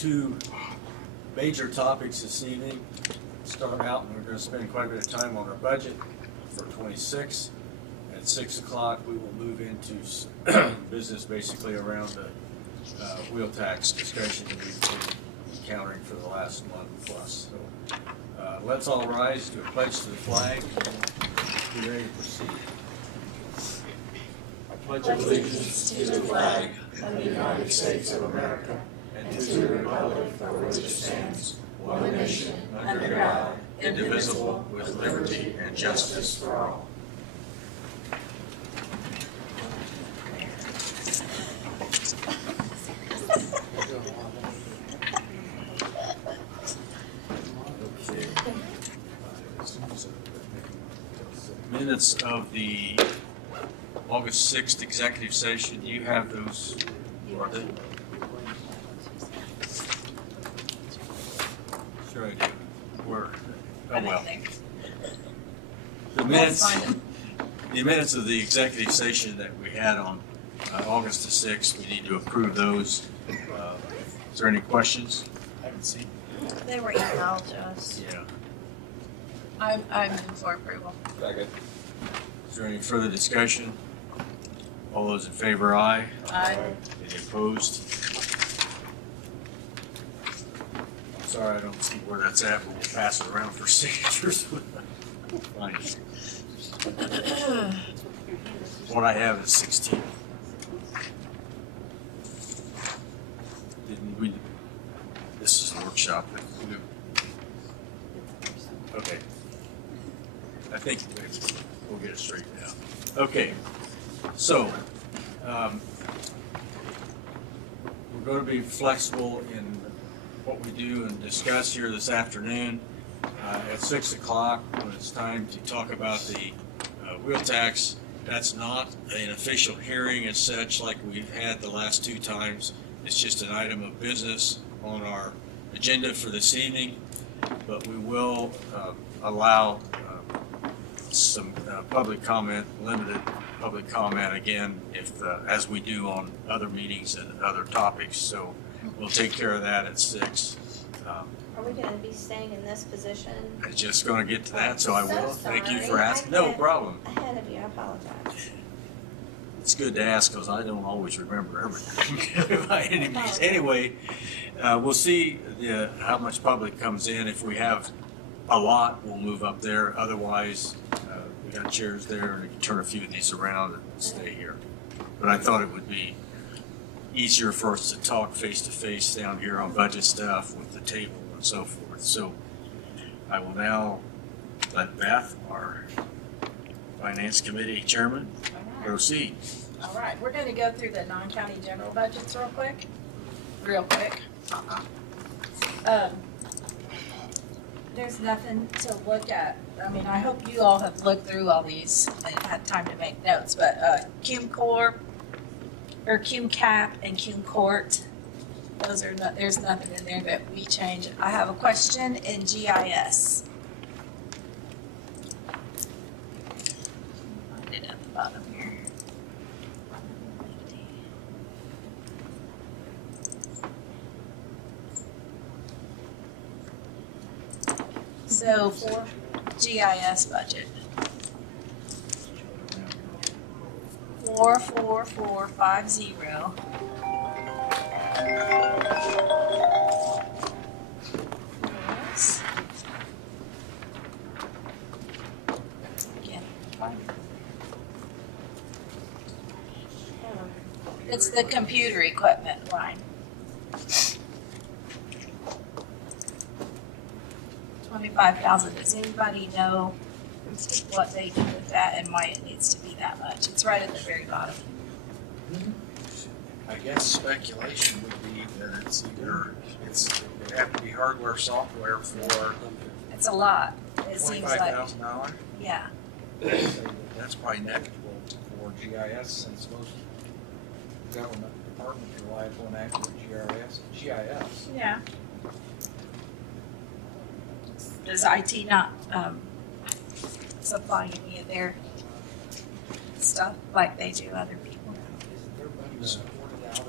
two major topics this evening. Start out, and we're going to spend quite a bit of time on our budget for 26. At 6 o'clock, we will move into business basically around the wheel tax discussion that we've been encountering for the last month plus. So let's all rise to a pledge to the flag and be ready to proceed. I pledge allegiance to the flag of the United States of America and to the republic for which it stands, one nation, under God, indivisible, with liberty and justice for all. Minutes of the August 6th executive session, you have those, are they? Sure I do. Where? Oh well. The minutes of the executive session that we had on August the 6th, we need to approve those. Is there any questions? I haven't seen. They were emailed to us. Yeah. I move for approval. Second. Is there any further discussion? All those in favor, aye. Aye. Any opposed? I'm sorry, I don't see where that's at, but we'll pass it around for signatures. Fine. What I have is 16. Didn't we? This is a workshop. Okay. I think we'll get it straightened out. Okay. So, we're going to be flexible in what we do and discuss here this afternoon. At 6 o'clock, when it's time to talk about the wheel tax, that's not an official hearing as such like we've had the last two times. It's just an item of business on our agenda for this evening, but we will allow some public comment, limited public comment again, if as we do on other meetings and other topics. So we'll take care of that at 6. Are we going to be staying in this position? I'm just going to get to that, so I will. Sorry. Thank you for asking. No problem. Ahead of you, I apologize. It's good to ask because I don't always remember everything by any means. Anyway, we'll see how much public comes in. If we have a lot, we'll move up there. Otherwise, we got chairs there, and we can turn a few of these around and stay here. But I thought it would be easier for us to talk face to face down here on budget stuff with the table and so forth. So I will now let Beth, our Finance Committee Chairman, proceed. All right, we're going to go through the non-county general budgets real quick. There's nothing to look at. I mean, I hope you all have looked through all these and had time to make notes, but Cum Corp, or Cum Cap and Cum Court, those are not, there's nothing in there that we change. I have a question in GIS. Find it at the bottom here. So for GIS budget, 44450. Yes. Again, it's the computer equipment line. 25,000. Does anybody know what they do with that and why it needs to be that much? It's right at the very bottom. I guess speculation would be that it's either it would have to be hardware, software for It's a lot. It seems like, $25,000. yeah. That's probably negligible for GIS since most government departments rely upon accurate GIS. Yeah. Does IT not supply any of their stuff like they do other people? Their money is supported out of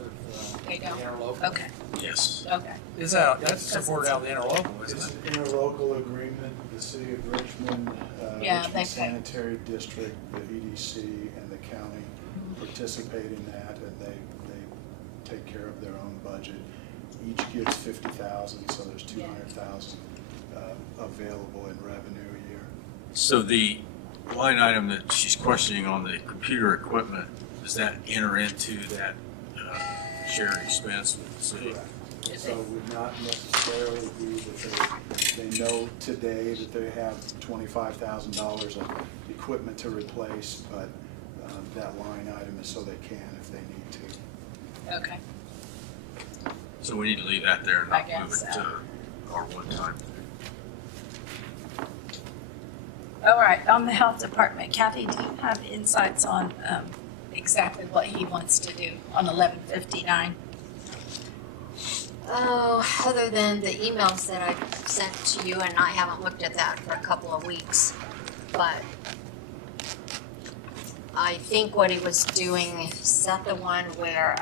They don't? interlocal. Okay. Yes. Okay. That's supported out of the interlocal, It's isn't an interlocal agreement, the city of Richmond, Yeah, Richmond they pay. Sanitary District, the EDC, and the county participate in that, and they take care of their own budget. Each gets 50,000, so there's 200,000 available in revenue a year. So the line item that she's questioning on the computer equipment, does that enter into that shared expense with the city? So it would not necessarily be that they know today that they have $25,000 of equipment to replace, but that line item is so they can if they need to. Okay. So we need to leave that there and I not move guess it so. to our one-time. All right, on the health department, Kathy, do you have insights on exactly what he wants to do on 1159? Oh, other than the emails that I sent to you, and I haven't looked at that for a couple of weeks, but I think what he was doing, is that the one where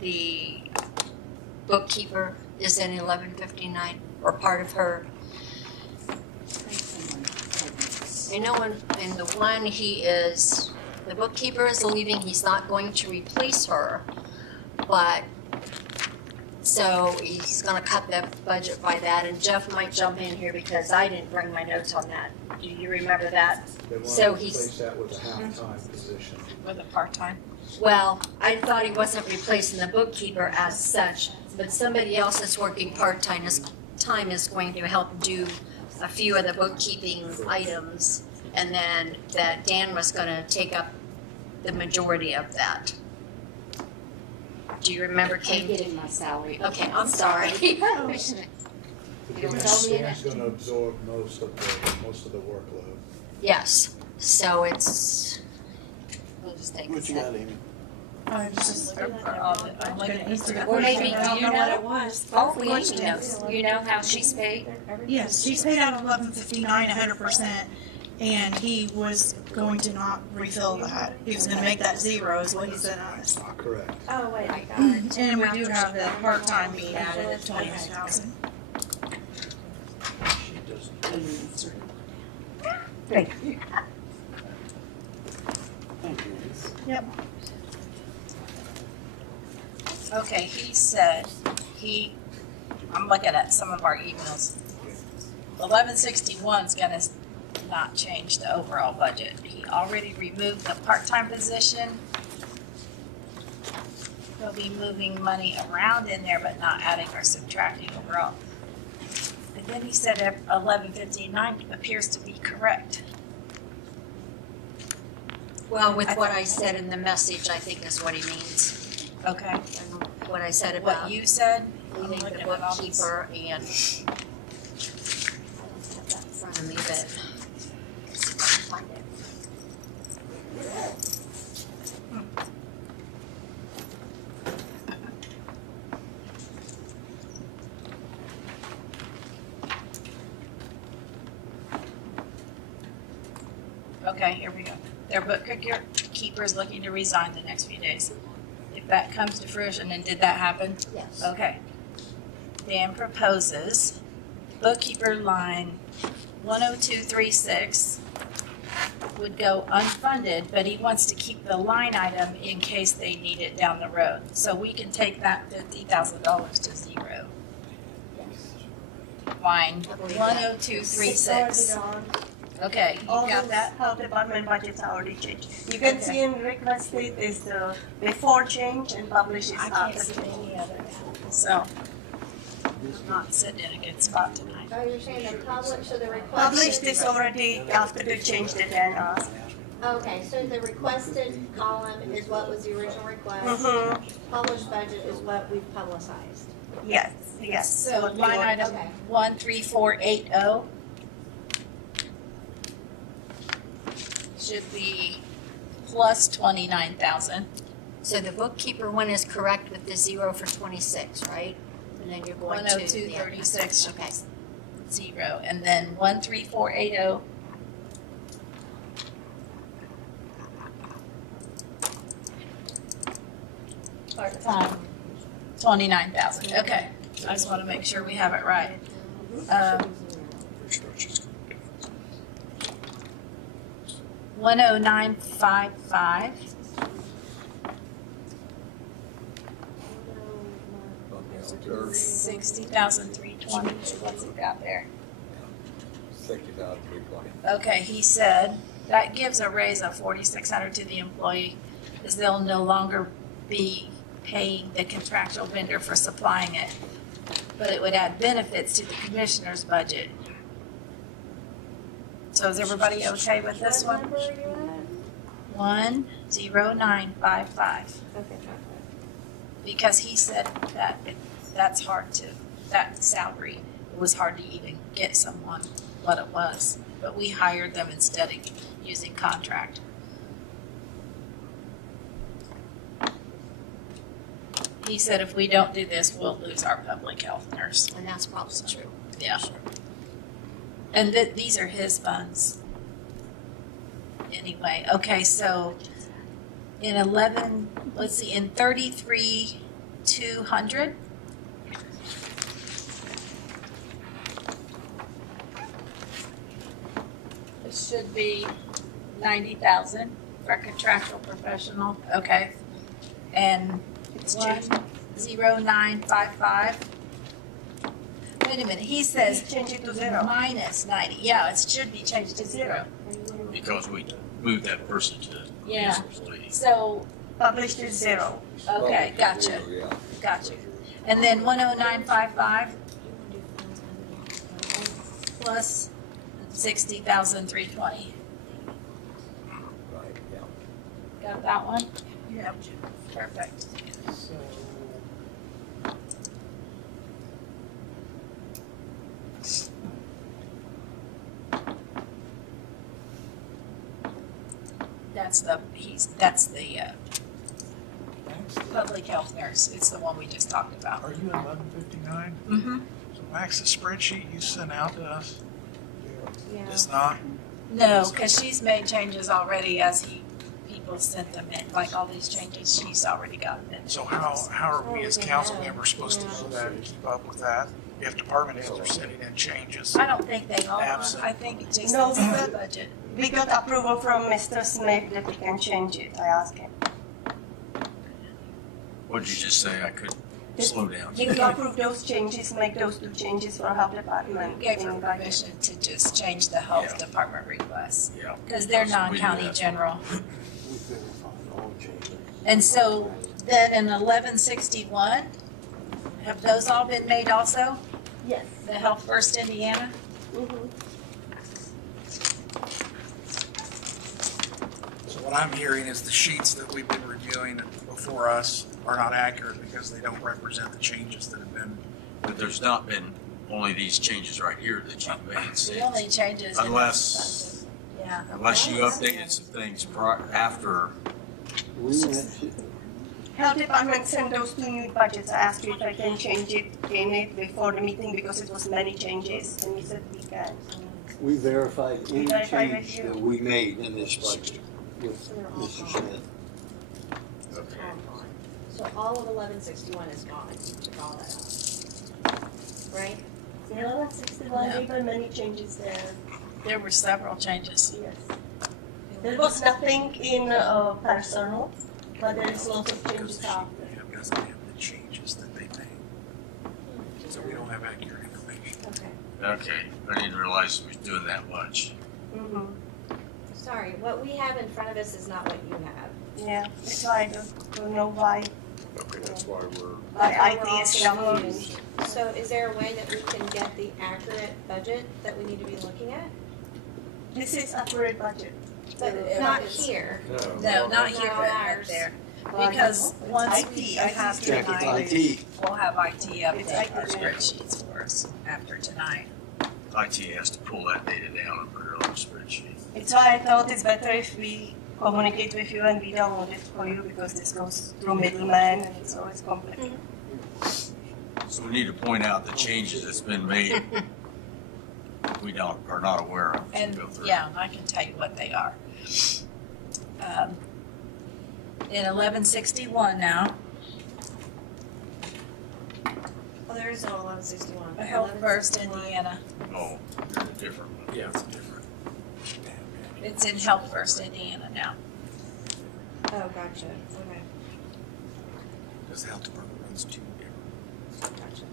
the bookkeeper is in 1159, or part of her? I know in the one the bookkeeper is leaving, he's not going to replace her, but so he's gonna cut the budget by that, and Jeff might jump in here because I didn't bring my notes on that. Do you remember that? They want So to he's- replace that with a half-time position. With a part-time? Well, I thought he wasn't replacing the bookkeeper as such, but somebody else that's working part-time is going to help do a few of the bookkeeping items, and then that Dan was gonna take up the majority of that. Do you remember, I'm Kate? getting my salary. Okay, I'm sorry. You don't tell me Dan's gonna absorb most of the workload. Yes, so we'll just take a What you sec. got, Amy? I'm just, I'm looking at Instagram. Or maybe, I don't do you know what know? it was. Hopefully Amy knows. You know how she's paid? Yes, she's paid out 1159, 100%, and he was going to not refill that. He was gonna make that zero is what he said on us. Correct. Oh, wait, I got it. And we do have the part-time being added at 29,000. Thank you. Thank you. Yep. Okay, he said, I'm looking at some of our emails. 1161's gonna not change the overall budget. He already removed the part-time position. He'll be moving money around in there, but not adding or subtracting overall. And then he said 1159 appears to be correct. Well, with what I said in the message, I think is what he means. Okay, And what I said what about you said, I'm leaving looking the at all these. bookkeeper and I don't have that in front of me, but find it. Okay, here we go. Their bookkeeper is looking to resign the next few days. If that comes to fruition, and did that happen? Yes. Okay. Dan proposes bookkeeper line 10236 would go unfunded, but he wants to keep the line item in case they need it down the road. So we can take that $50,000 to zero. Line I believe that. 10236. Okay, you All got those that? health department budgets are already changed. You can see in requested is the before change and publish is I can't after see change. any other. So, I'm not sitting in a good spot tonight. Oh, you're saying the public, so the Published requested, is already after they changed it and okay, so the requested column is what was the original request. Published budget is what we've publicized. yes. So What we line want. item Okay. 13480 should be plus 29,000. So the bookkeeper one is correct with the zero for 26, right? And then you're going to the. 10236 should be Okay. zero, and then 13480. Part-time 29,000, okay. I just wanna make sure we have it right. 10955. Or 60,320, what's it got there? 60,320. Okay, he said that gives a raise of 4,600 to the employee, as they'll no longer be paying the contractual vendor for supplying it, but it would add benefits to the commissioner's budget. So is everybody okay with this What one? number are you at? 10955, Okay. because he said that that's hard to, that salary, it was hard to even get someone what it was, but we hired them instead of using contract. He said if we don't do this, we'll lose our public health nurse. And that's probably true. Yeah. And these are his funds. Anyway, okay, so in 33,200. It should be 90,000 for contractual professional, okay? And 10955. Wait a minute, he says Change it to zero. minus 90, yeah, it should be changed to 0. Because we moved that person to Yeah. his employee. So, Published is zero. okay, gotcha, Yeah. gotcha. And then 10955 plus 60,320. Right, yeah. Got that one? Yep. Perfect. That's the public health nurse. It's the one we just talked about. Are you at 1159? Mm-hmm. So Max, the spreadsheet you sent out to us Yeah. is not, No, because she's made changes already as people sent them in, like all these changes, she's already got them in. so how are we as council members supposed to know that and keep up with that? If department heads are sending in changes? I don't think they all are. Absent. I think it's just No, the but- budget. We got approval from Mr. Smith that we can change it. I asked him. What'd you just say? I couldn't slow down. He will approve those changes, make those 2 changes for health department. Gave her in budget. permission to just change the health Yeah. department requests, Yeah. because they're Because we do non-county that. general. And so then in 1161, have those all been made also? Yes. The Health First Indiana? Mhm. So what I'm hearing is the sheets that we've been reviewing before us are not accurate because they don't represent the changes that have been. But there's not been only these changes right here that you've made The only since. changes in Unless, yeah. unless you updated some things after. Health department sent those 2 new budgets. I asked you if I can change it in it before the meeting because it was many changes, and he said we can. We verified any verified with change you. that we made in this budget with Mr. Smith. Okay. So all of 1161 is gone, you took all that out. Right? 1161, there were many changes there. There were several changes. Yes. There was nothing in personal, but there is lots of Because changes the sheet after. we have doesn't have the changes that they made. So we don't have accurate information. Okay. Okay, I didn't realize we was doing that much. Mhm. Sorry, what we have in front of us is not what you have. Yeah, that's why I don't know why Okay, that's why we're. IT is confused. So is there a way that we can get the accurate budget that we need to be looking at? This is accurate budget. But not here. No, not here, Not but up ours. there. Because once we IT, have Check with tonight, IT. we'll have IT update our IT. spreadsheets for us after tonight. IT has to pull that data down and put it on a spreadsheet. That's why I thought it's better if we communicate with you and we download it for you because this goes through middleman and it's always complicated. So we need to point out the changes that's been made we are not aware of. as we And go through. yeah, I can tell you what they are. In 1161 now, Oh, there is no 1161. Health First Indiana. Oh, there's a different one. Yeah, it's different. It's in Health First Indiana now. Oh, gotcha, okay, Because the health department runs two different. gotcha.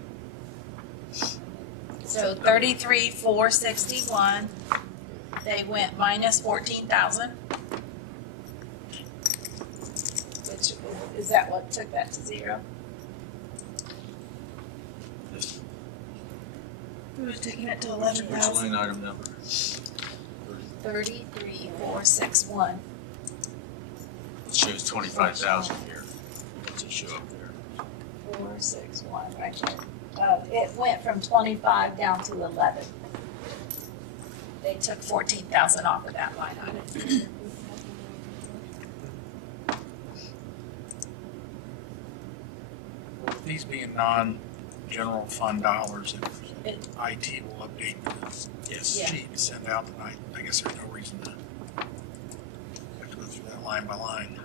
So 33,461. They went minus 14,000. Which, is that what took that to zero? We was taking it to Which 11,000. line item number? 33,461. It shows 25,000 here. What's it show up there? 461, right there. It went from 25 down to 11. They took 14,000 off of that line item. With these being non-general fund dollars, if IT will update the Yes. Yeah. sheet and send out tonight, I guess there's no reason to have to go through that line by line.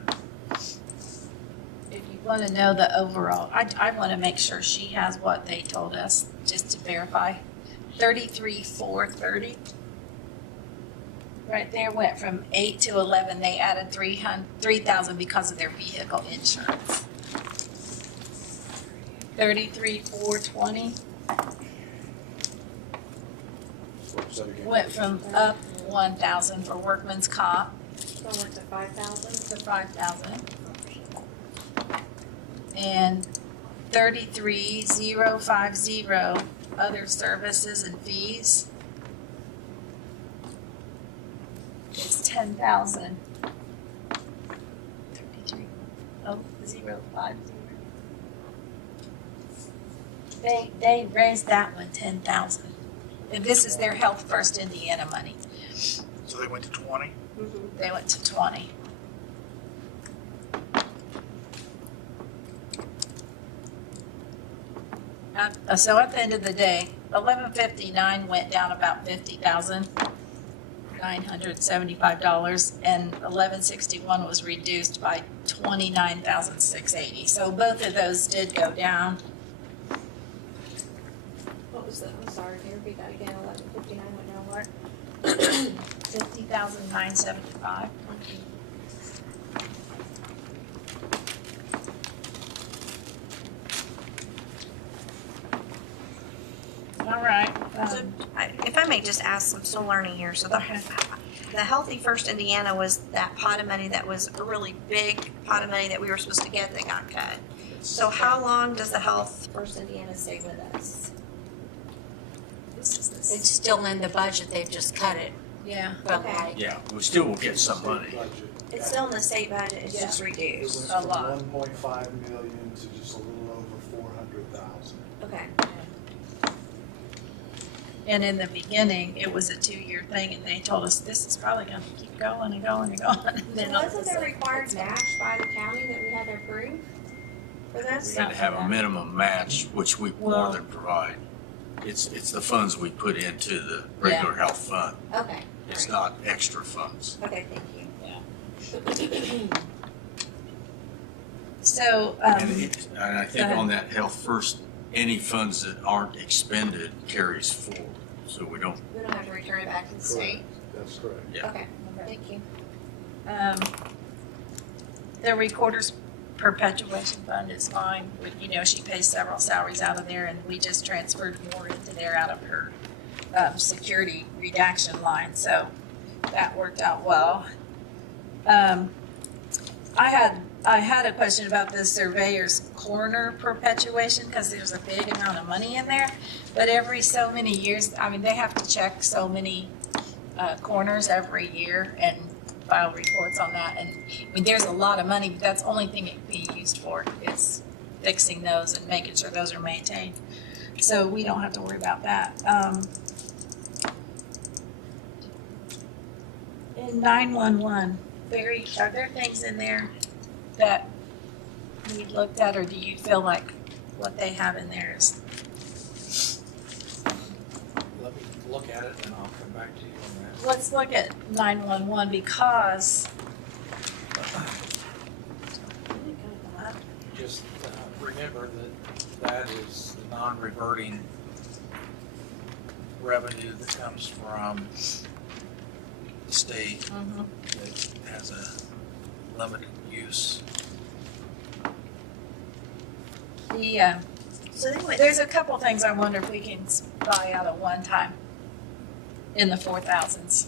If you want to know the overall, I want to make sure she has what they told us, just to verify. 33,430. Right there went from 8 to 11. They added 3,000 because of their vehicle insurance. 33,420 went from up 1,000 for workman's comp So we're to 5,000? to 5,000. And 33,050 other services and fees. It's 10,000. 33,050. They raised that one 10,000. And this is their Health First Indiana money. So they went to 20? They went to 20. So at the end of the day, 1159 went down about $50,975, and 1161 was reduced by 29,680. So both of those did go down. What was that? I'm sorry, can you repeat that again? 1159 went down what? 50,975. All right. So, if I may just ask, I'm still learning here, so the Healthy First Indiana was that pot of money that was a really big pot of money that we were supposed to get that got cut. So how long does the Health First Indiana stay with us? It's still in the budget, they've just cut it Yeah. from Okay. like, Yeah, we still will get some money. It's still in the state budget, it's just It reduced. went A lot. from 1.5 million to just a little over 400,000. Okay. And in the beginning, it was a 2-year thing, and they told us this is probably going to keep going and going and going. And So then all of a wasn't there sudden- required match by the county that we had to approve for We this? had to have a minimum match, which we more than provide. It's the funds we put into the regular health fund. Okay, It's not extra funds. okay, thank you. So, And I think ahead. on that Health First, any funds that aren't expended carries forward. So we don't, We don't have to return it back to the state? That's correct. Yeah. Okay, thank you. the recorder's perpetuation fund is fine. You know, she pays several salaries out of there, and we just transferred more into there out of her security redaction line, so that worked out well. I had a question about the surveyor's coroner perpetuation, because there's a big amount of money in there, but every so many years, I mean, they have to check so many coroners every year and file reports on that, and I mean, there's a lot of money, but that's the only thing it can be used for, is fixing those and making sure those are maintained. So we don't have to worry about that. In 911, Barry, are there things in there that we looked at, or do you feel like what they have in there is? Let me look at it and I'll come back to you on that. Let's look at 911 because Just remember that is the non-reverting revenue that comes from the state that has a limited use. So anyway, there's a couple things I wonder if we can buy out at one time in the 4,000s.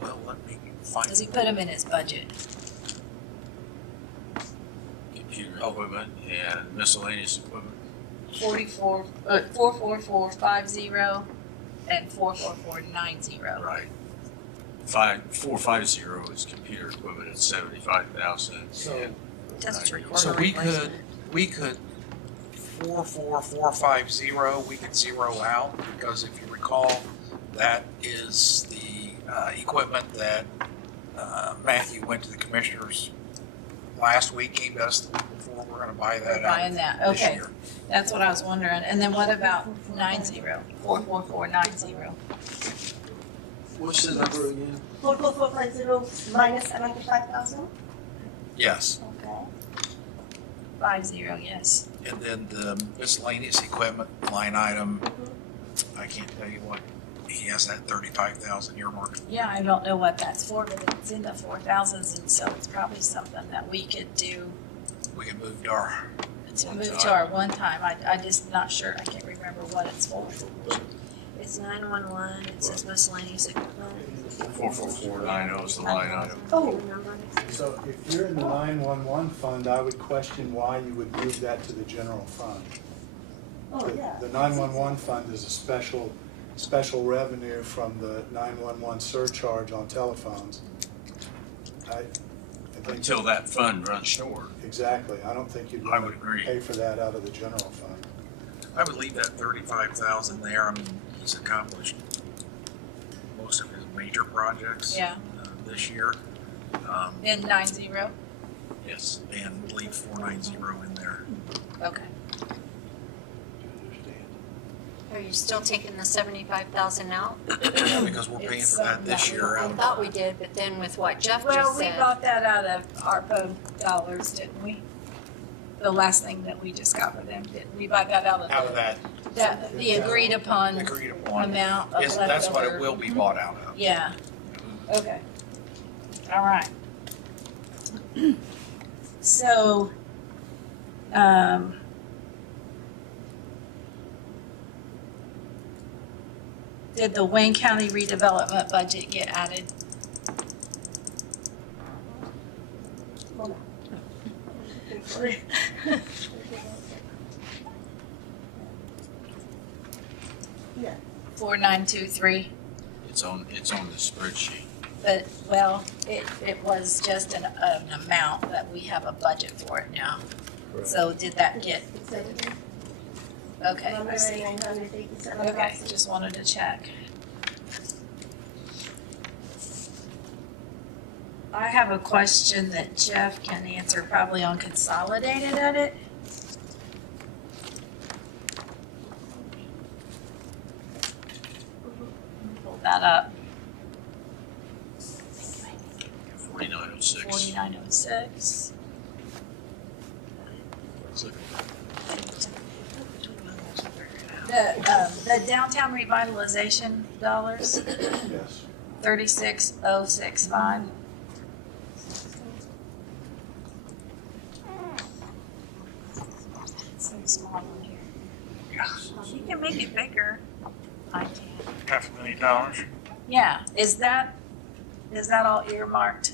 Well, let me find. Does he put them in his budget? Computer equipment and miscellaneous equipment. 44450 and 44490. Right. 450 is computer equipment at 75,000. So- Just record So a we replacement. could 44450, we could zero out, because if you recall, that is the equipment that Matthew went to the commissioners last week, came to us the week before. We're gonna buy that We're buying that, this okay. year. That's what I was wondering. And then what about 44490? What's the number again? 44450 minus 75,000? Yes, Okay. 50, yes. and then the miscellaneous equipment line item, I can't tell you what, he has that 35,000 earmarked. Yeah, I don't know what that's for, but it's in the 4,000s, and so it's probably something that we could do We can move to our, to move to our one time. I just not sure, I can't remember what it's for. It's 911, it says miscellaneous equipment. 44490 is the line item. Oh, So if you're in the 911 fund, I would question why you would move that to the general fund. oh, yeah. The 911 fund is a special revenue from the 911 surcharge on telephones. I think, Until that fund runs short. exactly, I don't think you'd I want would agree. to pay for that out of the general fund. I would leave that 35,000 there. I mean, he's accomplished most of his major projects Yeah. This year. In 90? Yes, and leave 490 in there. Okay. Are you still taking the 75,000 out? Yeah, because we're paying for that this year I out of thought we did, but then with what Jeff Well, just we said. bought that out of ARPA dollars, didn't we? The last thing that we just got for them, didn't we buy that out of that the agreed upon agreed upon. amount of Yes, that's what it leftover? will be bought out of. Yeah, okay. All right. So, did the Wayne County redevelopment budget get added? Yeah. 4923, It's on the spreadsheet. but, well, it was just an amount that we have a budget for it now. So did that get, okay, I see. Okay, just wanted to check. I have a question that Jeff can answer probably on consolidated edit. Pull that up, 4906. 4906. The downtown revitalization dollars, Yes. 36065. So small one here. You can make it bigger. I can. $500,000. Yeah, is that all earmarked?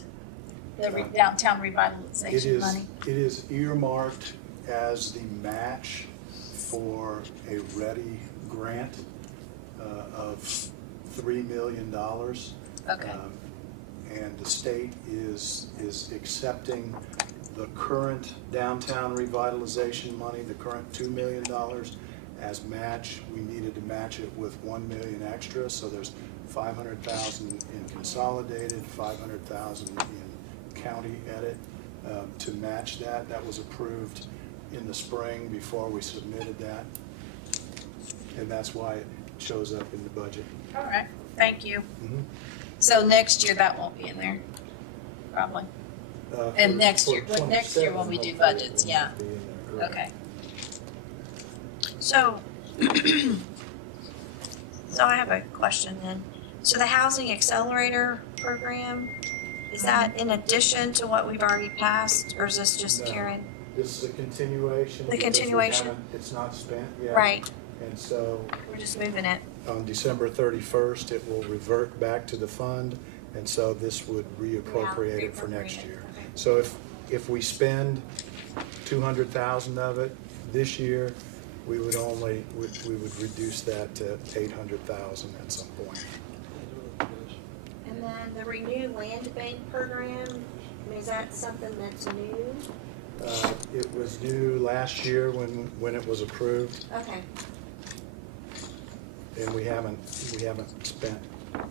The downtown revitalization money? It is earmarked as the match for a READY grant of $3 million. Okay, And the state is accepting the current downtown revitalization money, the current $2 million as match. We needed to match it with $1 million extra, so there's $500,000 in consolidated, $500,000 in county edit to match that. That was approved in the spring before we submitted that. And that's why it shows up in the budget. all right, thank you. Mhm. So next year, that won't be in there, probably. And next year when we do budgets, yeah. Okay, So, so I have a question then. So the housing accelerator program, is that in addition to what we've already passed, or is this just No. carrying? This is a continuation. The because we continuation. haven't- It's not spent yet. Right, And so we're just moving it. on December 31st, it will revert back to the fund, and so this would reappropriate it for next year. Okay. So if we spend 200,000 of it this year, we would reduce that to 800,000 at some point. And then the Renew Land Bank program, I mean, is that something that's new? It was due last year when it was approved, Okay. and we haven't spent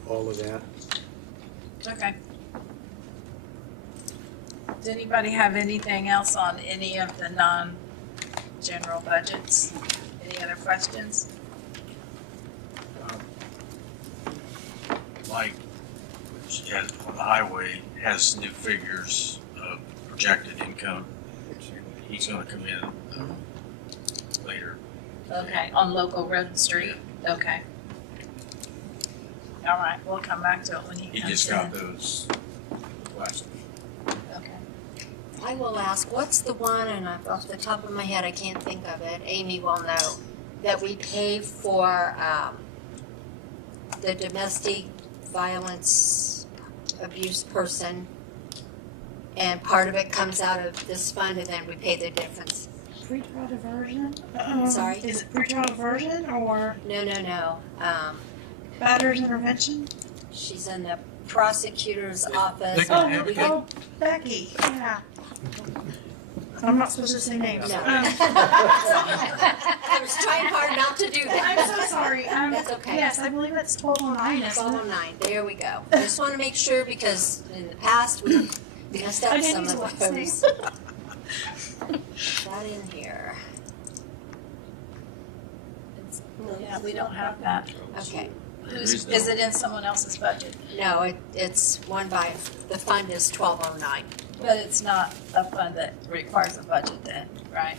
all of that. Okay. Does anybody have anything else on any of the non-general budgets? Any other questions? Mike, which has, on the highway, has new figures of projected income. He's gonna come in later. Okay, on local road and street? Okay. All right, we'll come back to it when he He comes in. just got those last week. Okay. I will ask, what's the one, and off the top of my head, I can't think of it, Amy will know, that we pay for the domestic violence abuse person, and part of it comes out of this fund, and then we pay the difference. Pretrial diversion? Sorry? Is it pretrial diversion or No. batter's intervention? She's in the prosecutor's office. They can have We it. get- Oh, Becky, yeah. I'm not supposed to say names. No. Um, I was trying hard not to do I'm that. so sorry. That's okay. Yes, I believe it's 1209, isn't it? 1209, there we go. I just want to make sure because in the past we messed I up didn't some use of the last those. That in here. Yeah, we don't have that. Okay. Is it in someone else's budget? No, it's one by, the fund is 1209. But it's not a fund that requires a budget then, right?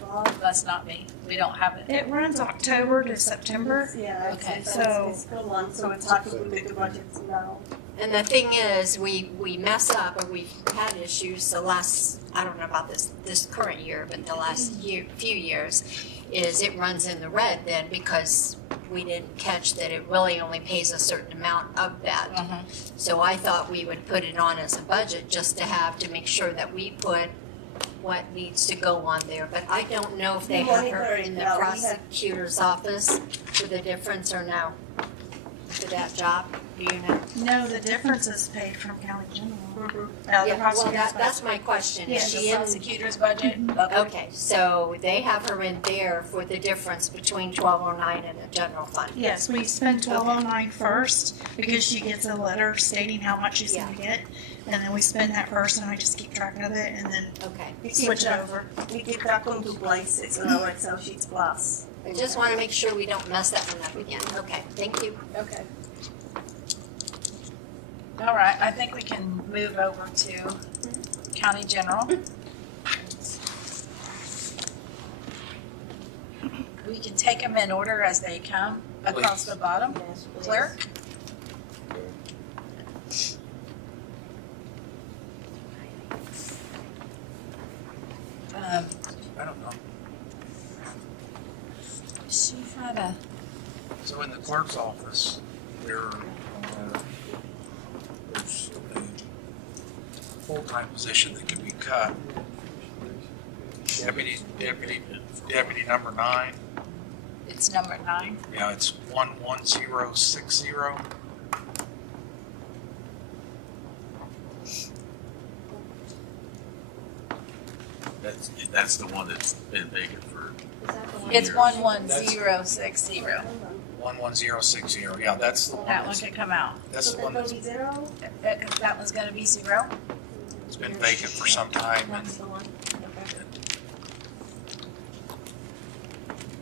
Well, that's not me. We don't have it. It runs October to September. Yeah, Okay. it's So- a fiscal one, so it's hard to make the budgets now. And the thing is, we mess up, or we've had issues the last, I don't know about this current year, but the last few years, is it runs in the red then because we didn't catch that it really only pays a certain amount of that. So I thought we would put it on as a budget just to have to make sure that we put what needs to go on there. But I don't know if they have her in the prosecutor's office for the difference or no, for that job, do you know? No, the difference is paid from county general. Yeah, The well, prosecutor's that's my question, Yeah, is The she in? prosecutor's budget? Okay, so they have her in there for the difference between 1209 and the general fund. Yes, we spend 1209 first because she gets a letter stating how much she's gonna get. And then we spend that first and I just keep track of it and then Okay, switch it over. We keep that on two places on our Excel sheets plus. I just want to make sure we don't mess that one up again. Okay, thank you. Okay. All right, I think we can move over to county general. We can take them in order as they come across the bottom. Yes, please. Clerk? I don't know. She had a, So in the clerk's office, there's a full-time position that can be cut. Deputy number 9, it's number 9. yeah, it's 11060. That's the one that's been vacant for. It's years. 11060. 11060, yeah, that's the one That one that's, can come out. that's So the that one that's will be zero? That one's gonna be 0. been vacant for some time, and That's the one.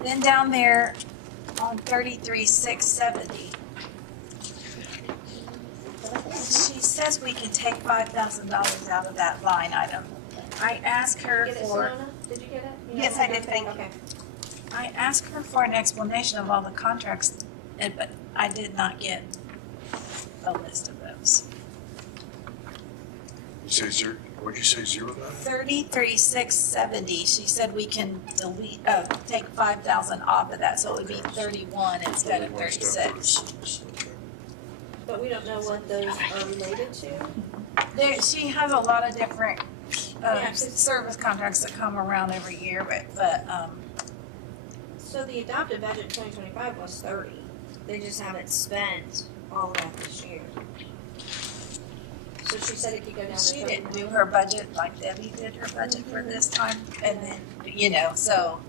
Then down there on 33,670. She says we can take $5,000 out of that line item. I asked her Get it, for, Solana? Did you get it? Yes, I did, thank you. Okay. I asked her for an explanation of all the contracts, but I did not get a list of those. You say zero, what'd you say, 09? 33,670, she said we can delete, take 5,000 off of that, so it would be 31 instead of 36. Okay. But we don't know what those are related to? There, she has a lot of different, Yeah, 'cause- service contracts that come around every year, but, So the adopted budget 2025 was 30. They just haven't spent all of that this year. So she said it could go down to she 31. didn't do her budget like Debbie did her budget for this time, and then, you know, so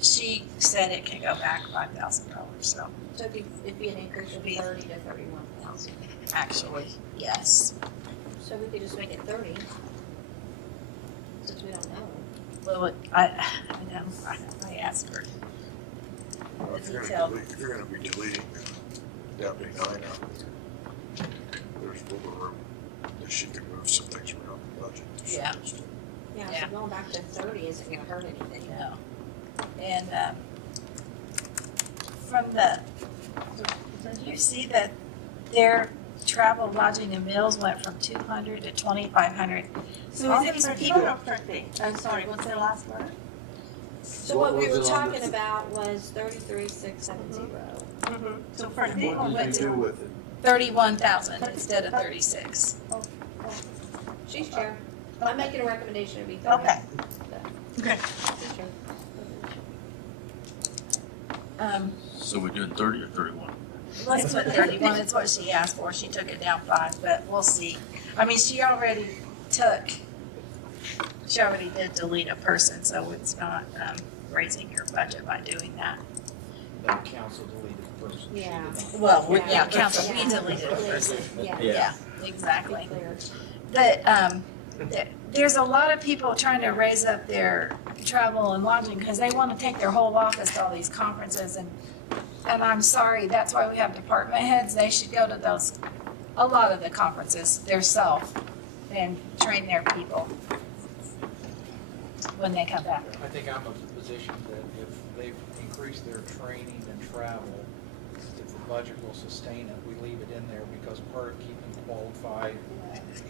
she said it can go back $5,000, so So it'd be an increase from 30 to 31,000. actually, yes. So we could just make it 30, since we don't know. Well, I know, I asked her. Well, if you're gonna be deleting deputy 9 out there, there's wiggle room that she can move some things around the budget. if she Yeah. wants to. Yeah, Yeah. so going back to 30 isn't gonna hurt anything. No. And, from the, did you see that their travel, lodging, and meals went from 200 to 2,500? So All is it these for people- food or for thing? I'm sorry, what's the last word? So What what we was were it on talking the- about was 33,670. So for thing, What did you do with it? 31,000 instead of 36. She's chair. I'm making a recommendation to be 30. Okay. Okay. She's chair. So we're doing 30 or 31? Let's put 31, it's what she asked for, she took it down 5, but we'll see. I mean, she already did delete a person, so it's not, raising your budget by doing that. No council deleted the person. She Yeah. did not. Well, Yeah. yeah, council, we deleted a person. Yeah. Yeah, exactly. Clear. But, there's a lot of people trying to raise up their travel and lodging because they want to take their whole office to all these conferences, and I'm sorry, that's why we have department heads. They should go to a lot of the conferences themselves and train their people when they come back. I think I'm of the position that if they've increased their training and travel, if the budget will sustain it, we leave it in there because part of keeping qualified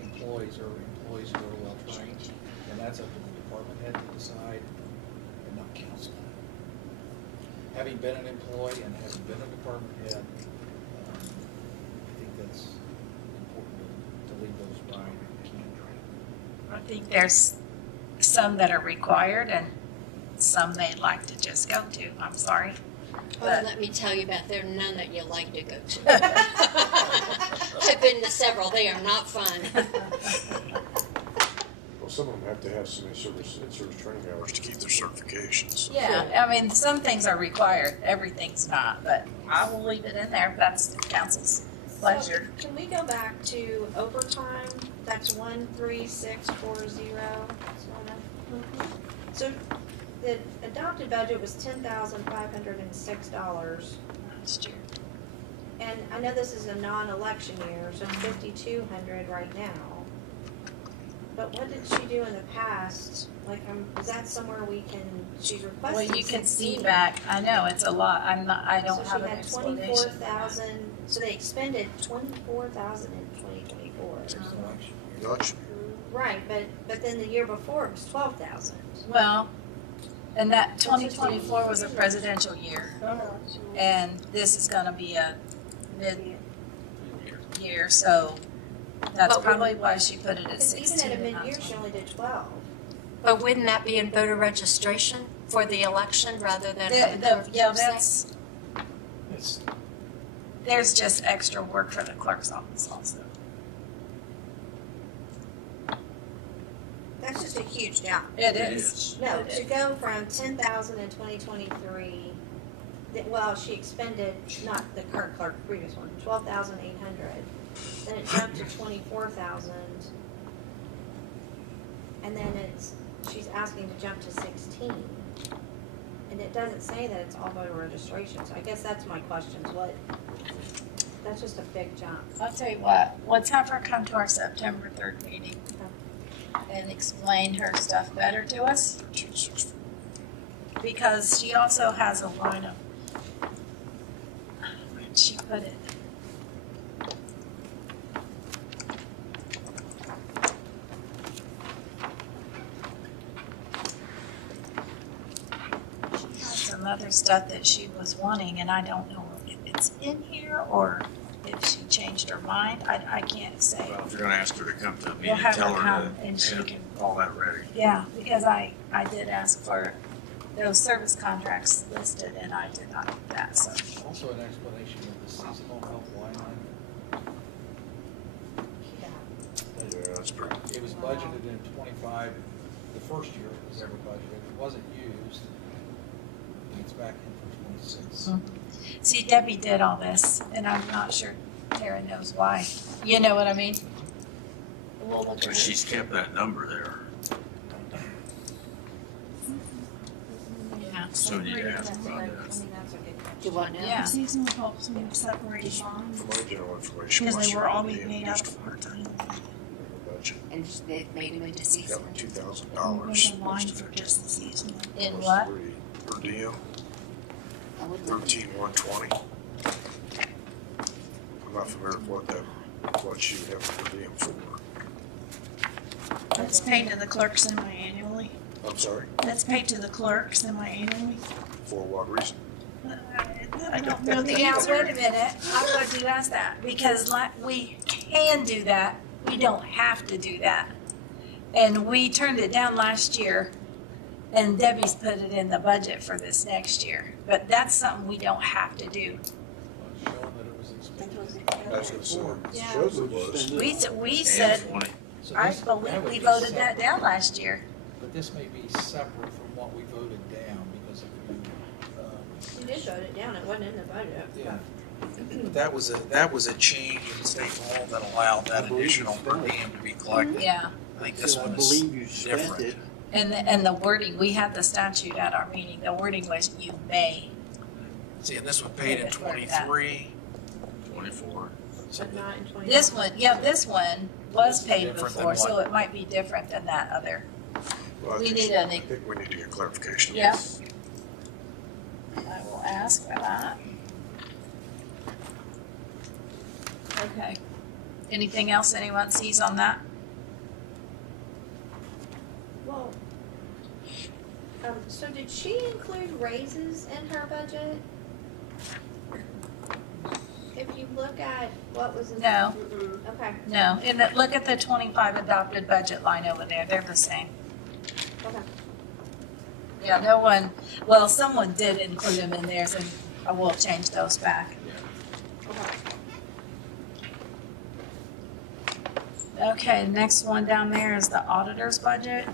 employees or employees who are well trained, and that's up to the department head to decide and not council. Having been an employee and having been a department head, I think that's important to leave those right and can. I think there's some that are required and some they'd like to just go to. I'm sorry. Well, let me tell you about, there are none that you like to go to. I've been to several, they are not fun. Well, some of them have to have some in-service training hours to keep their certifications. Yeah, I mean, some things are required, everything's not, but I will leave it in there if that's the council's pleasure. So can we go back to overtime? That's 13640. So the adopted budget was $10,506. Last year. And I know this is a non-election year, so it's 5,200 right now. But what did she do in the past? Like, is that somewhere we can, she's requesting Well, you can see 16. back, I know, it's a lot, I don't have an So she had explanation. 24,000, so they expended 24,000 in 2024. Election. Right, but then the year before it was 12,000. Well, and that 2024 was a presidential year, and this is gonna be a mid-year, so that's But probably why she put it at Because 16. even at a and not mid-year, she 20. only did 12. But wouldn't that be in voter registration for the election rather than? Yeah, there's just extra work for the clerk's office also. That's just a huge jump. It is. No, to go from 10,000 in 2023, well, she expended, not the current clerk, the previous one, 12,800. Then it jumped to 24,000. And then she's asking to jump to 16. And it doesn't say that it's all voter registration, so I guess that's my question, that's just a big jump. I'll tell you what, let's have her come to our September 3rd meeting and explain her stuff better to us. because she also has a line of, where'd she put it? She had some other stuff that she was wanting, and I don't know if it's in here or if she changed her mind. I can't say. Well, if you're gonna ask her to come to the We'll meeting, have tell her her come and she to can, have all that ready. yeah, because I did ask for those service contracts listed and I did not do that, so. Also an explanation of the seasonal help line item. Yeah, that's pretty. It was budgeted in 25, the first year it was ever budgeted. It wasn't used. It's back in for 26. See, Debbie did all this and I'm not sure Tara knows why. You know what I mean? We'll look But at she's it. kept that number there, Yeah. so we need to ask about that. that's a good question. Do what now? Yeah. Seasonal helps when we separated lines, For my general information. because last they year were all we being made used up of part-time. the budget. And they made him into Got seasonal. like We $2,000. made a line for just the seasonal. In plus what? 3 per diem, I would look at 13,120. I'm not familiar with what you have per diem for. That's paid to the clerk semi-annually. I'm sorry, That's paid to the clerk semi-annually. for what reason? I don't know the Now, answer. wait a minute, I'm glad you asked that, because like, we can do that, we don't have to do that. And we turned it down last year, and Debbie's put it in the budget for this next year. But that's something we don't have to do. Showing that it was expended. That's what it said. It Yeah. shows it was. We said, And 20. So I this- believe that would we be voted that separate. down last year. But this may be separate from what we voted down because if you, You did vote it down, it wasn't in the budget. yeah. But that was a change in state law that allowed that additional per diem to be collected. Yeah, I think this I one is believe you spent different. it. and the wording, we had the statute at our meeting, the wording was you may. See, and this one paid in 23. 24. So But not in 20. This one, yeah, this one was paid Different than before, so what? it might be different than that other. Well, I We think- need a- I think we need to get clarification. on Yeah. this. I will ask for that. Okay. Anything else anyone sees on that? Well, so did she include raises in her budget? If you look at what was in. No. Okay, No, look at the 25 adopted budget line over there, they're the same. okay. Yeah, no one, well, someone did include them in theirs and I will change those back. Okay. Okay, next one down there is the auditor's budget.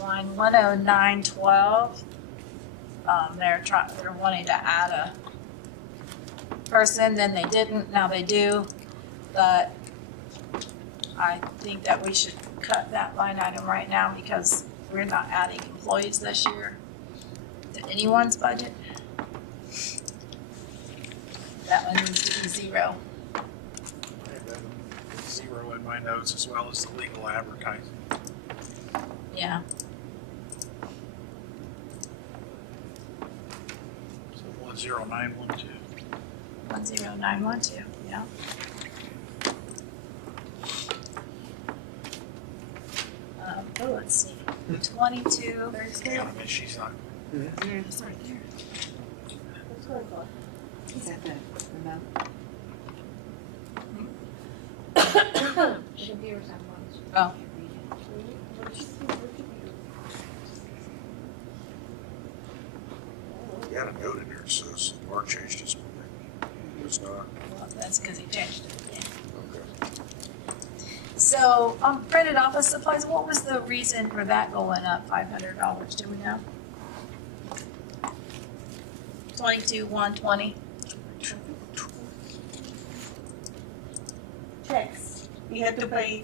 Line 10912. They're wanting to add a person, then they didn't, now they do. But I think that we should cut that line item right now because we're not adding employees this year to anyone's budget. That one needs to be zero. I have that zero in my notes as well as the legal advertising. Yeah, So 10912. 10912, yeah. Oh, let's see, 22, Yeah, I mean, she's not. It's right there. Is that the remote? The computers have ones. oh, We got a note in there that says Mark changed his mind. It's not. well, that's because he changed it again. Okay. So, printed office supplies, what was the reason for that going up $500, do we know? 22,120. Checks. You had to buy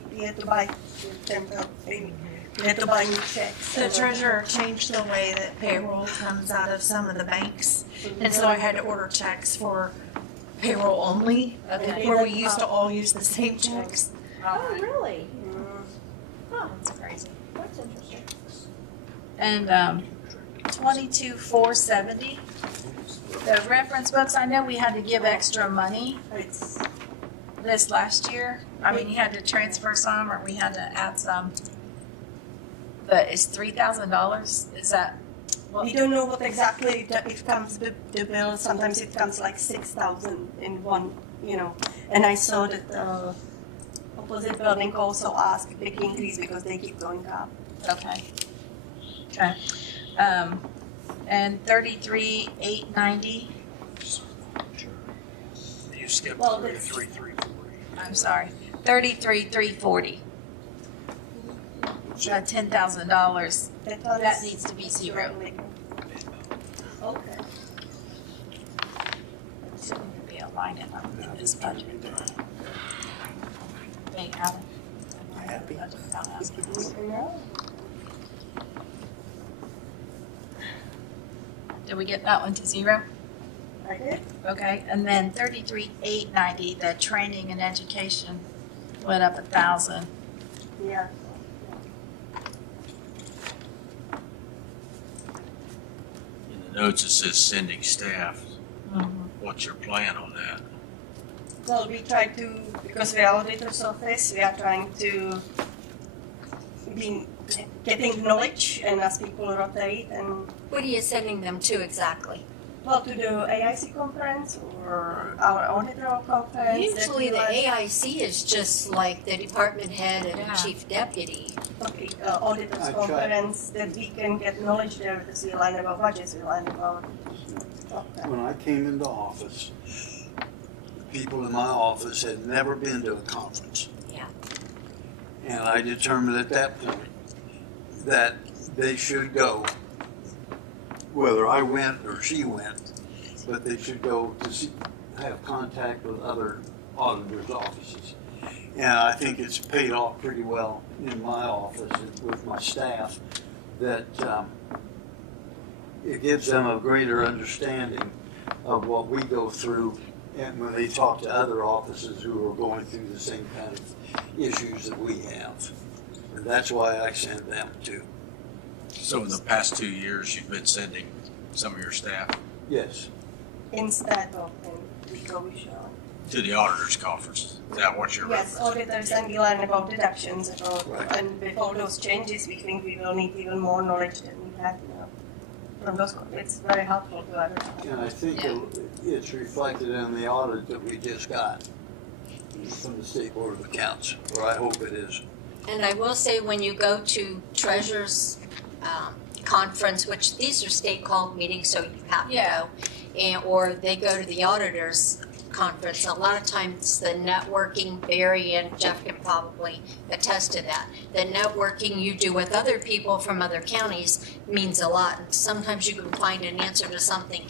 new checks. The treasurer changed the way that payroll comes out of some of the banks, and so I had to order checks for payroll only, Okay. where we used to all use the same checks. Oh, really? Huh, That's crazy. that's interesting. And 22,470. The reference books, I know we had to give extra money It's, this last year. I mean, you had to transfer some or we had to add some. But is $3,000, is that? we don't know what exactly it comes with the bill. Sometimes it comes like 6,000 in one, And I saw that the opposite building also asked a big increase because they keep going up. Okay. Okay. And 33,890, You skipped Well, 33,340. I'm sorry, 33,340. $10,000, that needs to be zero. Okay. Shouldn't be a line in this budget. Hey, Adam. Happy? Without asking us. No. Did we get that one to zero? I did. Okay, and then 33,890, the training and education went up 1,000. Yeah. In the notes, it says sending staff. What's your plan on that? Well, we try to, because we are auditor's office, we are trying to be getting knowledge and as people rotate and, What are you sending them to exactly? well, to the AIC conference or our auditor conference. that Usually we the like- AIC is just like the department head and Yeah. chief deputy. Okay, auditors I tried. conference that we can get knowledge there because we learn about budgets, we learn about. Okay. When I came into office, the people in my office had never been to a conference. Yeah. And I determined at that point that they should go, whether I went or she went, but they should go to see, have contact with other auditors' offices. And I think it's paid off pretty well in my office with my staff, that it gives them a greater understanding of what we go through, and when they talk to other offices who are going through the same kind of issues that we have. And that's why I send them too. So in the past 2 years, you've been sending some of your staff Yes. Instead of in legal show. to the auditors conference. Is that what you're Yes, referencing? auditors and we learn about deductions about, Right. and with all those changes, we think we will need even more knowledge than we have now. From those, it's very helpful to others. And I think Yeah. it's reflected in the audit that we just got from the State Board of Accounts, or I hope it is. And I will say, when you go to treasurer's conference, which these are state called meetings, so you have to Yeah. go, and, or they go to the auditors conference, a lot of times the networking, Barry and Jeff can probably attest to that. The networking you do with other people from other counties means a lot. And sometimes you can find an answer to something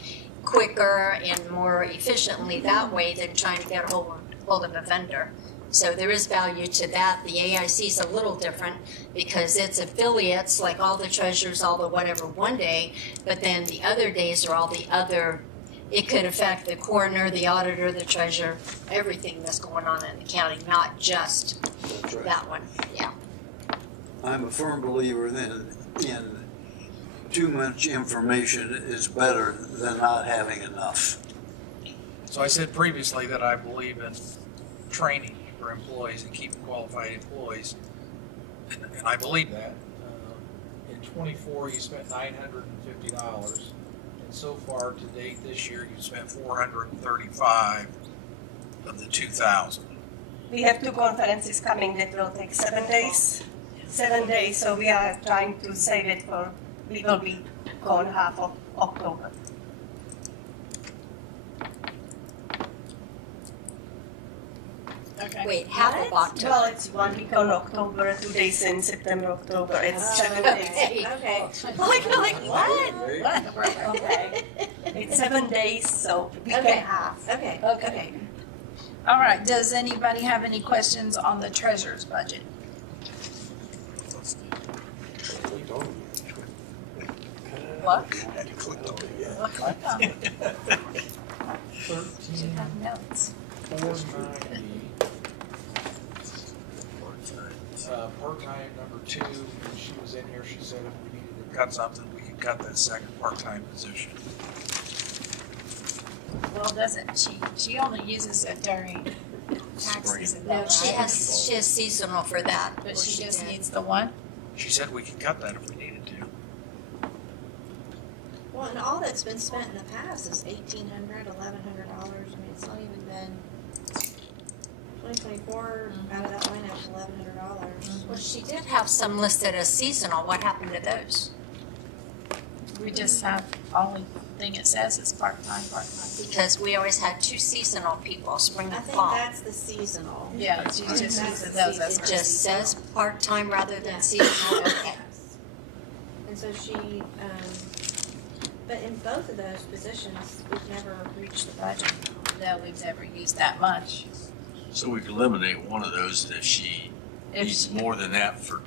quicker and more efficiently that way than trying to get a hold of a vendor. So there is value to that. The AIC is a little different because it's affiliates, like all the treasurers, all the whatever one day, but then the other days are all the other. It could affect the coroner, the auditor, the treasurer, everything that's going on in the county, not just That's right. that one. Yeah. I'm a firm believer in too much information is better than not having enough. So I said previously that I believe in training for employees and keeping qualified employees, and I believe that. In '24, you spent $950, and so far to date this year, you've spent $435 of the 2,000. We have two conferences coming that will take 7 days. 7 days, so we are trying to save it for, we will be gone half of October. Okay. Wait, half of October. Well, it's 1 week on October, 2 days in September, October, it's 7 days. Okay. Okay. Like what? Okay. It's 7 days, so we Okay. can half. Okay, Okay. okay. All right, does anybody have any questions on the treasurer's budget? What? What clicked on it? Should have notes. 13,490. Part-time number 2, when she was in here, she said if we needed to cut something, we could cut that second part-time position. Well, doesn't she only uses it during taxes and No, that, she right? has seasonal for that. But or she just did. needs the one? She said we could cut that if we needed to. Well, and all that's been spent in the past is $1,800, $1,100. I mean, it's not even been 2024 out of that line out $1,100. Well, she did have some listed as seasonal. What happened to those? We just have, only thing it says is part-time, part-time. Because we always had 2 seasonal people, spring I and think fall. that's the seasonal. Yeah, she I think just that's uses the those as It her just seasonal. says part-time rather Yeah. than seasonal. Okay. Yes. And so she, but in both of those positions, we've never reached the budget. No, we've never used that much. So we could eliminate one of those if she If needs she- more than that for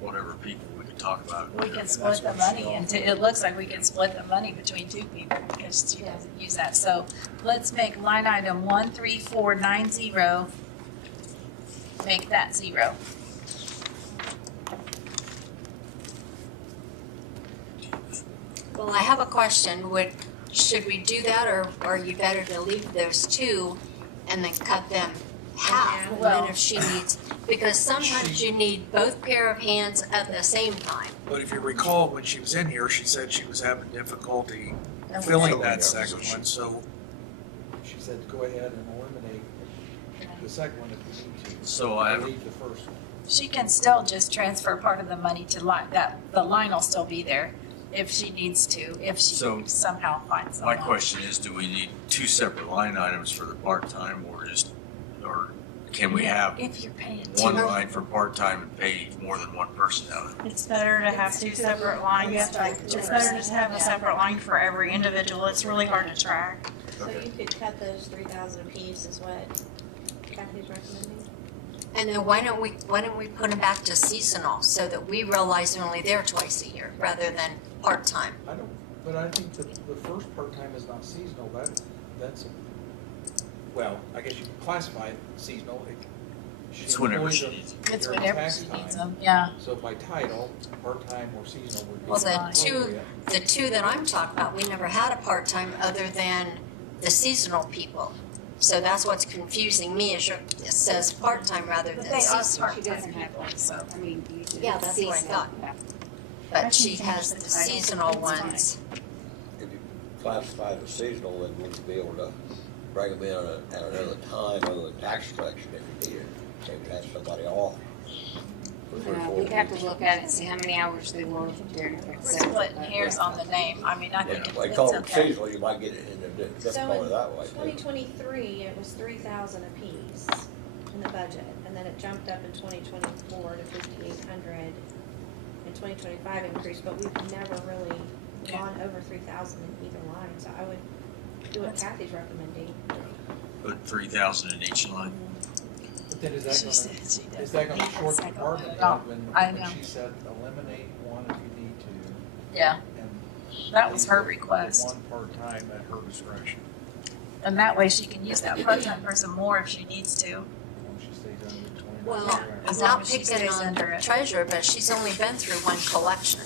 whatever people we could talk about. We can split the money into, it looks like we can split the money between 2 people because she doesn't use that. So let's make line item 13490, make that 0. Well, I have a question. Should we do that, or are you better to leave those 2 and then cut them half? And Well- then if she needs, because sometimes you need both pair of hands at the same time. But if you recall, when she was in here, she said she was having difficulty Okay. filling that second one, so She said, go ahead and eliminate the second one if you need to. So I have, Leave the first one. She can still just transfer part of the money to line, the line will still be there if she needs to, if she So, somehow finds my someone. question is, do we need 2 separate line items for the part-time or can we have If you're paying one 2. line for part-time and pay more than one person out of it? It's better to have 2 separate lines. It's better to have a separate line for every individual. It's really hard to track. So you could cut those 3,000 apiece is what Kathy's recommending? And then why don't we put them back to seasonal so that we realize they're only there twice a year rather than part-time? But I think the first part-time is not seasonal, that's, well, I guess you can classify it seasonal. It's whenever she needs it. It's during whenever tax she time. needs them, yeah. So by title, part-time or seasonal would be Well, the appropriate. The 2 that I'm talking about, we never had a part-time other than the seasonal people. So that's what's confusing me, is it says part-time rather But than they are seasonal. part-time people, so. I mean, usually Yeah, that's what I thought. But she has the seasonal ones. If you classify it as seasonal, then would you be able to bring them in at another time other than tax collection if you needed? Say you have somebody off for 3 or 4 we'd have to weeks. look at it and see how many hours they work during the We're splitting hairs on the name. I mean, I think Well, you it's call it okay. seasonal, you might get it in the So difficulty in that way. too. 2023, it was 3,000 apiece in the budget, and then it jumped up in 2024 to 5,800. In 2025 increased, but we've never really gone over 3,000 in either line, so I would do what Kathy's recommending. Put 3,000 in each line. But then is She said she that doesn't gonna need that short the second department one at all. head I when know. she said eliminate one if you need to? Yeah, And that was her leave the request. one part-time at her discretion, And that way she can use that part-time person more if she needs to. when she stays under the 29 Well, hours. As I'm long not as she picking stays on under it. treasurer, but she's only been through one collection.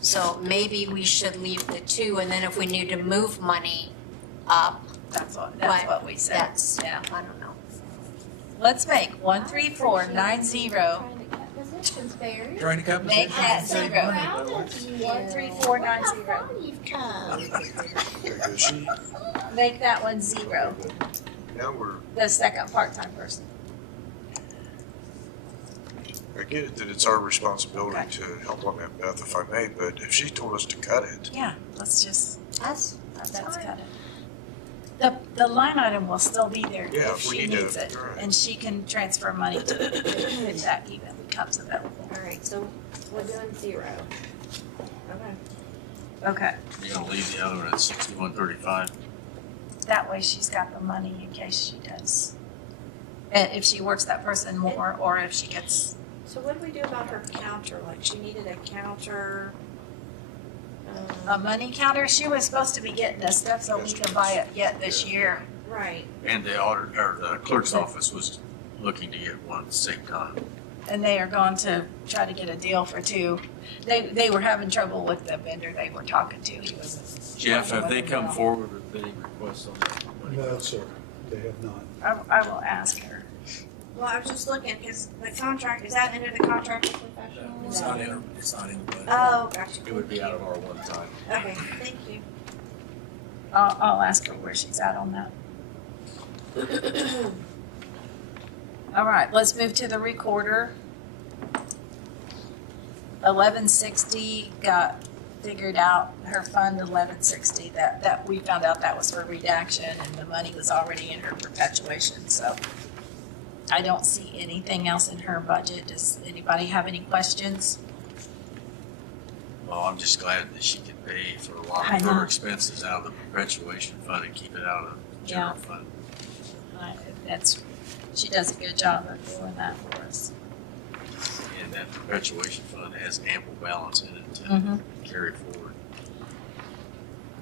So maybe we should leave the 2, and then if we need to move money up, That's what we said. that's, Yeah. I don't know. Let's make 13490, Trying to cut positions, Barry. trying to cut make positions. that save 0. money. 13490. You've come. Make that one 0, Now we're, the second part-time person. I get it that it's our responsibility to help on that, Beth, if I may, but if she told us to cut it, Yeah, let's just, That's let's fine. cut it. The line item will still be there Yeah, if if we she need to- needs it, right. and she can transfer money if that even becomes available. All right, so we're doing 0. Okay. Okay, You're gonna leave the other one at 6135. that way she's got the money in case she does. And if she works that person more, or if she gets, So what do we do about her counter? Like, she needed a counter. a money counter, she was supposed to be getting this stuff so we could buy it yet this year. Right. And the auditor, or the clerk's office was looking to get one at the same time. And they are going to try to get a deal for two. They were having trouble with the vendor they were talking to. He wasn't. Jeff, have they come forward with any requests on that money? No, sir, they have not. I will ask her. Well, I was just looking, because the contract, is that under the contract with professional? It's not in the budget. Oh, gotcha. It would be out of our one time. Okay, thank you. I'll ask her where she's at on that. All right, let's move to the recorder. 1160 got figured out, her fund 1160, that we found out that was for redaction and the money was already in her perpetuation, so I don't see anything else in her budget. Does anybody have any questions? Well, I'm just glad that she can pay for a lot I of know. her expenses out of the perpetuation fund and keep it out of the general fund. She does a good job of doing that for us. And that perpetuation fund has ample balance in it to Mhm. carry forward.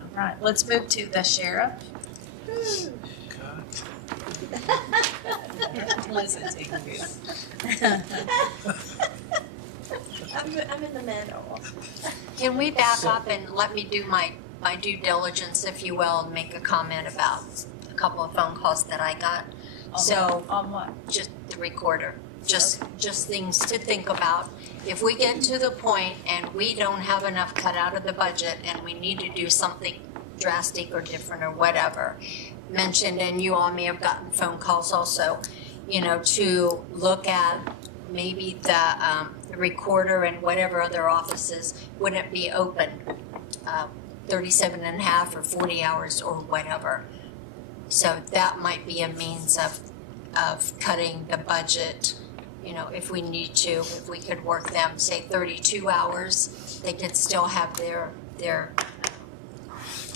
All right, let's move to the sheriff. Listen to you. I'm in the middle. Can we back up and let me do my due diligence, if you will, and make a comment about a couple of phone calls that I got? So, on what? just the recorder, just things to think about. If we get to the point and we don't have enough cut out of the budget and we need to do something drastic or different or whatever, mentioned, and you all may have gotten phone calls also, to look at maybe the recorder and whatever other offices wouldn't be open 37 and a half or 40 hours or whatever. So that might be a means of cutting the budget, if we need to, if we could work them, say 32 hours, they could still have their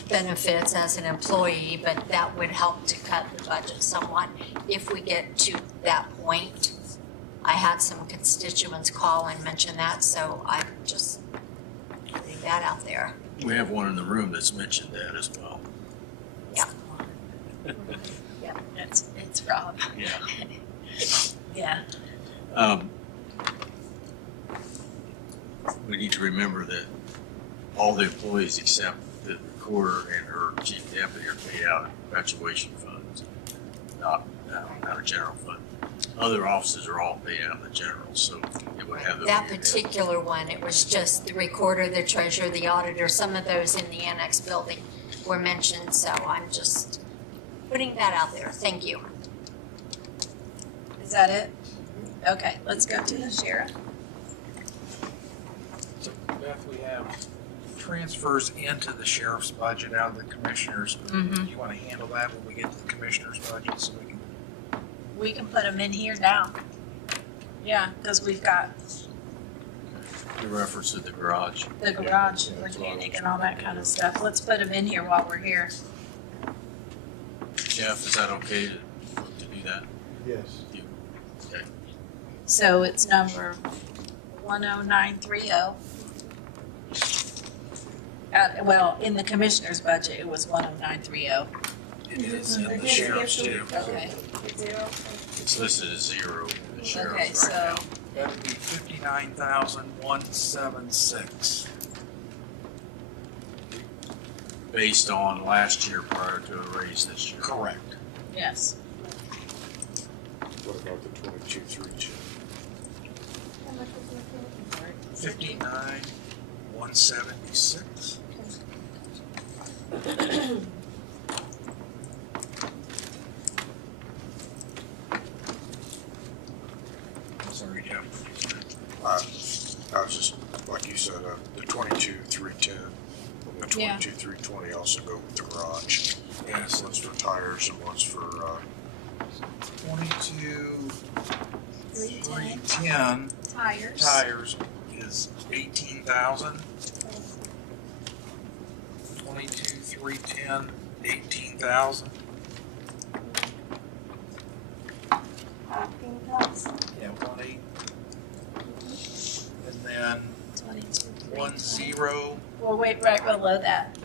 benefits as an employee, but that would help to cut the budget somewhat if we get to that point. I had some constituents call and mention that, so I'm just putting that out there. We have one in the room that's mentioned that as well. Yeah. Yeah, it's Rob. Yeah. Yeah. We need to remember that all the employees except the recorder and her chief deputy are paid out of perpetuation funds, not out of general fund. Other offices are all paid out of the general, so it would have. That particular one, it was just the recorder, the treasurer, the auditor, some of those in the annex building were mentioned, so I'm just putting that out there. Thank you. Is that it? Okay, let's go to the sheriff. So Beth, we have transfers into the sheriff's budget out of the commissioners. Mhm. Do you want to handle that when we get to the commissioner's budget so we can? We can put them in here now. Yeah, because we've got The reference to the garage. the garage mechanic and all that kind of stuff. Let's put them in here while we're here. Jeff, is that okay to do that? Yes. Okay. So it's number 10930. Well, in the commissioner's budget, it was 10930. It is in the sheriff's too. Okay. It's listed as 0 in the sheriff's Okay, right so now. That would be 59,176. Based on last year prior to a raise this year. Correct. yes. What about the 2232? 59,176. Sorry, Jeff. I was just, like you said, the 22,310, and the Yeah. 22,320 also go with the garage. Yes. One's for tires and one's for, 22,310 Tires. tires is 18,000. 22,310, 18,000. 18,000. Yeah, 1.8. And then 22. 10. Well, wait, right below that.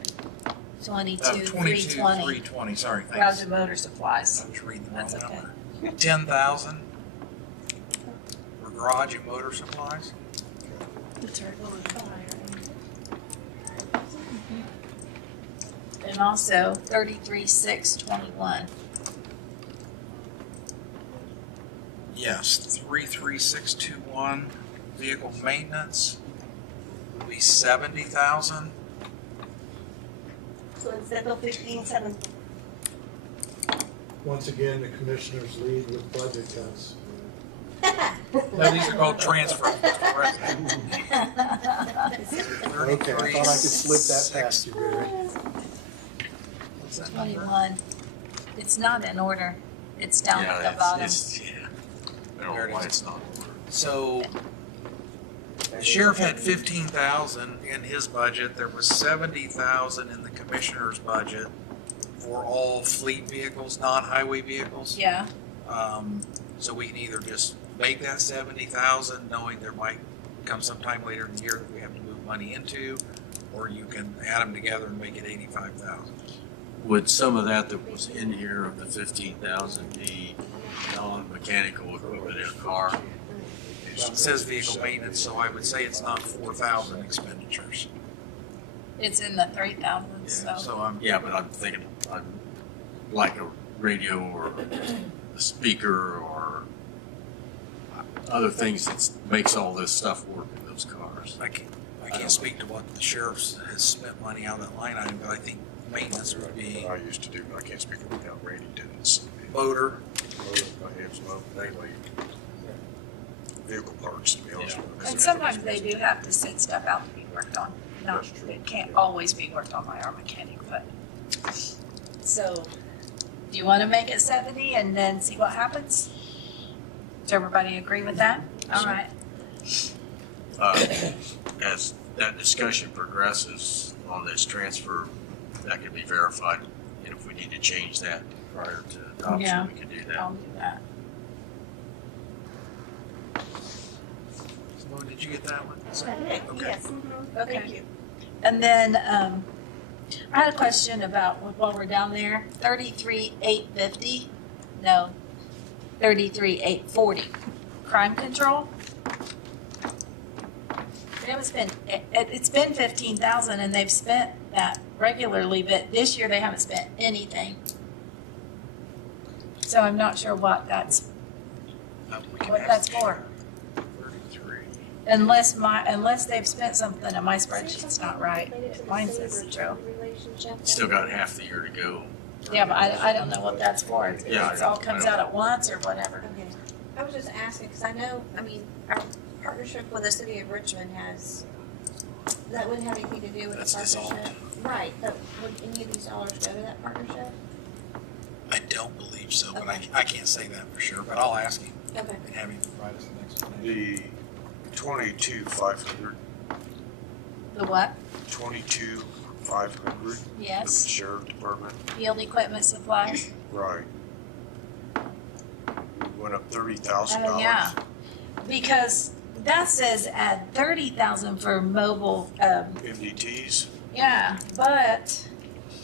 22, 22, 320. 320, sorry, Garage thanks. and motor supplies. I was reading the That's wrong okay. number. 10,000 for garage and motor supplies. That's right. And also 33,621. Yes, 33621, vehicle maintenance would be 70,000. So instead of 15,700. Once again, the commissioners lead with budget cuts. No, these are called transfers, Mr. President. Okay, I thought I could slip that past you, Barry. What's that number? 21. It's not in order. It's down at the Yeah, bottom. I don't know why it's not. So the sheriff had 15,000 in his budget. There was 70,000 in the commissioner's budget for all fleet vehicles, non-highway vehicles. Yeah. So we can either just make that 70,000, knowing there might come sometime later in the year that we have to move money into, or you can add them together and make it 85,000. Would some of that was in here of the 15,000 be non-mechanical equipment in a car? It says vehicle maintenance, so I would say it's not 4,000 expenditures. It's in the 3,000, so. So I'm, Yeah, but I'm thinking, like a radio or a speaker or other things that makes all this stuff work in those cars. I can't speak to what the sheriff has spent money on that line item, but I think maintenance would be I used to do, I can't speak for how Randy did it. motor. I have some mainly vehicle parts, to be honest with you. And sometimes they do have to send stuff out to be worked on. Not, That's true. it can't always be worked on by our mechanic, but. So, do you want to make it 70 and then see what happens? Does everybody agree with that? All right. As that discussion progresses on this transfer, that can be verified. And if we need to change that prior to adoption, Yeah. we can do that. I'll do that. So did you get that one? Okay. Okay. Yes. Okay. Thank you. And then, I had a question about, while we're down there, 33,850, no, 33,840, crime control. They haven't spent, it's been 15,000 and they've spent that regularly, but this year they haven't spent anything. So I'm not sure what that's, We can what ask that's the for. sheriff. 33. Unless they've spent something and my spreadsheet's not right. Mine says zero. Still got half the year to go. Yeah, but I don't know what that's for. If Yeah, it all comes out at once or whatever. Okay. I was just asking, because I know, I mean, our partnership with the city of Richmond has, that wouldn't have anything to do with the That's partnership. dissolved. Right, but would any of these dollars go to that partnership? I don't believe so, but Okay. I can't say that for sure, but I'll ask him Okay. and have him. Provide us an explanation. The 22,500, The what? 22,500 for the Yes, sheriff department, field equipment supplies. right. We went up $30,000. Oh, yeah. Because that says add 30,000 for mobile, MDTs, yeah, but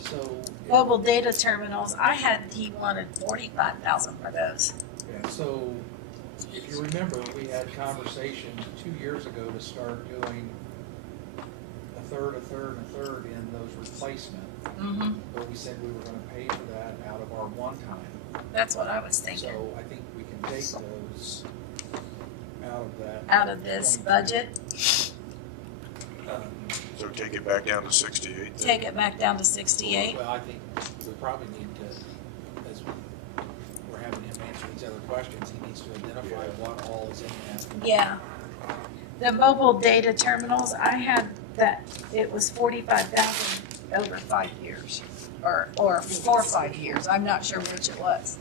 So, mobile data terminals, he wanted 45,000 for those. yeah, so if you remember, we had conversation 2 years ago to start doing a third, in those replacement. Mm-hmm, But we said we were gonna pay for that out of our one-time. that's what I was thinking. So I think we can take those out of that. Out of this budget, so take it back down to 68 then. take it back down to 68. Well, I think we probably need to, as we're having him answer these other questions, he needs to identify what all is in that. Yeah. The mobile data terminals, I had that, it was 45,000 over 5 years, or 4 or 5 years, I'm not sure which it was.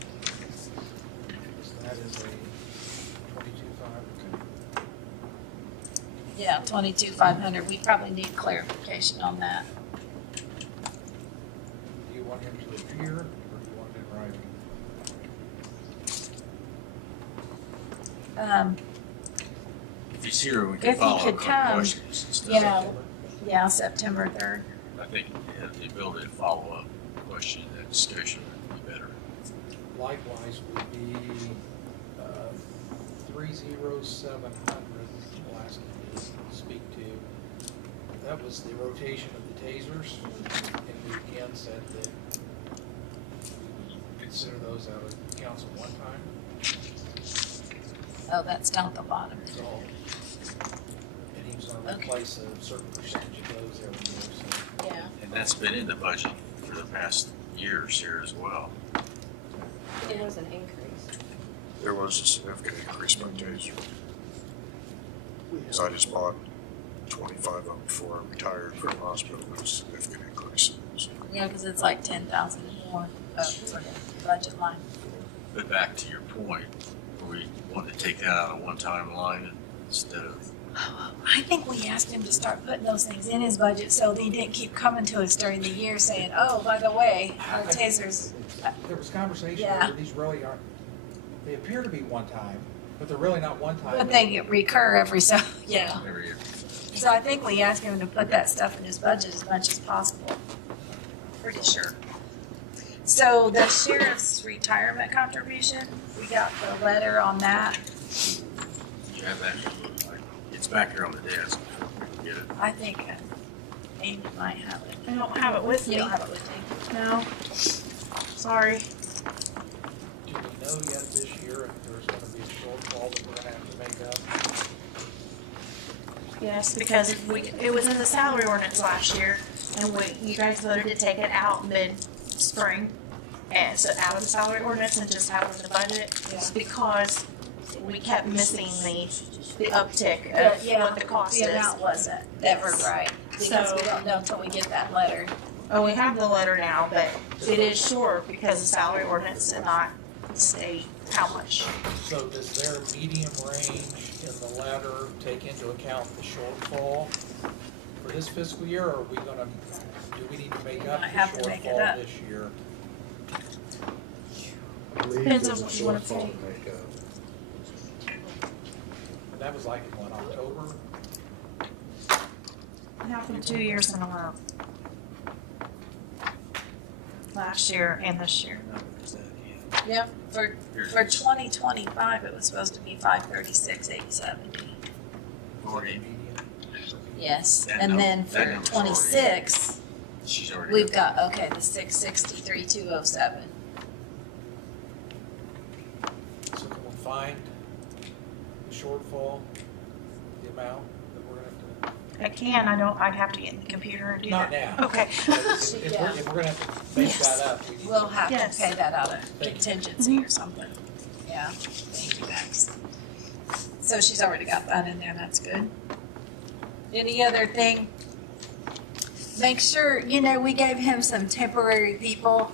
That is a 22.5. Yeah, 22,500, we probably need clarification on that. Do you want him to appear, or do you want it in writing? If he's here, we If can he follow could up on come, questions and stuff. Yeah, yeah, September 3rd. I think the ability to follow up, question that discussion would be better. Likewise would be 30700, we'll ask you to speak to. That was the rotation of the tasers, and we again said that we consider those out of council one time. Oh, that's down at the bottom. So, and he was gonna replace a certain percentage of those every year, so. Yeah. And that's been in the budget for the past years here as well. It was an increase. There was a significant increase by taser. Because I just bought 25 of them before I retired from the hospital. It was a significant increase. Yeah, because it's like 10,000 more for the budget line. But back to your point, we want to take that out of one-time line instead of, I think we asked him to start putting those things in his budget so they didn't keep coming to us during the year saying, oh, by the way, our tasers. There was conversation Yeah. over these really aren't, they appear to be one time, but they're really not one time. But they recur every so, yeah. every year. So I think we asked him to put that stuff in his budget as much as possible. Pretty sure. So the sheriff's retirement contribution, we got the letter on that. You have that, it's back here on the desk. We can get it. I think Amy might have it. I don't have it with You me. don't have it with you? No. Sorry. Do we know yet this year if there's gonna be a shortfall that we're gonna have to make up? Yes, because it was in the salary ordinance last year, and you guys voted to take it out mid-spring, and so out of the salary ordinance and just out of the budget, because we kept missing the uptick of what the cost The is. amount wasn't ever right, because we So- don't know until we get that letter. Oh, we have the letter now, but it is short because the salary ordinance did not state how much. So does their medium range in the letter take into account the shortfall for this fiscal year, or are we gonna, do we need to make up might the have to make it shortfall up. this year? I believe Depends there's on a what you wanna shortfall take. to make up. And that was like in what, October? It happened 2 years in a row. Last year and this year. Yep, for 2025, it was supposed to be 536,870. Already, Yes, That and num- then that for number's 26, she's already. we've got, okay, the 663,207. So can we find the shortfall, the amount that we're gonna have I can, I'd have to get in the computer and to, do not that. now. Okay. But if we're gonna have to make that up, we need. We'll have Yes. to pay that out of Thank you. contingency or something. Yeah, thank you, Max. So she's already got that in there, that's good. Any other thing? Make sure, we gave him some temporary people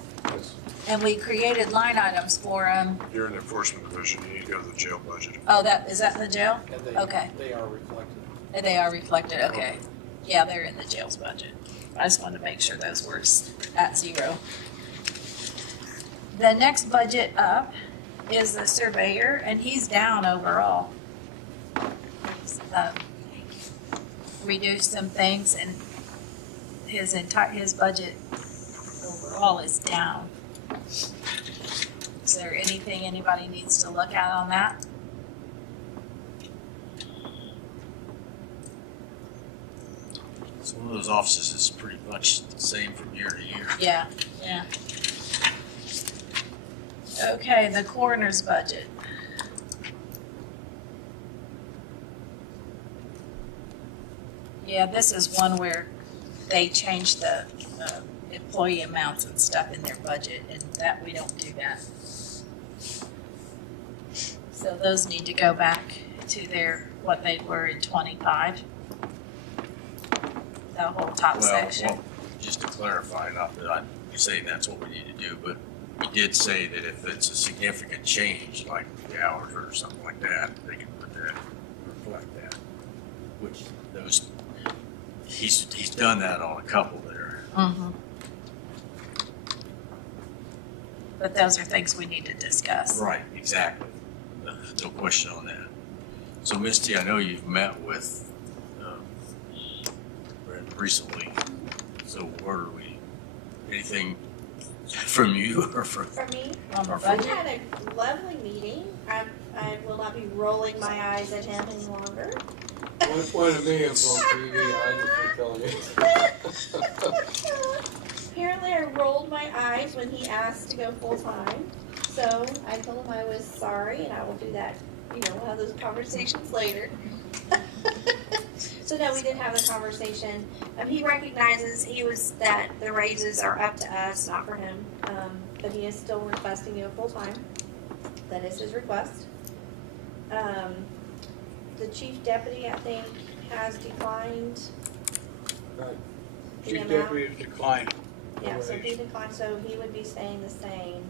and we created line items for him. If you're in the enforcement division, you need to go to the jail budget. Oh, is that in the jail? And Okay. they are reflected. They are reflected, okay. Yeah, they're in the jail's budget. I just wanted to make sure those were at zero. The next budget up is the surveyor, and he's down overall. He's, reduced some things, and his budget overall is down. Is there anything anybody needs to look at on that? It's one of those offices that's pretty much the same from year to year. Yeah. Okay, the coroner's budget. Yeah, this is one where they changed the employee amounts and stuff in their budget, and that we don't do that. So those need to go back to what they were in 25. The whole top section. Well, just to clarify, not that I'm saying that's what we need to do, but we did say that if it's a significant change, like the hours or something like that, they can put that, reflect that. Which he's done that on a couple there. Mm-hmm. But those are things we need to discuss. Right, exactly. No question on that. So Misty, I know you've met with Brent recently. So where are we? Anything from you or from? For me, On the we budget? had a lovely meeting. I will not be rolling my eyes at him any longer. One of me is on TV, I just been telling you. Apparently I rolled my eyes when he asked to go full-time. So I told him I was sorry and I will do that. You know, we'll have those conversations later. So no, we did have the conversation. He recognizes that the raises are up to us, not for him. But he is still requesting to go full-time. That is his request. The chief deputy, I think, has declined. Right. the Chief amount. deputy is declining. Yeah, so he declined, so he would be staying the same.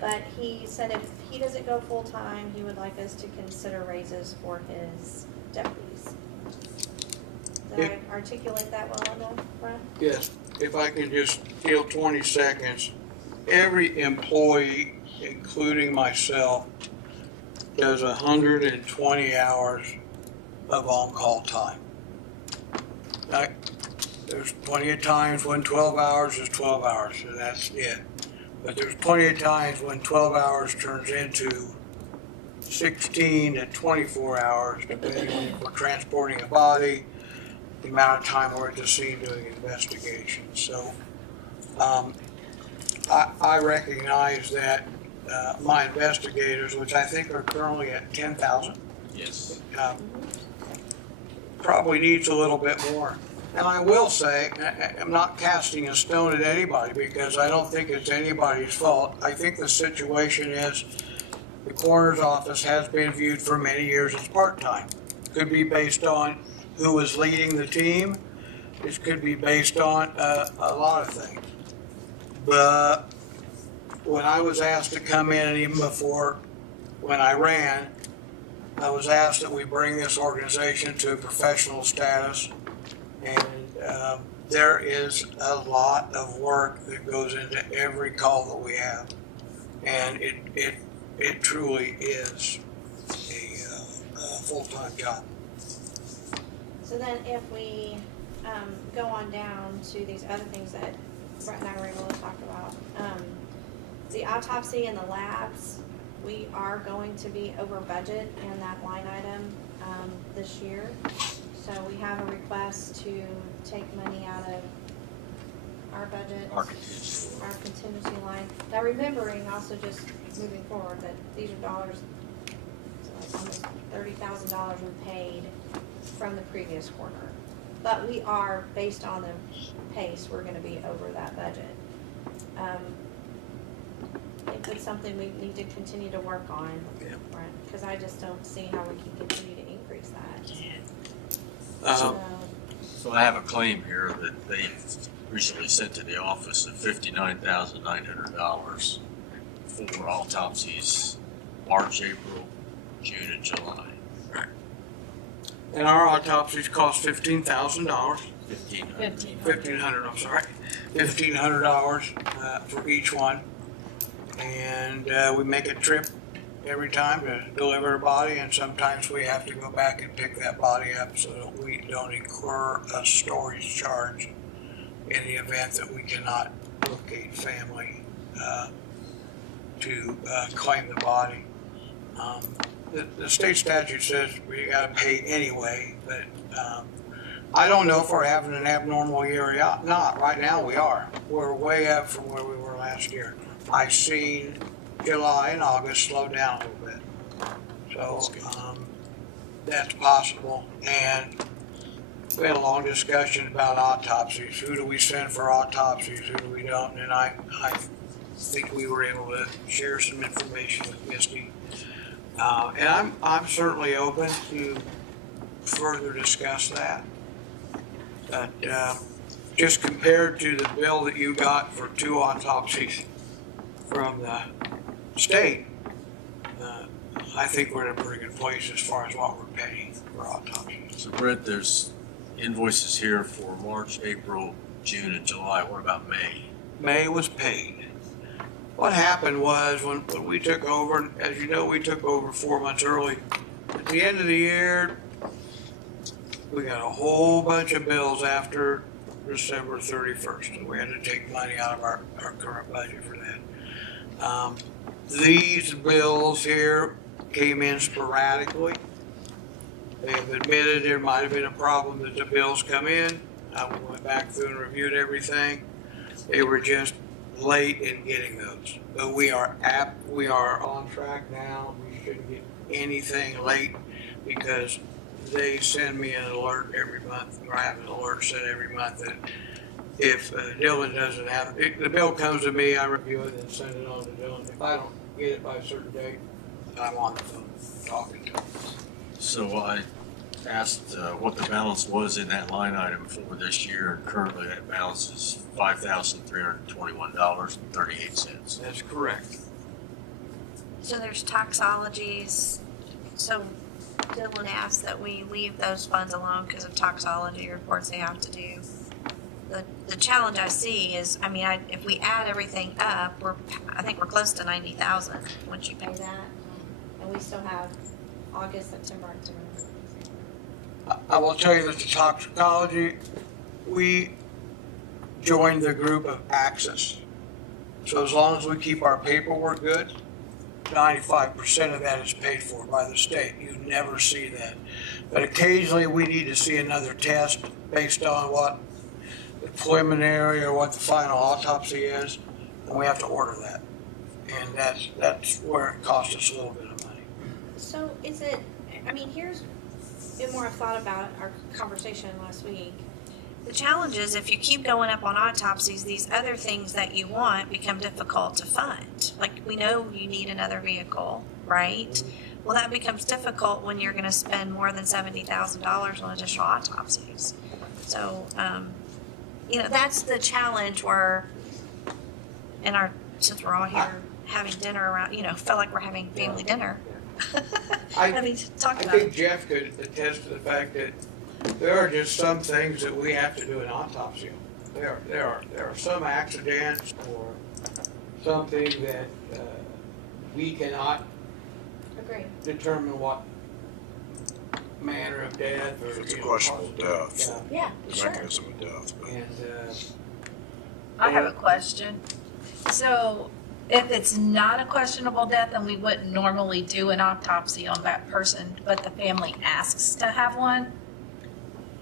But he said if he doesn't go full-time, he would like us to consider raises for his deputies. Did I articulate that well enough, Brent? Yes, if I can just steal 20 seconds. Every employee, including myself, does 120 hours of on-call time. Like, there's plenty of times when 12 hours is 12 hours, and that's it. But there's plenty of times when 12 hours turns into 16 to 24 hours, depending on if we're transporting a body, the amount of time we're at the scene doing investigations. So I recognize that my investigators, which I think are currently at 10,000, Yes. probably needs a little bit more. And I will say, I'm not casting a stone at anybody because I don't think it's anybody's fault. I think the situation is the coroner's office has been viewed for many years as part-time. Could be based on who was leading the team. This could be based on a lot of things. But when I was asked to come in, and even before when I ran, I was asked that we bring this organization to a professional status. And there is a lot of work that goes into every call that we have. And it truly is a full-time job. So then if we go on down to these other things that Brett and I were able to talk about, the autopsy and the labs, we are going to be over budget in that line item this year. So we have a request to take money out of our budget, Our contingency line. Now remembering also just moving forward that these are dollars, so like almost $30,000 we paid from the previous quarter. But we are, based on the pace, we're gonna be over that budget. If it's something we need to continue to work on, right? Because I just don't see how we can continue to increase that. So I have a claim here that they recently sent to the office of $59,900 for autopsies, March, April, June, and July. And our autopsies cost $15,000. $1,500. I'm sorry. $1,500 for each one. And we make a trip every time to deliver a body, and sometimes we have to go back and pick that body up so that we don't incur a storage charge in the event that we cannot locate family to claim the body. The state statute says we gotta pay anyway, but I don't know if we're having an abnormal year or not. Right now we are. We're way up from where we were last year. I've seen July and August slow down a little bit. So that's possible. And we had a long discussion about autopsies. Who do we send for autopsies? Who do we don't? And I think we were able to share some information with Misty. And I'm certainly open to further discuss that. But just compared to the bill that you got for 2 autopsies from the state, I think we're in a pretty good place as far as what we're paying for autopsies. So Brett, there's invoices here for March, April, June, and July. What about May? May was paid. What happened was when we took over, as you know, we took over 4 months early. At the end of the year, we got a whole bunch of bills after December 31st. So we had to take money out of our current budget for that. These bills here came in sporadically. They have admitted there might have been a problem that the bills come in. We went back through and reviewed everything. They were just late in getting those. But we are on track now. We shouldn't get anything late because they send me an alert every month, or I have an alert sent every month that if Dylan doesn't have it, the bill comes to me, I review it and send it on to Dylan. If I don't get it by a certain date, I'm on the phone talking to him. So I asked what the balance was in that line item for this year, and currently that balance is $5,321.38. That's correct. So there's toxologies, so Dylan asked that we leave those funds alone because of toxology reports they have to do. The challenge I see is, I mean, if we add everything up, I think we're close to 90,000 once you pay that. And we still have August, September, October. I will tell you that the toxicology, we joined the group of Access. So as long as we keep our paperwork good, 95% of that is paid for by the state. You never see that. But occasionally we need to see another test based on what the preliminary or what the final autopsy is, and we have to order that. And that's where it costs us a little bit of money. So is it, I mean, here's a bit more I've thought about our conversation last week. The challenge is if you keep going up on autopsies, these other things that you want become difficult to fund. Like, we know you need another vehicle, right? Well, that becomes difficult when you're gonna spend more than $70,000 on additional autopsies. So, you know, that's the challenge where, since we're all here having dinner around, you know, felt like we're having family dinner. I mean, talk I about think it. Jeff could attest to the fact that there are just some things that we have to do an autopsy on. There are some accidents or something that we cannot Agree. determine what manner of death or If it's a you know, questionable cause of death. Yeah, The sure. mechanism of death, but And I have a question. So if it's not a questionable death, then we wouldn't normally do an autopsy on that person, but the family asks to have one?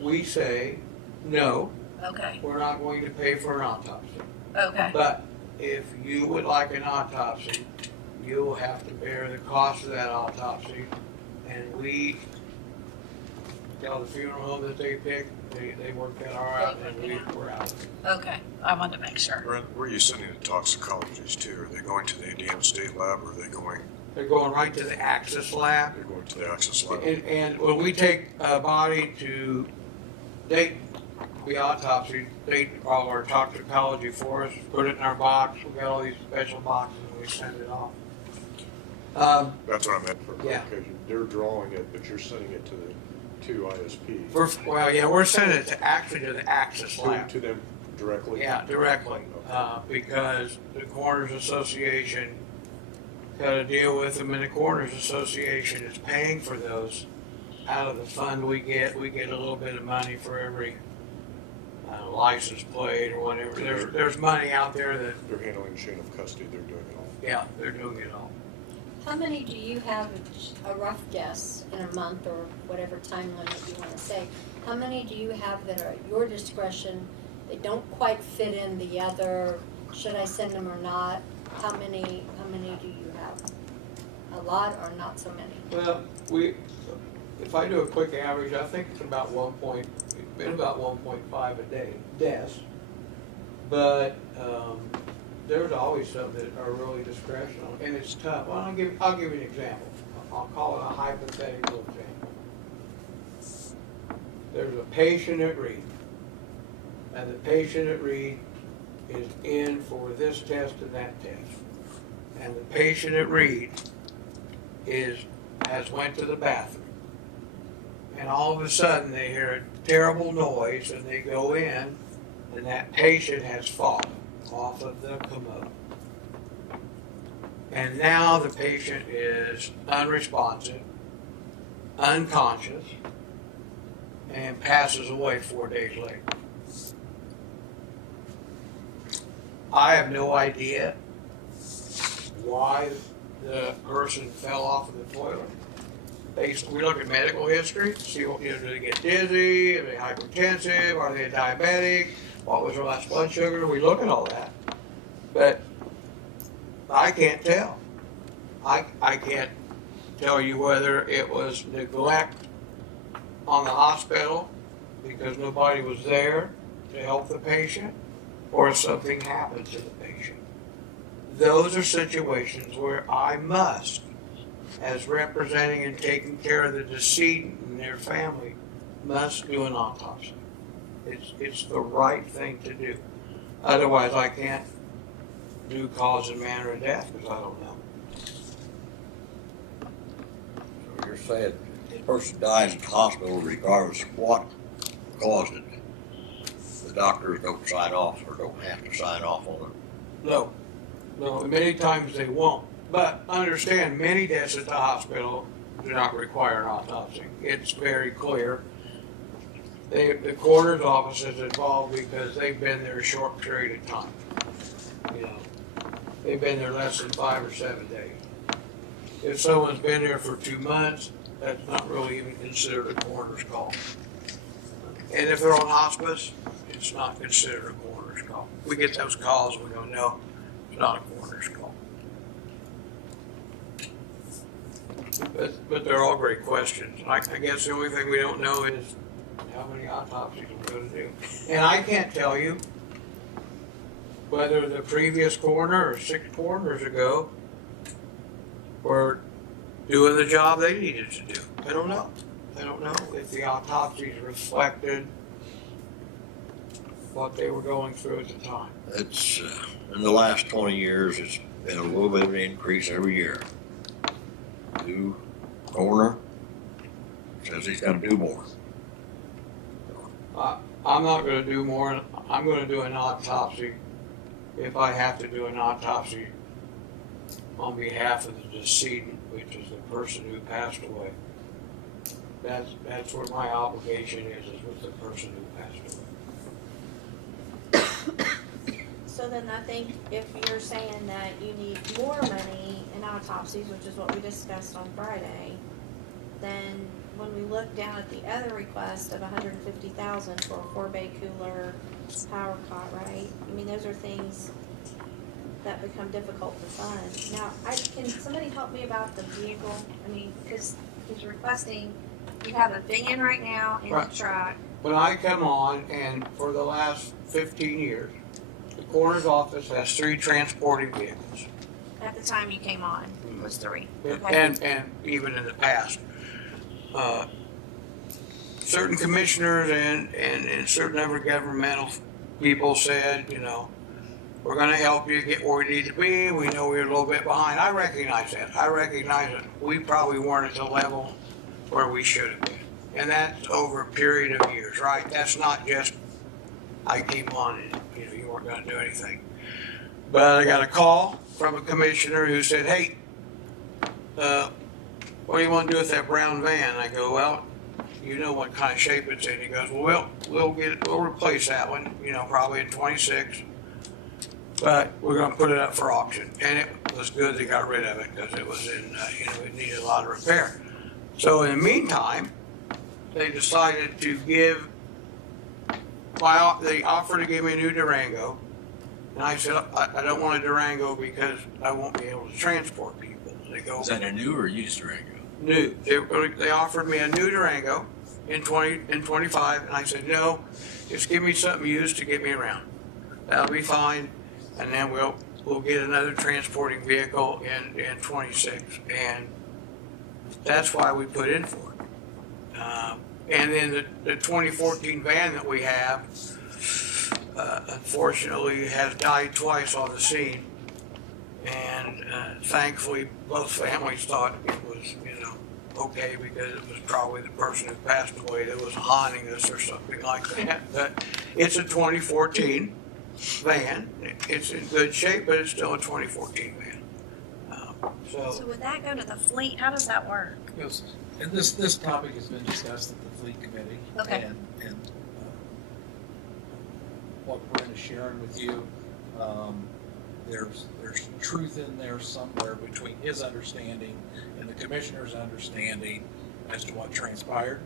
we say, no, Okay, we're not going to pay for an autopsy. okay, But if you would like an autopsy, you will have to bear the cost of that autopsy. And we tell the funeral home that they pick, they work that all out, and we're out. okay. I wanted to make sure. where are you sending the toxicologies to? Are they going to the Indiana State Lab, or are they going, They're going right to the Access Lab. they're going to the Access Lab? And when we take a body to Dayton, the autopsy, they call our toxicology for us, put it in our box, we got all these special boxes, and we send it off. That's what I meant. For Yeah. clarification, they're drawing it, but you're sending it to the two ISPs. We're sending it actually to the Access Lab. To them directly? Yeah, directly, because the Coroners Association got to deal with them, and the Coroners Association is paying for those out of the fund we get. We get a little bit of money for every license plate or whatever. There's money out there that, They're handling the chain of custody, they're doing it all. yeah, they're doing it all. How many do you have, a rough guess, in a month or whatever time limit you wanna say? How many do you have that are at your discretion, that don't quite fit in the other, should I send them or not? How many do you have? A lot or not so many? Well, if I do a quick average, I think it's about 1.5 a day, deaths. But, there's always some that are really discretional, and it's tough. Well, I'll give you an example. I'll call it a hypothetical example. There's a patient at Reed, and the patient at Reed is in for this test and that test. And the patient at Reed has went to the bathroom. And all of a sudden, they hear a terrible noise, and they go in, and that patient has fallen off of the commode. And now the patient is unresponsive, unconscious, and passes away 4 days later. I have no idea why the person fell off of the toilet. We look at medical history, see what, do they get dizzy, are they hypertensive, are they diabetic, what was their last blood sugar, we look at all that. But I can't tell. I can't tell you whether it was neglect on the hospital because nobody was there to help the patient, or if something happened to the patient. Those are situations where I must, as representing and taking care of the decedent and their family, must do an autopsy. It's the right thing to do. Otherwise, I can't do cause and manner of death because I don't know. So you're saying the person dies in the hospital regardless of what caused it. The doctors don't sign off or don't have to sign off on it. No, many times they won't. But understand, many deaths at the hospital do not require an autopsy. It's very clear. The coroner's office is involved because they've been there a short period of time. They've been there less than 5 or 7 days. If someone's been there for 2 months, that's not really even considered a coroner's call. And if they're on hospice, it's not considered a coroner's call. We get those calls, we go, no, it's not a coroner's call. But they're all great questions. I guess the only thing we don't know is how many autopsies we're going to do. And I can't tell you whether the previous coroner or 6 coroners ago were doing the job they needed to do. I don't know. I don't know if the autopsies reflected what they were going through at the time. It's, in the last 20 years, it's been a little bit of an increase every year. New coroner says he's gonna do more. I'm not gonna do more. I'm gonna do an autopsy if I have to do an autopsy on behalf of the decedent, which is the person who passed away. That's where my obligation is with the person who passed away. So then I think if you're saying that you need more money in autopsies, which is what we discussed on Friday, then when we look down at the other request of $150,000 for a 4-bay cooler, power cot, right? I mean, those are things that become difficult to fund. Now, can somebody help me about the vehicle? I mean, because he's requesting, you have a van right now in the truck. When I come on, and for the last 15 years, the coroner's office has 3 transporting vehicles. At the time you came on, it was 3. And even in the past. Certain commissioners and certain other governmental people said, we're gonna help you get where we need to be. We know we're a little bit behind. I recognize that. I recognize that we probably weren't at the level where we should have been. And that's over a period of years, right? That's not just, I came on and, you weren't gonna do anything. But I got a call from a commissioner who said, hey, what do you want to do with that brown van? I go, well, you know what kind of shape it's in. He goes, well, we'll replace that one, probably in 26. But we're going to put it up for auction. And it was good they got rid of it because it was in, it needed a lot of repair. So in the meantime, they decided to they offered to give me a new Durango. And I said, I don't want a Durango because I won't be able to transport people. They go, is that a new or used Durango? New. They offered me a new Durango in 25, and I said, no, just give me something used to get me around. That'll be fine. And then we'll get another transporting vehicle in 26. And that's why we put in for it. And then the 2014 van that we have, unfortunately, has died twice on the scene. And thankfully, both families thought it was, okay, because it was probably the person who passed away that was haunting us or something like that. But it's a 2014 van. It's in good shape, but it's still a 2014 van. So would that go to the fleet? How does that work? Yes. And this topic has been discussed at the fleet committee. Okay. And what Brent is sharing with you There's truth in there somewhere between his understanding and the commissioner's understanding as to what transpired.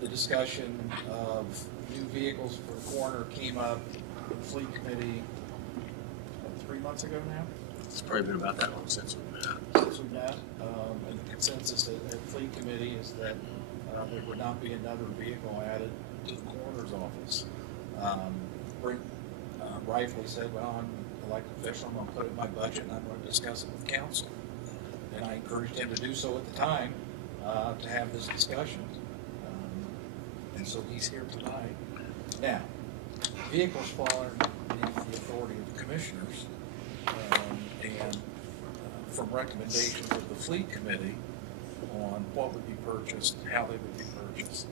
The discussion of new vehicles for the coroner came up in the fleet committee, what, 3 months ago now? It's probably been about that long since we've met. And the consensus at fleet committee is that there would not be another vehicle added to the coroner's office. Brent rightfully said, well, I'm an elected official, I'm gonna put it in my budget and I'm gonna discuss it with council. And I encouraged him to do so at the time, to have this discussion. And so he's here tonight. Now, vehicles fall underneath the authority of the commissioners, and from recommendations of the fleet committee on what would be purchased, how they would be purchased,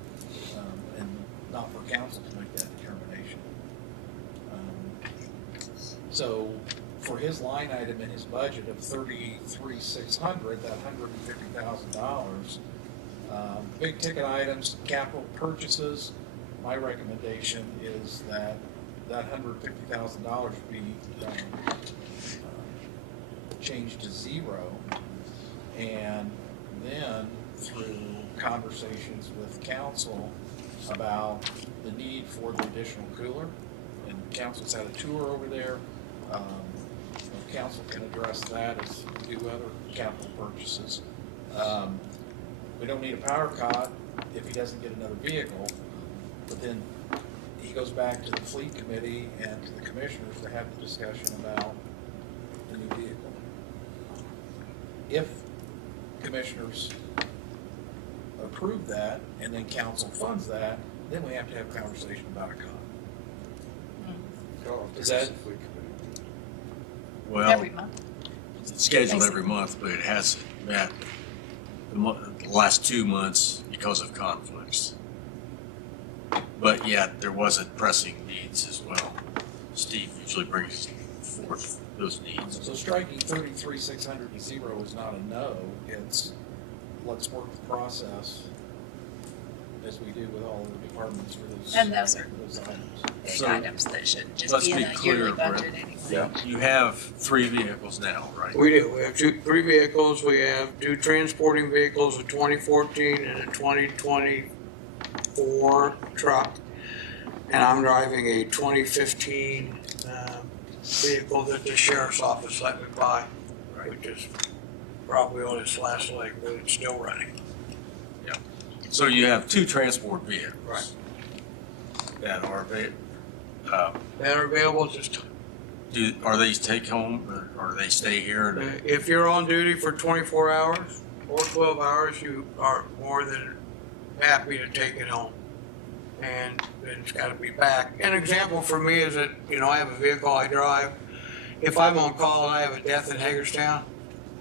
and not for council to make that determination. So for his line item in his budget of $33,600, that $150,000, big ticket items, capital purchases, my recommendation is that $150,000 be changed to zero, and then through conversations with council about the need for the additional cooler, and council's had a tour over there. Council can address that as we do other capital purchases. We don't need a power cot if he doesn't get another vehicle, but then he goes back to the fleet committee and to the commissioners to have the discussion about the new vehicle. If commissioners approve that and then council funds that, then we have to have a conversation about a cot. Is that? Well, Every month. it's scheduled every month, but it hasn't met the last 2 months because of conflicts. But yet, there wasn't pressing needs as well. Steve usually brings forth those needs. So striking 33,600 to zero is not a no. It's let's work the process as we do with all the departments for those. And those are items. Big items that should just Let's be in be a clear, yearly Brett. budget anyway. Yeah. You have 3 vehicles now, right? We do. We have three vehicles. We have 2 transporting vehicles, a 2014 and a 2024 truck. And I'm driving a 2015 vehicle that the sheriff's office let me buy, which is probably on its last leg, but it's still running. Yeah. So you have 2 transport vehicles. Right. That are That are available at this time. are they take home or they stay here? If you're on duty for 24 hours or 12 hours, you are more than happy to take it home. And it's got to be back. An example for me is that, I have a vehicle I drive. If I'm on call and I have a death in Hagerstown,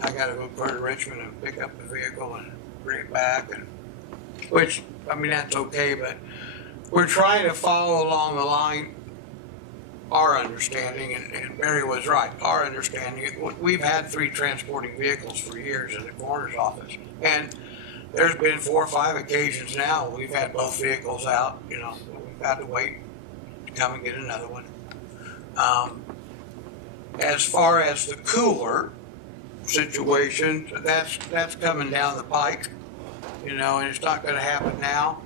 I got to go to Richmond and pick up the vehicle and bring it back. That's okay, but we're trying to follow along the line, our understanding, and Barry was right, our understanding. We've had 3 transporting vehicles for years in the coroner's office. And there's been 4 or 5 occasions now we've had both vehicles out, we've had to wait to come and get another one. As far as the cooler situation, that's coming down the pike, and it's not gonna happen now.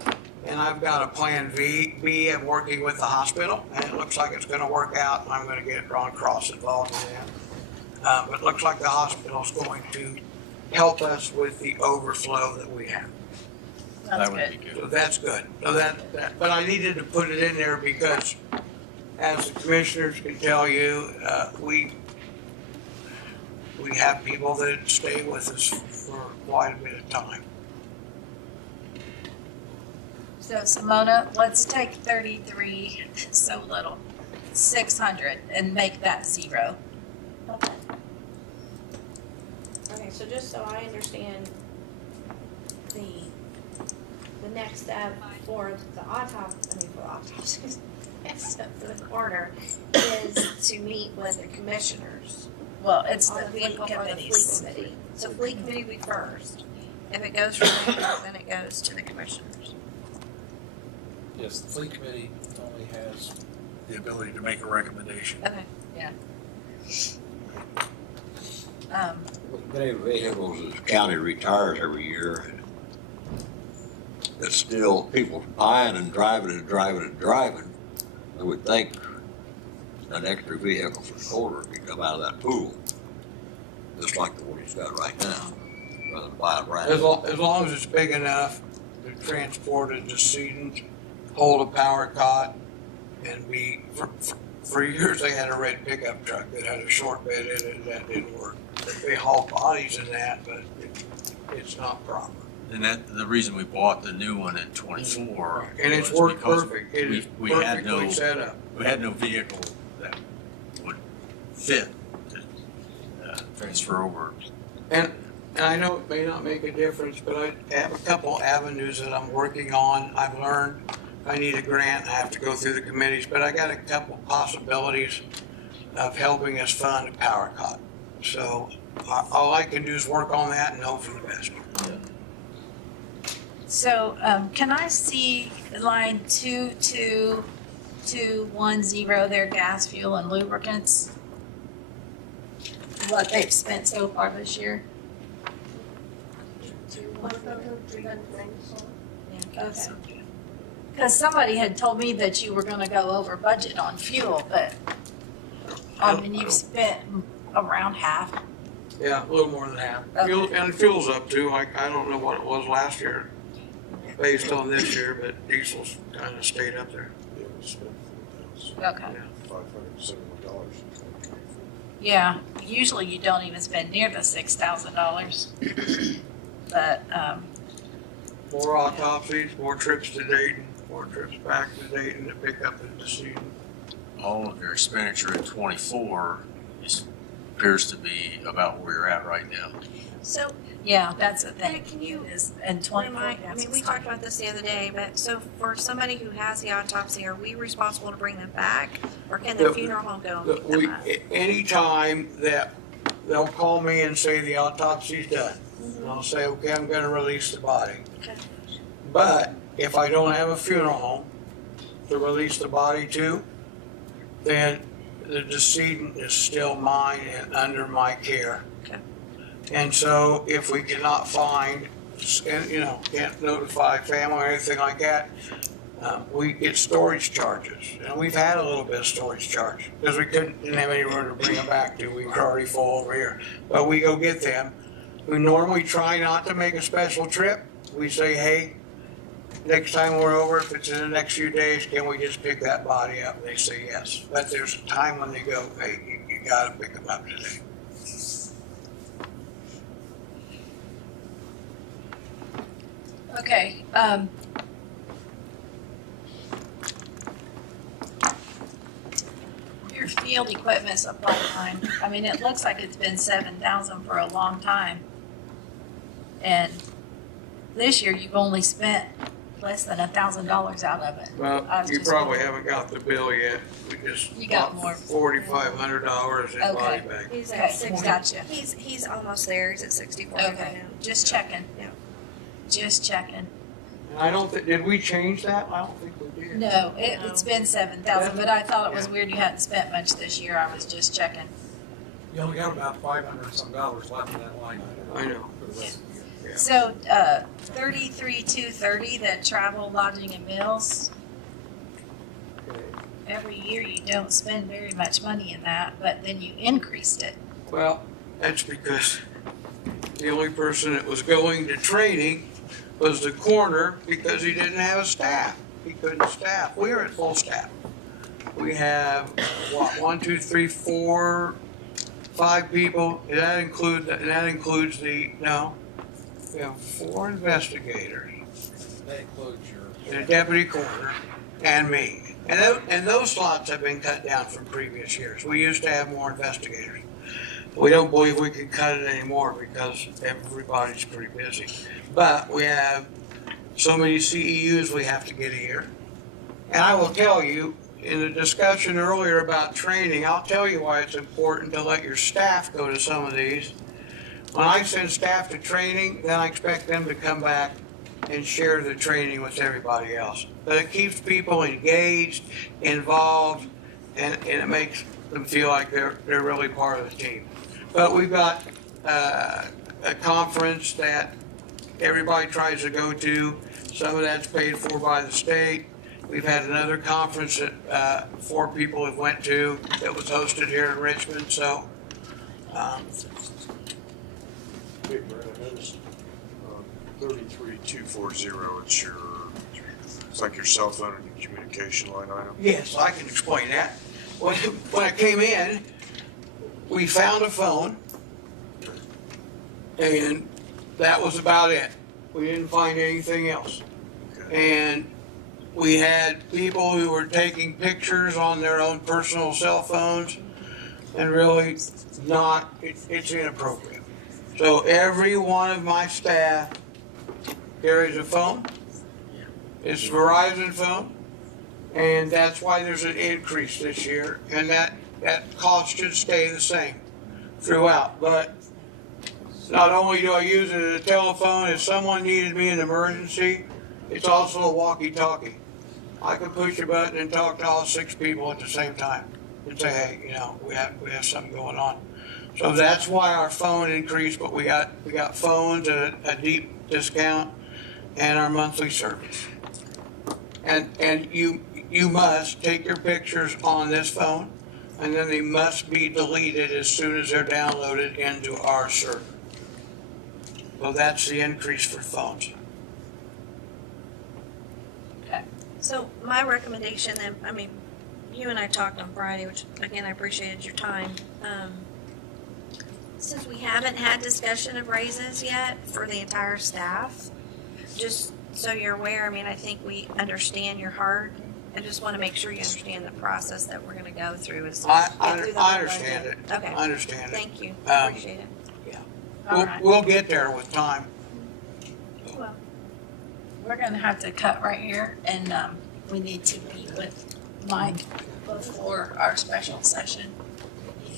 And I've got a plan B. I'm working with the hospital, and it looks like it's gonna work out, and I'm gonna get Ron Cross involved in that. But it looks like the hospital's going to help us with the overflow that we have. That's good. So that's good. So but I needed to put it in there because, as the commissioners can tell you, we have people that stay with us for quite a bit of time. So Simona, let's take 33, so little, 600 and make that zero. Okay, so just so I understand, the next step for the autopsies, for the coroner, is to meet with the commissioners. Well, it's On the fleet vehicle or the committees. fleet committee. So fleet committee be first. If it goes from there, then it goes to the commissioners. Yes, the fleet committee only has the ability to make a recommendation. Okay, yeah. Many vehicles the county retires every year. It's still people buying and driving and driving and driving. I would think an extra vehicle for the coroner could come out of that pool, just like the one he's got right now, rather than buy a brand As new. long as it's big enough to transport a decedent, hold a power cot, and for years they had a red pickup truck that had a short bed in it, and that didn't work. They haul bodies in that, but it's not proper. And that, the reason we bought the new one in 24. And it's was worked because perfect. It is we had perfectly no, set up. we had no vehicle that would fit to transfer over. And I know it may not make a difference, but I have a couple avenues that I'm working on. I've learned I need a grant, I have to go through the committees, but I got a couple possibilities of helping us fund a power cot. So all I can do is work on that and hope for the best. So, can I see line 22210 there, gas, fuel, and lubricants? What they've spent so far this year? Okay. Because somebody had told me that you were gonna go over budget on fuel, but, I mean, you've spent around half. Yeah, a little more than half. Okay. Fuel's up too. I don't know what it was last year based on this year, but diesel's kind of stayed up there. Yeah, we spent Okay. $571. Yeah, usually you don't even spend near the $6,000. But, More autopsies, more trips to Dayton, more trips back to Dayton to pick up the decedent. All of your expenditure in 24 appears to be about where you're at right now. So, yeah, that's the thing. can you, Is, and 24. I mean, we talked about this the other day, but so for somebody who has the autopsy, are we responsible to bring them back? Or can the funeral home go and pick them up? Anytime that they'll call me and say the autopsy's done, and I'll say, okay, I'm gonna release the body. Okay. But if I don't have a funeral home to release the body to, then the decedent is still mine and under my care. Okay. And so if we cannot find, and can't notify family or anything like that, we get storage charges. And we've had a little bit of storage charge because we didn't have anywhere to bring them back to. We were already full over here. But we go get them. We normally try not to make a special trip. We say, hey, next time we're over, if it's in the next few days, can we just pick that body up? And they say yes. But there's a time when they go, hey, you gotta pick them up today. Okay, your field equipment supply line, I mean, it looks like it's been 7,000 for a long time. And this year you've only spent less than $1,000 out of it. Well, I was you just probably wondering. haven't got the bill yet. We just You got bought more. $4,500 in body Okay. bag. He's Okay, at 60. gotcha. He's almost there. He's at 64 right Okay, now. just checking. Yeah. Just checking. And I don't think, did we change that? I don't think we did. No, it's been 7,000, but I thought it was weird you hadn't spent much this year. I was just checking. You only got about $500 some left in that line item. I know. For the rest of the year. Yeah. So, 33,230, the travel, lodging, and meals. Every year you don't spend very much money in that, but then you increased it. Well, that's because the only person that was going to training was the coroner because he didn't have a staff. He couldn't staff. We are at full staff. We have, what, 1, 2, 3, 4, 5 people. And that includes the, no, we have 4 investigators. That includes your. And a deputy coroner and me. And those slots have been cut down from previous years. We used to have more investigators. We don't believe we can cut it anymore because everybody's pretty busy. But we have so many CEUs we have to get a year. And I will tell you, in the discussion earlier about training, I'll tell you why it's important to let your staff go to some of these. When I send staff to training, then I expect them to come back and share the training with everybody else. But it keeps people engaged, involved, and it makes them feel like they're really part of the team. But we've got a conference that everybody tries to go to. Some of that's paid for by the state. We've had another conference that 4 people have went to that was hosted here in Richmond. So. Hey, Brad, I noticed 33240, it's like your cell phone and your communication line item. Yes, I can explain that. When I came in, we found a phone, and that was about it. We didn't find anything else. And we had people who were taking pictures on their own personal cell phones, and really not, it's inappropriate. So every one of my staff carries a phone. It's a Verizon phone, and that's why there's an increase this year, and that cost should stay the same throughout. But not only do I use it as a telephone, if someone needed me in an emergency, it's also a walkie-talkie. I can push a button and talk to all 6 people at the same time and say, hey, you know, we have something going on. So that's why our phone increased, but we got phones at a deep discount and our monthly service. And you must take your pictures on this phone, and then they must be deleted as soon as they're downloaded into our server. So that's the increase for phones. So my recommendation, then, I mean, you and I talked on Friday, which again, I appreciated your time. Since we haven't had discussion of raises yet for the entire staff, just so you're aware, I mean, I think we understand your heart. I just want to make sure you understand the process that we're going to go through. I understand it. Okay. I understand it. Thank you. Appreciate it. Yeah. We'll get there with time. Well, we're gonna have to cut right here, and we need to meet with Mike before our special session.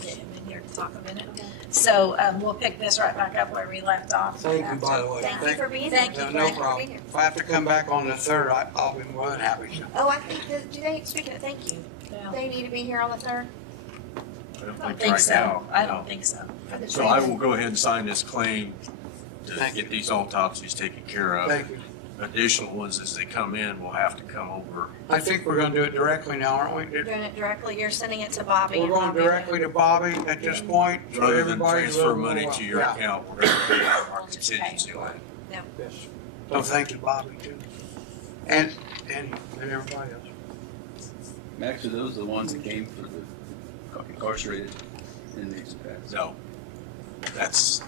Get him in here to talk a minute. So we'll pick this right back up where we left off. Thank you, by the way. Thank you for being here. Thank you. No problem. If I have to come back on the 3rd, I'll be more than happy to. Oh, I think that, do they, speaking of thank you, Yeah. they need to be here on the 3rd? I don't I don't think think right so. now. I don't think so. So I will go ahead and sign this claim to Thank get these autopsies taken care of. Thank you. Additional ones as they come in will have to come over. I think we're gonna do it directly now, aren't we? You're doing it directly, you're sending it to Bobby. We're and going Bobby- directly to Bobby at this point. So Rather than everybody's transfer a little money more- to your Yeah. account, we're going to pay out our contingency line. Yes. So thank you, Bobby, too. And everybody else. Max, are those the ones that came for the incarcerated inmates? No, that's,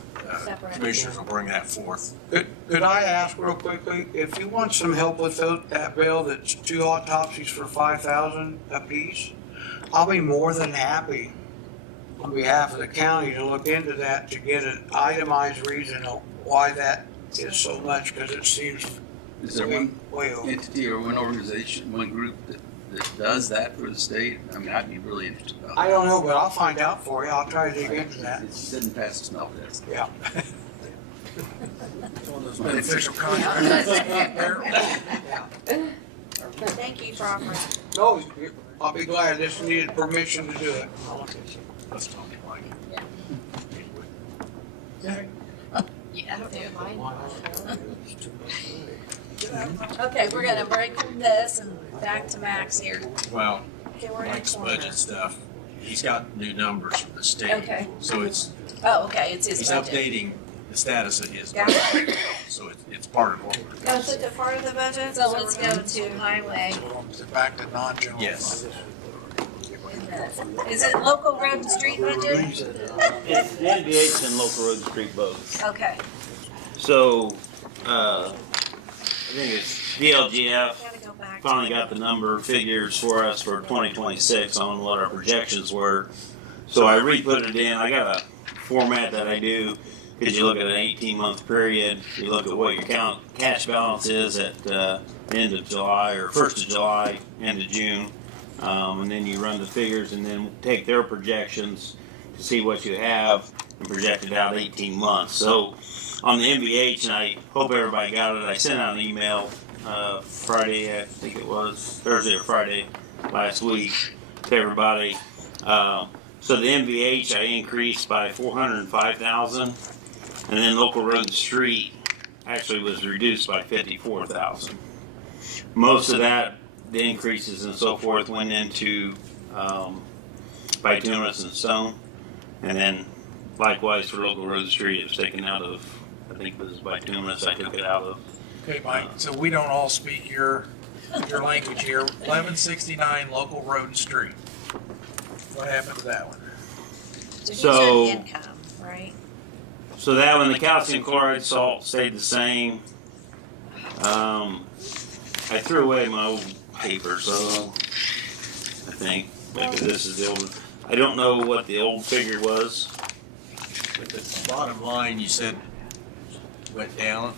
Separate. commissioners will bring that forth. Could I ask real quickly, if you want some help with that bill, that's 2 autopsies for $5,000 apiece, I'll be more than happy on behalf of the county to look into that to get an itemized reason of why that is so much, because it seems Is there one way over. entity or one organization, one group that does that for the state? I mean, I'd be really interested about that. I don't know, but I'll find out for you. I'll try to dig into that. It didn't pass the smell test. Yeah. Beneficial contract. Thank you for offering. No, I'll be glad. This needed permission to do it. Let's talk to Mike. Yeah, I do. Okay, we're gonna break from this and back to Max here. Well, Okay, we're in Mike's corner. budget stuff, he's got new numbers from the state. Okay. So it's, Oh, okay, it's his he's budget. updating the status of his Yeah. budget. So it's part of what we're Oh, so it's a part of the budget? So let's go to highway. Is it back to non-general? Yes. Is it local road and street budget? It's the NVH and local road and street both. Okay. So, I think it's DLGF Gotta go back. finally got the number figures for us for 2026 on what our projections were. So I re-put it in. I got a format that I do because you look at an 18-month period. You look at what your cash balance is at end of July or 1st of July, end of June. And then you run the figures and then take their projections to see what you have and project it out 18 months. So on the MVH, and I hope everybody got it, I sent out an email Friday, I think it was Thursday or Friday last week, to everybody. So the MVH I increased by 405,000, and then local road and street actually was reduced by 54,000. Most of that, the increases and so forth, went into bituminous and stone, and then likewise for local road and street, it was taken out of, I think it was bituminous. I took it out of. Okay, Mike, so we don't all speak your language here. 1169 local road and street. What happened to that one? So these So- are income, right? So that one, the calcium chloride salt stayed the same. I threw away my old paper, so I think maybe this is the old. I don't know what the old figure was. But the bottom line, you said, went down.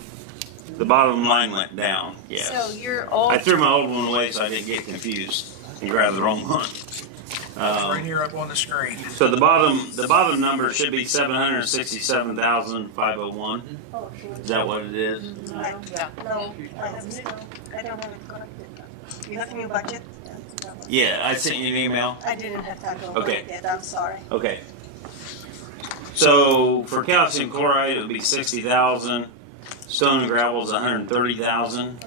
The bottom line went down. Yes. So your old. I threw my old one away so I didn't get confused and grab the wrong one. It's right here up on the screen. So the bottom number should be 767,501. Is that what it is? No, I don't have it corrected. You have new budget? Yeah, I sent you an email. I didn't have time to Okay. look at it, I'm sorry. Okay. So for calcium chloride, it would be 60,000. Stone and gravel is 130,000.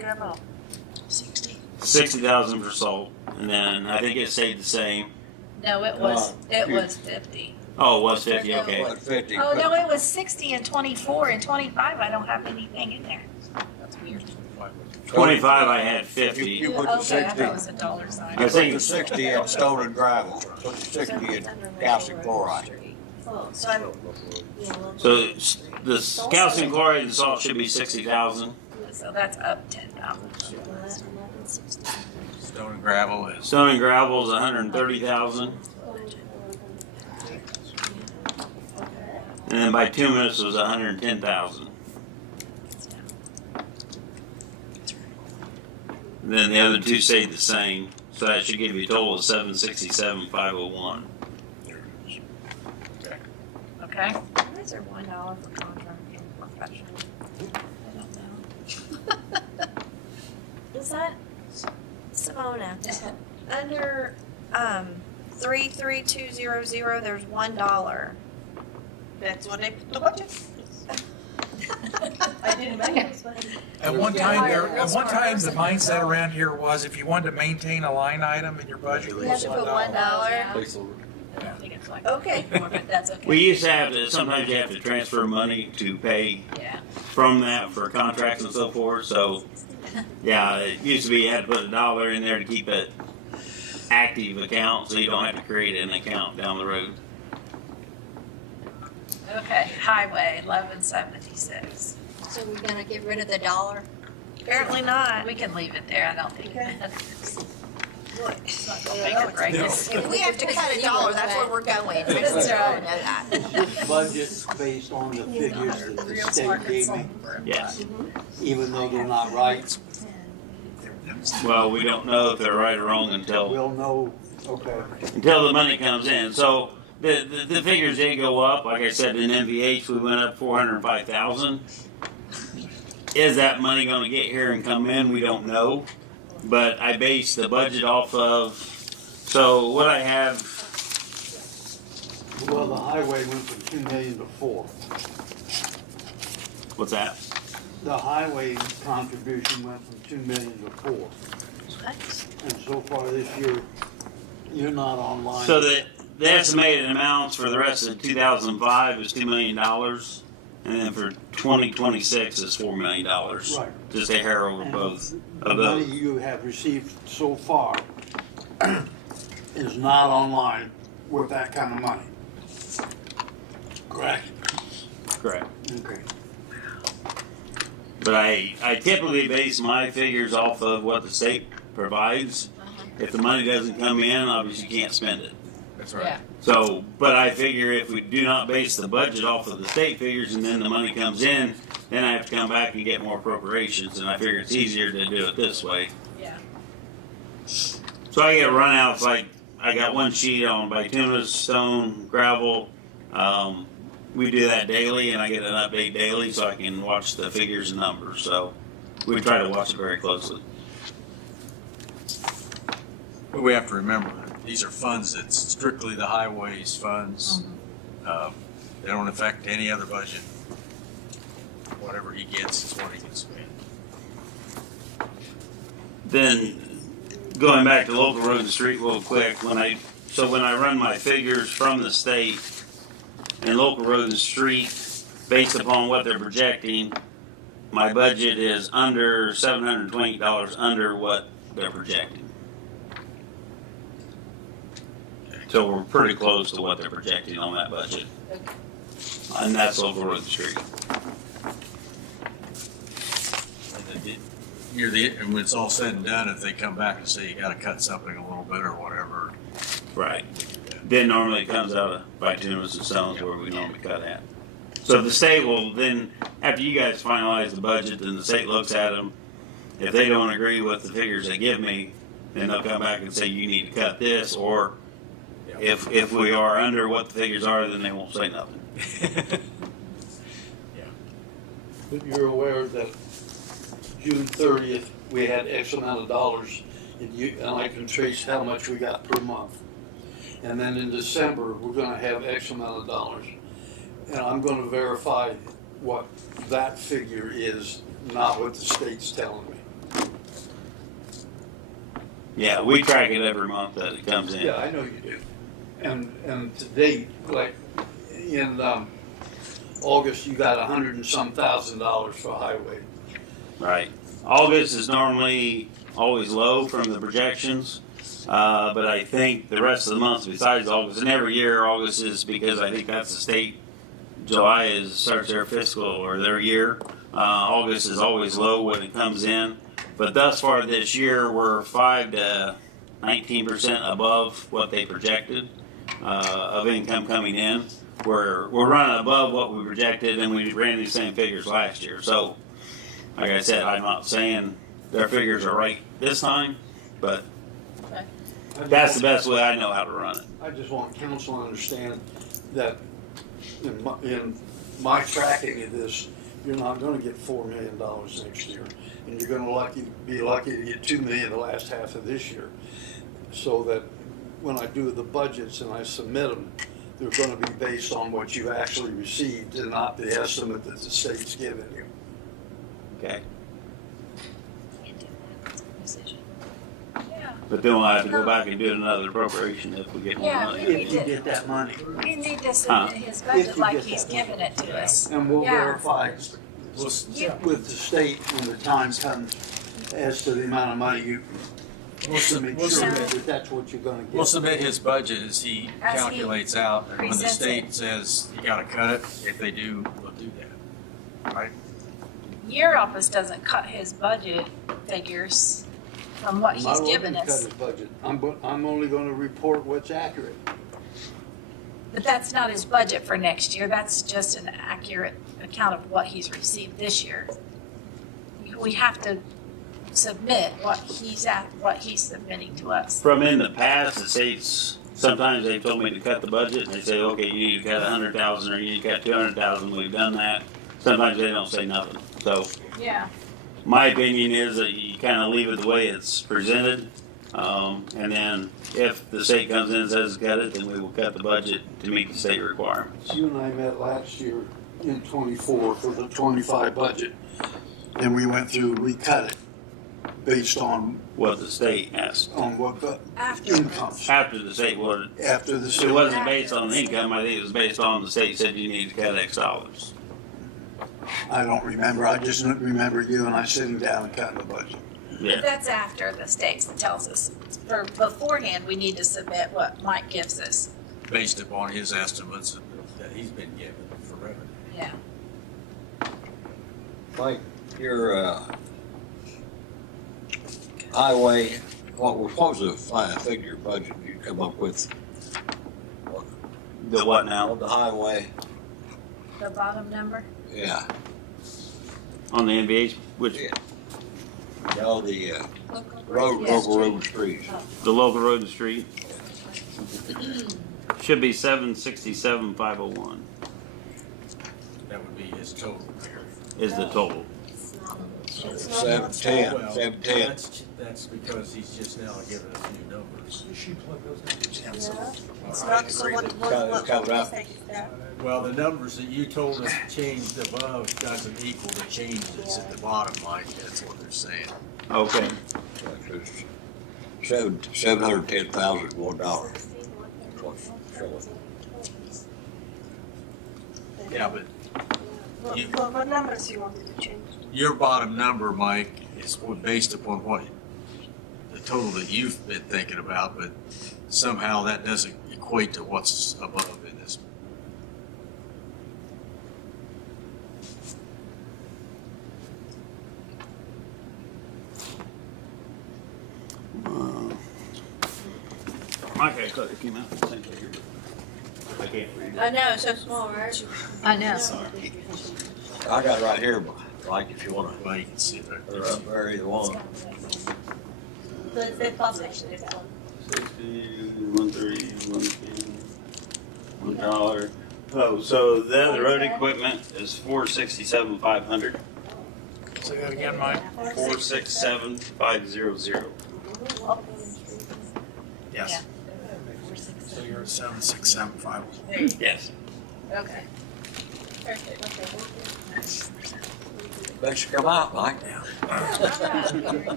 Gravel. 60,000 for salt, and then I think it stayed the same. No, it was 50. Oh, it was 50. Okay. 50. Oh, no, it was 60 and 24 and 25. I don't have anything in there. That's weird. 25, I had 50. You put the Okay, I 60. thought it was a dollar sign. I Put think the 60 in stone and gravel. Put the 60 in calcium chloride. So I'm, so. The calcium chloride and salt should be 60,000. So that's up 10,000. Stone and gravel is. Stone and gravel is 130,000. And then bituminous was 110,000. And then the other two stayed the same, so that should give you a total of 767,501. Okay. Why is there $1 for contracting professional? I don't know. Is that Simona? Under 33200, there's $1. that's what I put the budget. I didn't make it. At one time, the mindset around here was if you wanted to maintain a line item in your budget, it You have was to put $1. $1. I think it's like Okay. but that's okay. We used to have to, sometimes you have to transfer money to pay Yeah. from that for contracts and so forth, so, yeah, it used to be you had to put $1 in there to keep it active account, so you don't have to create an account down the road. Okay, highway 1176. So we're gonna get rid of the dollar? Apparently not. We can leave it there. I don't think it's not gonna make or break us. If we have to cut $1, that's where we're going. I just want to know that. This budget's based on the figures that the state gave me, Yes. even though they're not right. Well, we don't know if they're right or wrong until We'll know, okay. the money comes in. So the figures did go up. Like I said, in MVH we went up 405,000. Is that money going to get here and come in? We don't know. But I based the budget off of. So what I have. Well, the highway went from 2 million to 4. What's that? The highway contribution went from 2 million to 4. And so far this year, you're not online. So the estimated amounts for the rest of 2005 is $2 million. And then for 2026 is $4 million. Right. Just a hair over And both the of money those. you have received so far is not online with that kind of money. Correct? Correct. Okay. But I typically base my figures off of what the state provides. If the money doesn't come in, obviously you can't spend it. That's right. Yeah. So, but I figure if we do not base the budget off of the state figures and then the money comes in, then I have to come back and get more appropriations, and I figure it's easier to do it this way. Yeah. So I get runouts, like I got one sheet on bituminous, stone, gravel. We do that daily, and I get an update daily so I can watch the figures and numbers. So we try to watch it very closely. But we have to remember, these are funds that's strictly the highways funds. They don't affect any other budget. Whatever he gets is what he can spend. Then, going back to local road and street real quick, when I run my figures from the state and local road and street, based upon what they're projecting, my budget is under $720 under what they're projecting. So we're pretty close to what they're projecting on that budget. And that's local road and street. And when it's all said and done, if they come back and say you gotta cut something a little bit or whatever. Right. Then normally it comes out of bituminous and stones where we normally cut at. So the state will then, after you guys finalize the budget, then the state looks at them. If they don't agree with the figures they give me, then they'll come back and say you need to cut this, or if we are under what the figures are, then they won't say nothing. But you're aware that June 30th, we had X amount of dollars, and I can trace how much we got per month. And then in December, we're gonna have X amount of dollars. And I'm gonna verify what that figure is, not what the state's telling me. Yeah, we track it every month that it comes in. Yeah, I know you do. And to date, like in August, you got $100 and some thousand for highway. Right. August is normally always low from the projections, but I think the rest of the months besides August, and every year August is because I think that's the state. July starts their fiscal or their year. August is always low when it comes in, but thus far this year we're 5 to 19% above what they projected of income coming in. We're running above what we projected, and we ran these same figures last year. So, like I said, I'm not saying their figures are right this time, but that's the best way I know how to run it. I just want council to understand that in my tracking of this, you're not going to get $4 million next year, and you're going to be lucky to get $2 million the last half of this year. So that when I do the budgets and I submit them, they're going to be based on what you actually received and not the estimate that the state's given you. Okay. But then we'll have to go back and do another appropriation if we get more money. If you get that money. We need to submit his budget like he's giving it to us. And we'll verify with the state when the time comes as to the amount of money you, to make sure that that's what you're gonna get. We'll submit his budget as he calculates out, and when the state says you gotta cut it, if they do, we'll do that, right? Your office doesn't cut his budget figures from what he's given us. Cut his budget. I'm only gonna report what's accurate. But that's not his budget for next year. That's just an accurate account of what he's received this year. We have to submit what he's submitting to us. From in the past, the states, sometimes they've told me to cut the budget, and they say, okay, you need to cut 100,000 or you need to cut 200,000. We've done that. Sometimes they don't say nothing. So, yeah. My opinion is that you kind of leave it the way it's presented, and then if the state comes in and says cut it, then we will cut the budget to meet the state requirements. You and I met last year in 24 for the 25 budget, and we went through, we cut it based on what the state asked. On what the income. After the state would. After the state. It wasn't based on income. I think it was based on the state said you need to cut X dollars. I don't remember. I just remember you and I sitting down and cutting the budget. Yeah. That's after the state tells us. For beforehand, we need to submit what Mike gives us. Based upon his estimates that he's been given for revenue. Yeah. Mike, your highway, what was the figure budget you come up with? The what now? The highway. The bottom number? Yeah. On the NVH, which? No, the local road and streets. The local road and street. Should be 767,501. That would be his total. Is the total. It's not Seven, much. ten, Well, 710. that's because he's just now giving us new numbers. She plug those numbers in, so. Yeah. It's not, so what Comes out. mistake is that? Well, the numbers that you told us changed above doesn't equal the changes at the bottom line, that's what they're saying. Okay. $710,001. Yeah, but you, What numbers you wanted to change? your bottom number, Mike, is based upon what, the total that you've been thinking about, but somehow that doesn't equate to what's above in this. My calculator came out the same figure. I can't read it. I know, so small, right? I know. I got it right here, Mike, if you wanna, Well, you can see it right or there. up there, either one. The published this one. 60, 130, 110, $1. Oh, so then the road equipment is 467,500. Say that again, Mike? 467,500. Yes. So you're at 7675. Yes. Okay. Bet you come out, Mike.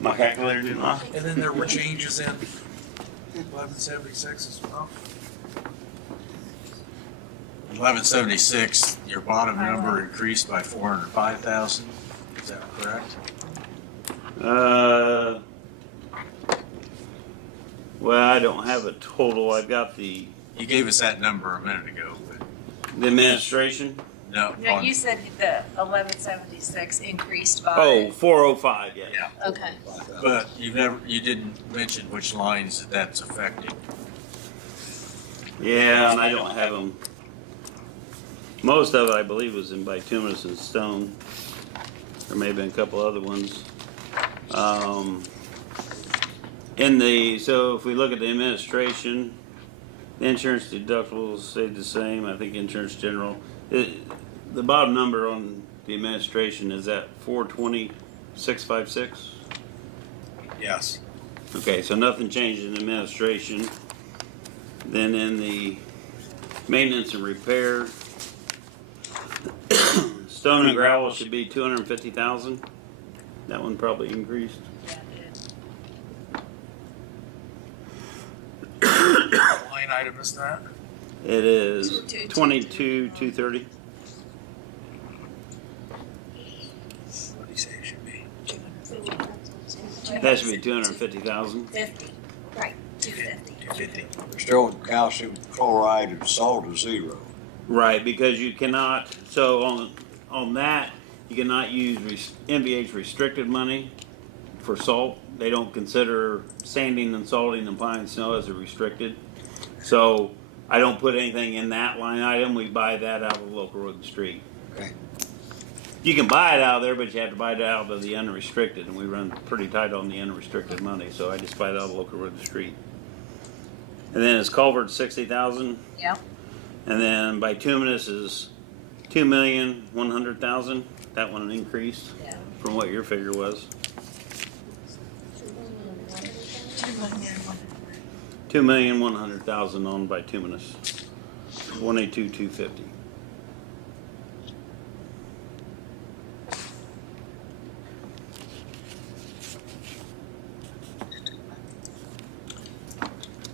My calculator did not. And then there were changes in 1176 as well. 1176, your bottom number increased by 405,000, is that correct? Well, I don't have a total. I've got the You gave us that number a minute ago, but administration. no. No, you said the 1176 increased by. Oh, 405, yeah. Yeah, Okay. but you didn't mention which lines that's affecting. Yeah, and I don't have them. Most of it, I believe, was in bituminous and stone. There may have been a couple other ones. So if we look at the administration, the insurance deductibles stayed the same. I think insurance general. The bottom number on the administration is at 420,656. Yes. Okay, so nothing changed in administration. Then in the maintenance and repair, stone and gravel should be 250,000. That one probably increased. What line item is that? It is 22,230. What do you say it should be? That should be 250,000. 50. Right. 250. 250. We're still calcium chloride and salt is zero. Right, because you cannot. So on that, you cannot use NVH restricted money for salt. They don't consider sanding and salting and applying snow as a restricted. So I don't put anything in that line item. We buy that out of the local road and street. Okay. You can buy it out of there, but you have to buy it out of the unrestricted, and we run pretty tight on the unrestricted money. So I just buy it out of the local road and street. And then it's culvert 60,000. Yep. And then bituminous is 2,100,000. That one increased Yeah. from what your figure was. 2,100,000 on bituminous. 182,250.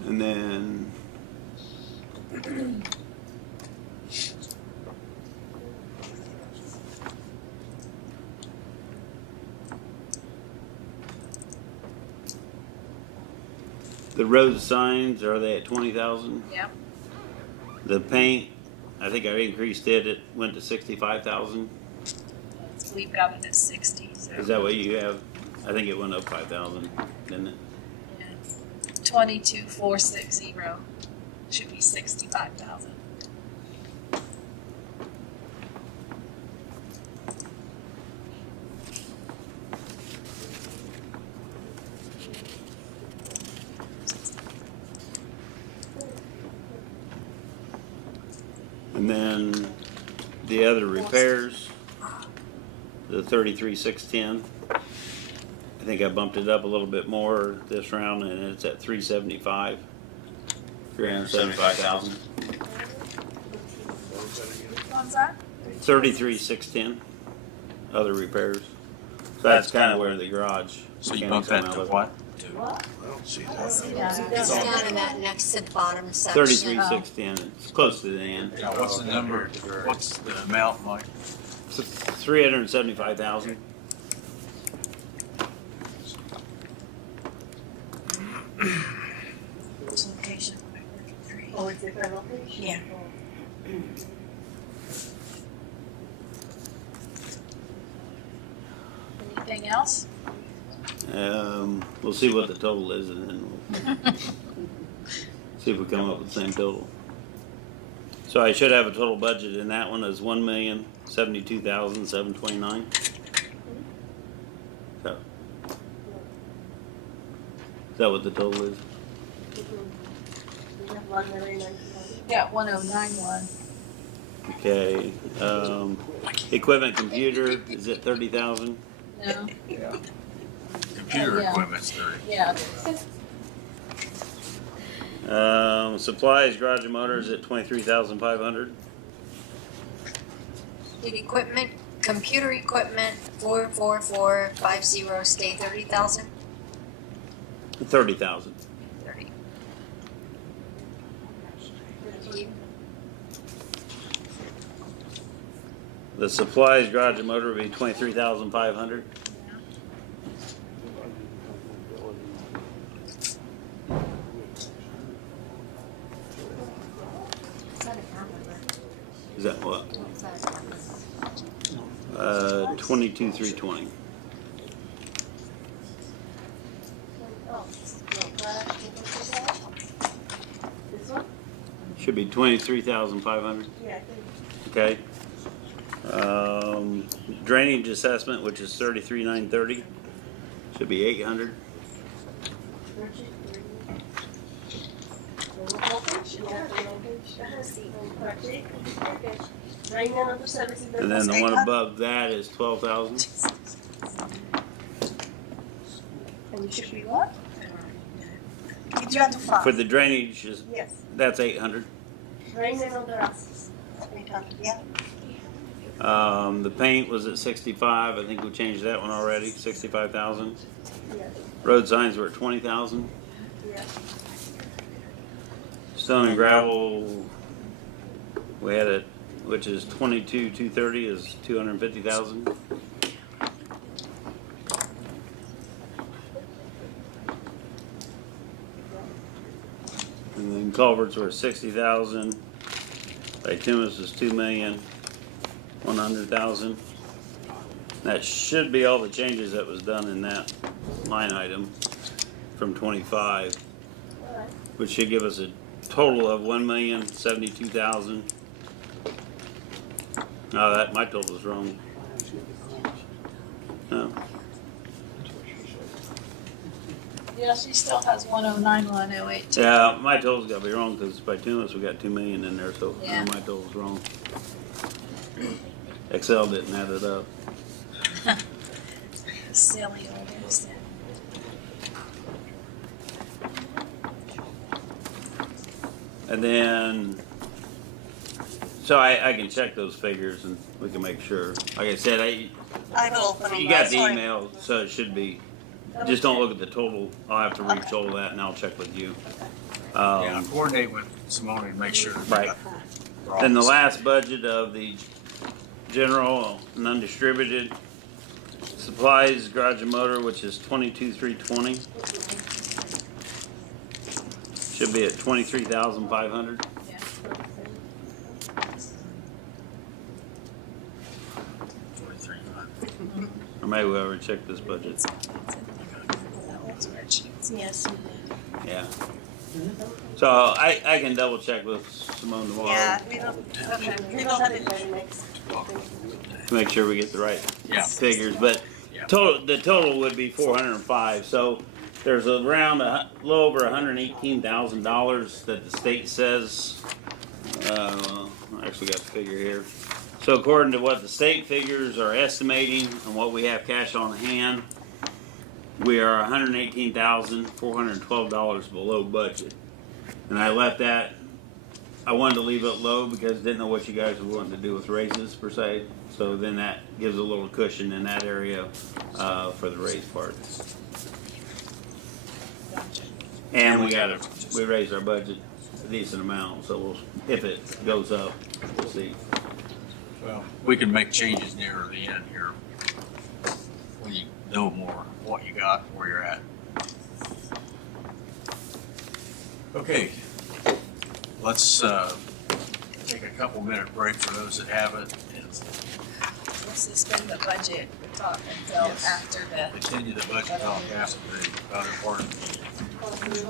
And then the road signs, are they at 20,000? Yep. The paint, I think I increased it. It went to 65,000. We've got it at 60. So. Is that what you have? I think it went up 5,000, didn't it? 22,460 should be 65,000. And then the other repairs, the 33,610. I think I bumped it up a little bit more this round, and it's at 375. 375,000. What's that? 33,610. Other repairs. So that's kind of where the garage. So you mechanics bumped that come to out of. what? I don't see that. Yeah, it's down in that next to bottom section. 33,610. It's close to the end. Now, what's the number, what's the amount, Mike? 375,000. Location. Oh, it's different location? Yeah. Anything else? We'll see what the total is, and then we'll see if we come up with the same total. So I should have a total budget in that one as 1,072,729. So, is that what the total is? Got 1091. Okay. Equipment, computer is at 30,000. No. Yeah. Computer Yeah. equipment's 30. Yeah. Supplies, garage and motors at 23,500. Did equipment, computer equipment, 44450 stay 30,000? 30,000. 30. The supplies, garage and motor would be 23,500. Is that what? 22,320. This one? Should be 23,500. Yeah, I think. Okay. Drainage assessment, which is 33,930, should be 800. And then the one above that is 12,000. And it should be what? Did you have to file? For the drainage, Yes. that's 800. Drain and other assets. 800, yeah. The paint was at 65. I think we changed that one already. 65,000. Yeah. Road signs were at 20,000. Yeah. Stone and gravel, we had it, which is 22,230, is 250,000. And then culverts were 60,000. Bituminous is 2,100,000. That should be all the changes that was done in that line item from 25, which should give us a total of 1,072,000. No, that my total is wrong. No. Yeah, she still has 109108. Yeah, my total's got to be wrong because by Tunis we got 2 million in there, so Yeah. my total's wrong. Excel didn't add it up. Silly old Excel. And then, so I can check those figures and we can make sure. Like I said, I will open you it. got the email, so it should be. Just don't look at the total. I'll have to reach all that and I'll check with you. Yeah, coordinate with Simone and make sure. Right. Then the last budget of the general and undistributed supplies, garage and motor, which is 22,320, should be at 23,500. Or maybe we already checked this budget. Yes. Yeah. So I can double check with Simone tomorrow. Yeah, we don't have it very next. To make sure we get the right figures, but Yeah. the total would be 405. So there's around a little over $118,000 that the state says. I actually got the figure here. So according to what the state figures are estimating and what we have cash on hand, we are $118,412 below budget. And I left that, I wanted to leave it low because didn't know what you guys were wanting to do with raises per se. So then that gives a little cushion in that area for the raise part. And we raised our budget a decent amount, so we'll, if it goes up, we'll see. Well, we can make changes nearer the end here when you know more what you got, where you're at. Okay, let's take a couple-minute break for those that have it. We'll suspend the budget talk until Yes. after the. Continue the budget talk after the other part of the meeting.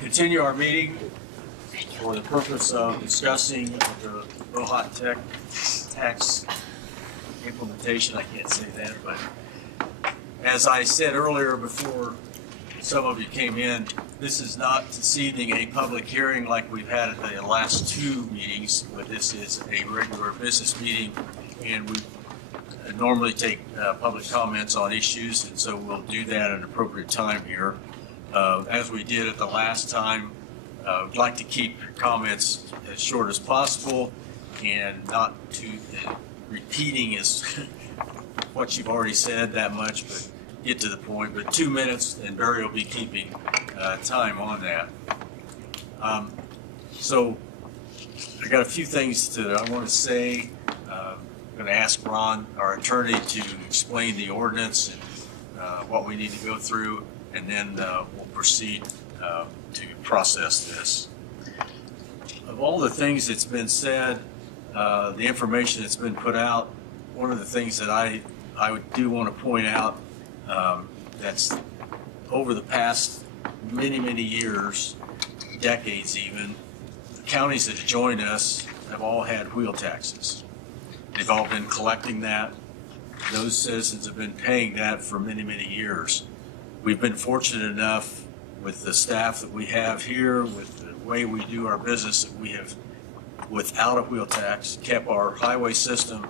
continue our meeting for the purpose of discussing the OHOT Tech tax implementation. I can't say that, but as I said earlier before some of you came in, this is not this evening a public hearing like we've had at the last two meetings, but this is a regular business meeting, and we normally take public comments on issues, and so we'll do that at an appropriate time here. As we did at the last time, I'd like to keep comments as short as possible and not too repeating is what you've already said that much, but get to the point. But 2 minutes, and Barry will be keeping time on that. So I got a few things that I want to say. I'm going to ask Ron, our attorney, to explain the ordinance and what we need to go through, and then we'll proceed to process this. Of all the things that's been said, the information that's been put out, one of the things that I do want to point out that's over the past many years, decades even, the counties that join us have all had wheel taxes. They've all been collecting that. Those citizens have been paying that for many years. We've been fortunate enough with the staff that we have here, with the way we do our business, that we have, without a wheel tax, kept our highway system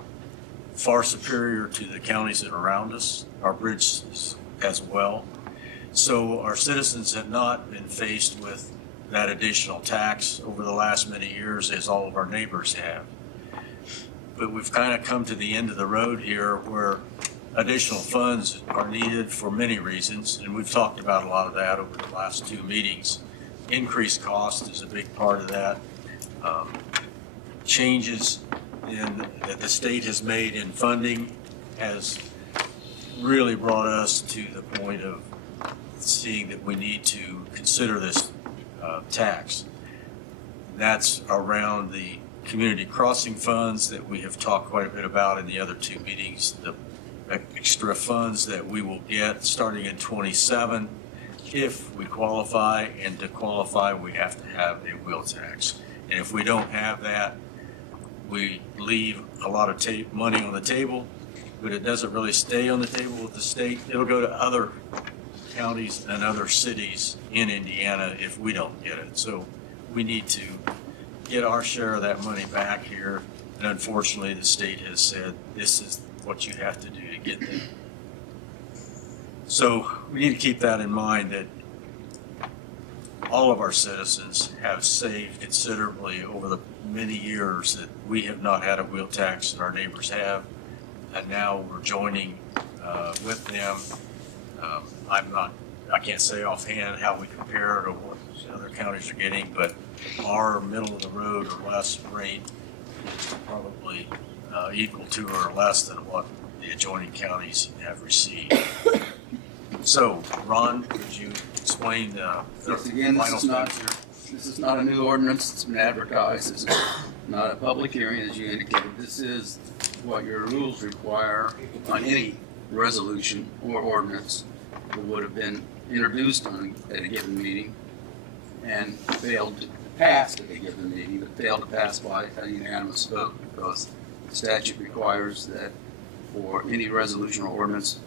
far superior to the counties that are around us, our bridges as well. So our citizens have not been faced with that additional tax over the last many years as all of our neighbors have. But we've kind of come to the end of the road here where additional funds are needed for many reasons, and we've talked about a lot of that over the last two meetings. Increased cost is a big part of that. Changes that the state has made in funding has really brought us to the point of seeing that we need to consider this tax. That's around the community crossing funds that we have talked quite a bit about in the other two meetings, the extra funds that we will get starting in 27 if we qualify, and to qualify we have to have a wheel tax. And if we don't have that, we leave a lot of money on the table, but it doesn't really stay on the table with the state. It'll go to other counties and other cities in Indiana if we don't get it. So we need to get our share of that money back here. And unfortunately, the state has said this is what you have to do to get there. So we need to keep that in mind, that all of our citizens have saved considerably over the many years that we have not had a wheel tax and our neighbors have, and now we're joining with them. I can't say offhand how we compare to what other counties are getting, but our middle of the road or less rate is probably equal to or less than what the adjoining counties have received. So, Ron, could you explain the Again, final this is not a new ordinance. It's been advertised. It's not a public hearing, as you indicated. This is what your rules require on any resolution or ordinance that would have been introduced at a given meeting and failed to pass at a given meeting, but failed to pass by a unanimous vote, because the statute requires that for any resolution or ordinance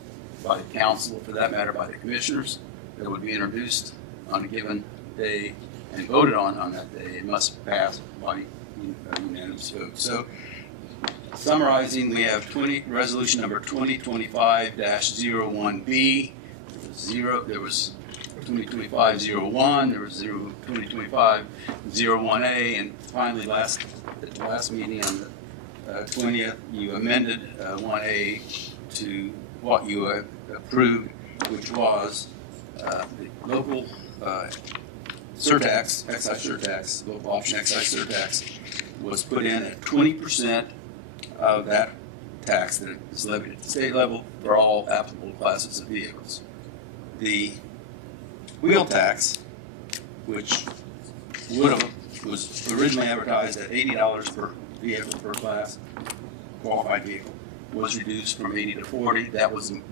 by the council, for that matter by the commissioners, that would be introduced on a given day and voted on that day, it must pass by a unanimous vote. So, summarizing, we have resolution number 2025-01B. There was 2025-01, there was 2025-01A, and finally at the last meeting on the 20th, you amended 1A to what you approved, which was the local surtax, excise surtax, local option excise surtax, was put in at 20% of that tax that is levied at the state level for all applicable classes of vehicles. The wheel tax, which was originally advertised at $80 per vehicle per class, qualified vehicle, was reduced from 80 to 40. That was in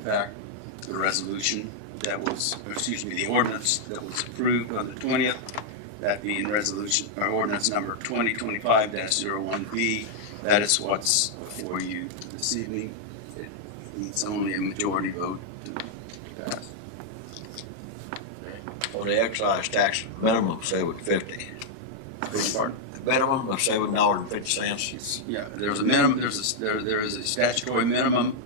fact the resolution that was, or excuse me, the ordinance that was approved on the 20th, that being resolution, or ordinance number 2025-01B. That is what's before you this evening. It needs only a majority vote to pass. On the excise tax, minimum $7.50. Which part? The minimum of $7.50. Yeah, there's a minimum, there is a statutory minimum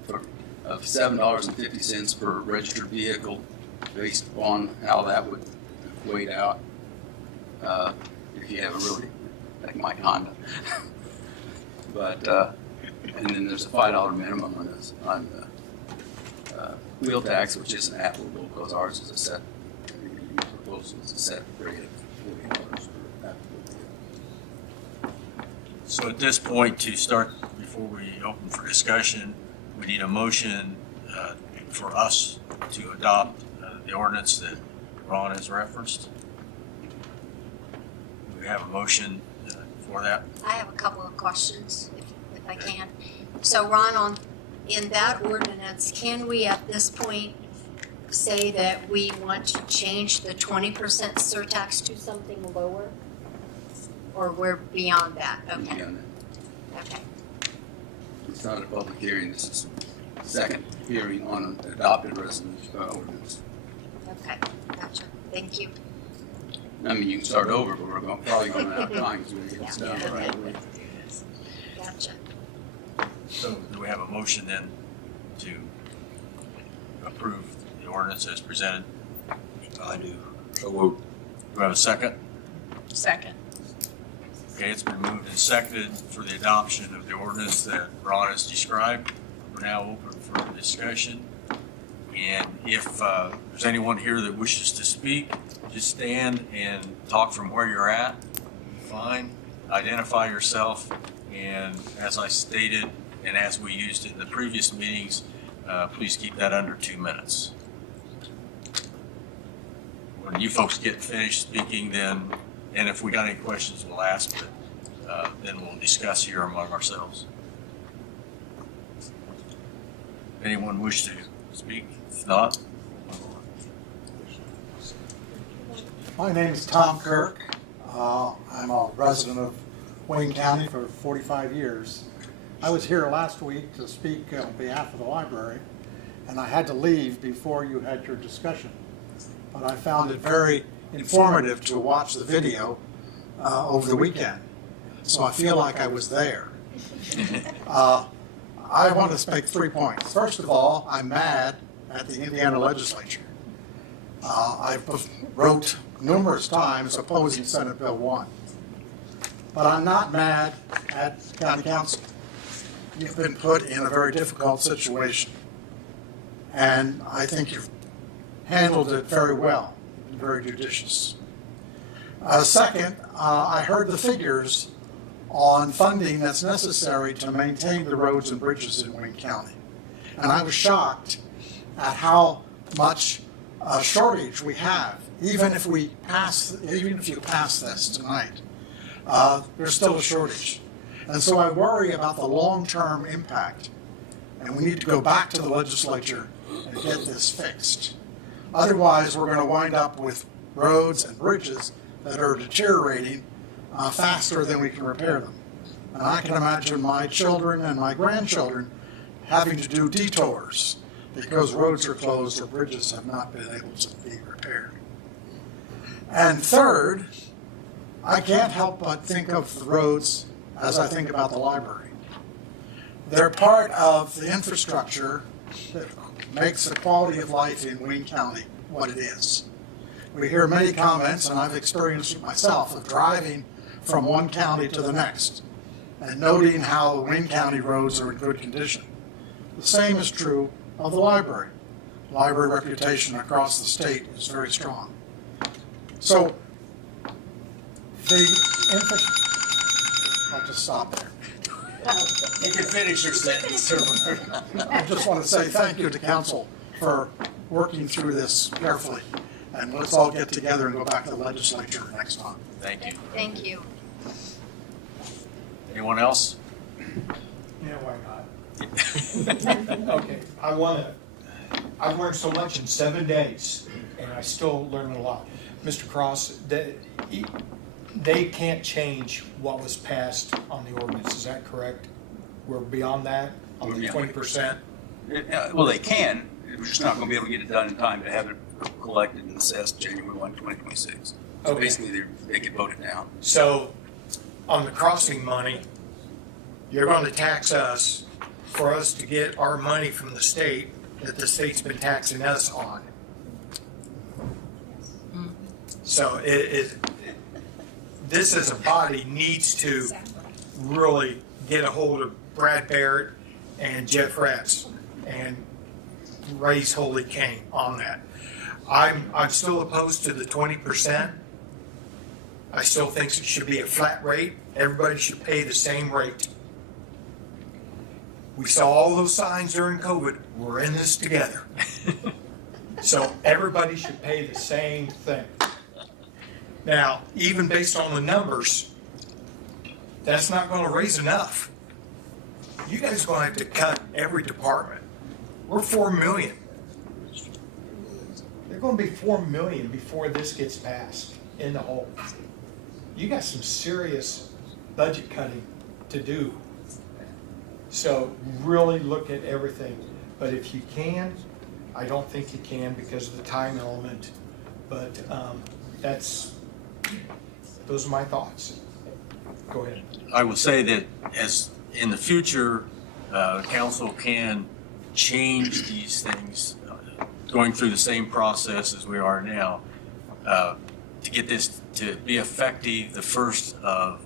of $7.50 per registered vehicle based upon how that would weigh out. If you have a really, like my Honda. But, and then there's a $5 minimum on the wheel tax, which isn't applicable because ours is a set, your proposal is a set rate of $40 per applicable vehicle. So at this point, to start, before we open for discussion, we need a motion for us to adopt the ordinance that Ron has referenced. Do we have a motion for that? I have a couple of questions, if I can. So Ron, in that ordinance, can we at this point say that we want to change the 20% surtax to something lower? Or we're beyond that? Okay. Beyond that. Okay. It's not a public hearing, this is second hearing on an adopted resolution, ordinance. Okay, gotcha. Thank you. I mean, you can start over, but we're probably going to have time to get this done right away. Gotcha. So do we have a motion then to approve the ordinance as presented? I do. So moved. Do we have a second? Second. Okay, it's been moved and seconded for the adoption of the ordinance that Ron has described. We're now open for discussion. And if there's anyone here that wishes to speak, just stand and talk from where you're at. Fine. Identify yourself. And as I stated, and as we used in the previous meetings, please keep that under 2 minutes. When you folks get finished speaking, then, and if we got any questions, we'll ask, but then we'll discuss here among ourselves. Anyone wish to speak? If not, my name is Tom Kirk. I'm a resident of Wayne County for 45 years. I was here last week to speak on behalf of the library, and I had to leave before you had your discussion. But I found it very informative to watch the video over the weekend, so I feel like I was there. I want to make 3 points. First of all, I'm mad at the Indiana legislature. I wrote numerous times opposing Senate Bill 1. But I'm not mad at County Council. You've been put in a very difficult situation. And I think you've handled it very well, and very judicious. Second, I heard the figures on funding that's necessary to maintain the roads and bridges in Wayne County. And I was shocked at how much shortage we have, even if you pass this tonight. There's still a shortage. And so I worry about the long-term impact. And we need to go back to the legislature and get this fixed. Otherwise, we're going to wind up with roads and bridges that are deteriorating faster than we can repair them. And I can imagine my children and my grandchildren having to do detours because roads are closed or bridges have not been able to be repaired. And third, I can't help but think of the roads as I think about the library. They're part of the infrastructure that makes the quality of life in Wayne County what it is. We hear many comments, and I've experienced it myself, of driving from one county to the next and noting how the Wayne County roads are in good condition. The same is true of the library. Library reputation across the state is very strong. So I'll just stop there. you can finish your sentence. I just want to say thank you to council for working through this carefully. And let's all get together and go back to the legislature next time. Thank you. Thank you. Anyone else? Yeah, why not? Okay, I want to I've learned so much in 7 days, and I still learn a lot. Mr. Cross, they can't change what was passed on the ordinance, is that correct? We're beyond that, on the 20%? Well, they can, we're just not gonna be able to get it done in time to have it collected and assessed January 1, 2026. So Okay. basically, they get voted down. So, on the crossing money, you're going to tax us for us to get our money from the state that the state's been taxing us on. So this as a body needs to really get a hold of Brad Barrett and Jeff Ratz and raise holy Cain on that. I'm still opposed to the 20%. I still think it should be a flat rate. Everybody should pay the same rate. We saw all those signs during COVID. We're in this together. So everybody should pay the same thing. Now, even based on the numbers, that's not going to raise enough. You guys are going to have to cut every department. We're 4 million. They're going to be 4 million before this gets passed in the hole. You got some serious budget cutting to do. So really look at everything. But if you can, I don't think you can because of the time element. But those are my thoughts. Go ahead. I would say that as in the future, council can change these things, going through the same process as we are now, to get this to be effective the 1st of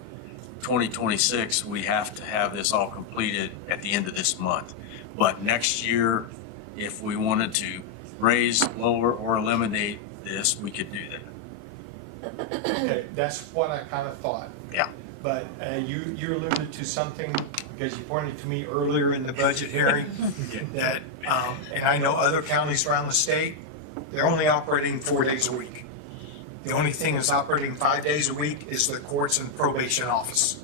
2026, we have to have this all completed at the end of this month. But next year, if we wanted to raise, lower, or eliminate this, we could do that. Okay, that's what I kind of thought. Yeah. But you alluded to something because you pointed to me earlier in the budget hearing that, and I know other counties around the state, they're only operating 4 days a week. The only thing that's operating 5 days a week is the courts and probation office.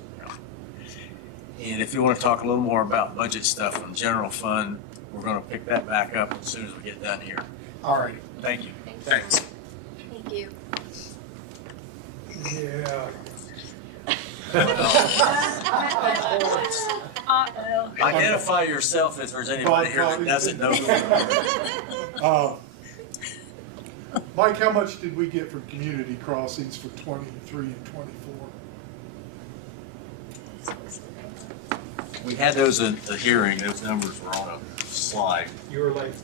And if you want to talk a little more about budget stuff and general fund, we're going to pick that back up as soon as we get done here. All right. Thank you. Thanks. Thank you. Yeah. Identify yourself if there's anybody here that doesn't know who you are. Mike, how much did we get from community crossings for 23 and 24? We had those in the hearing, those numbers were on a slide. You were late.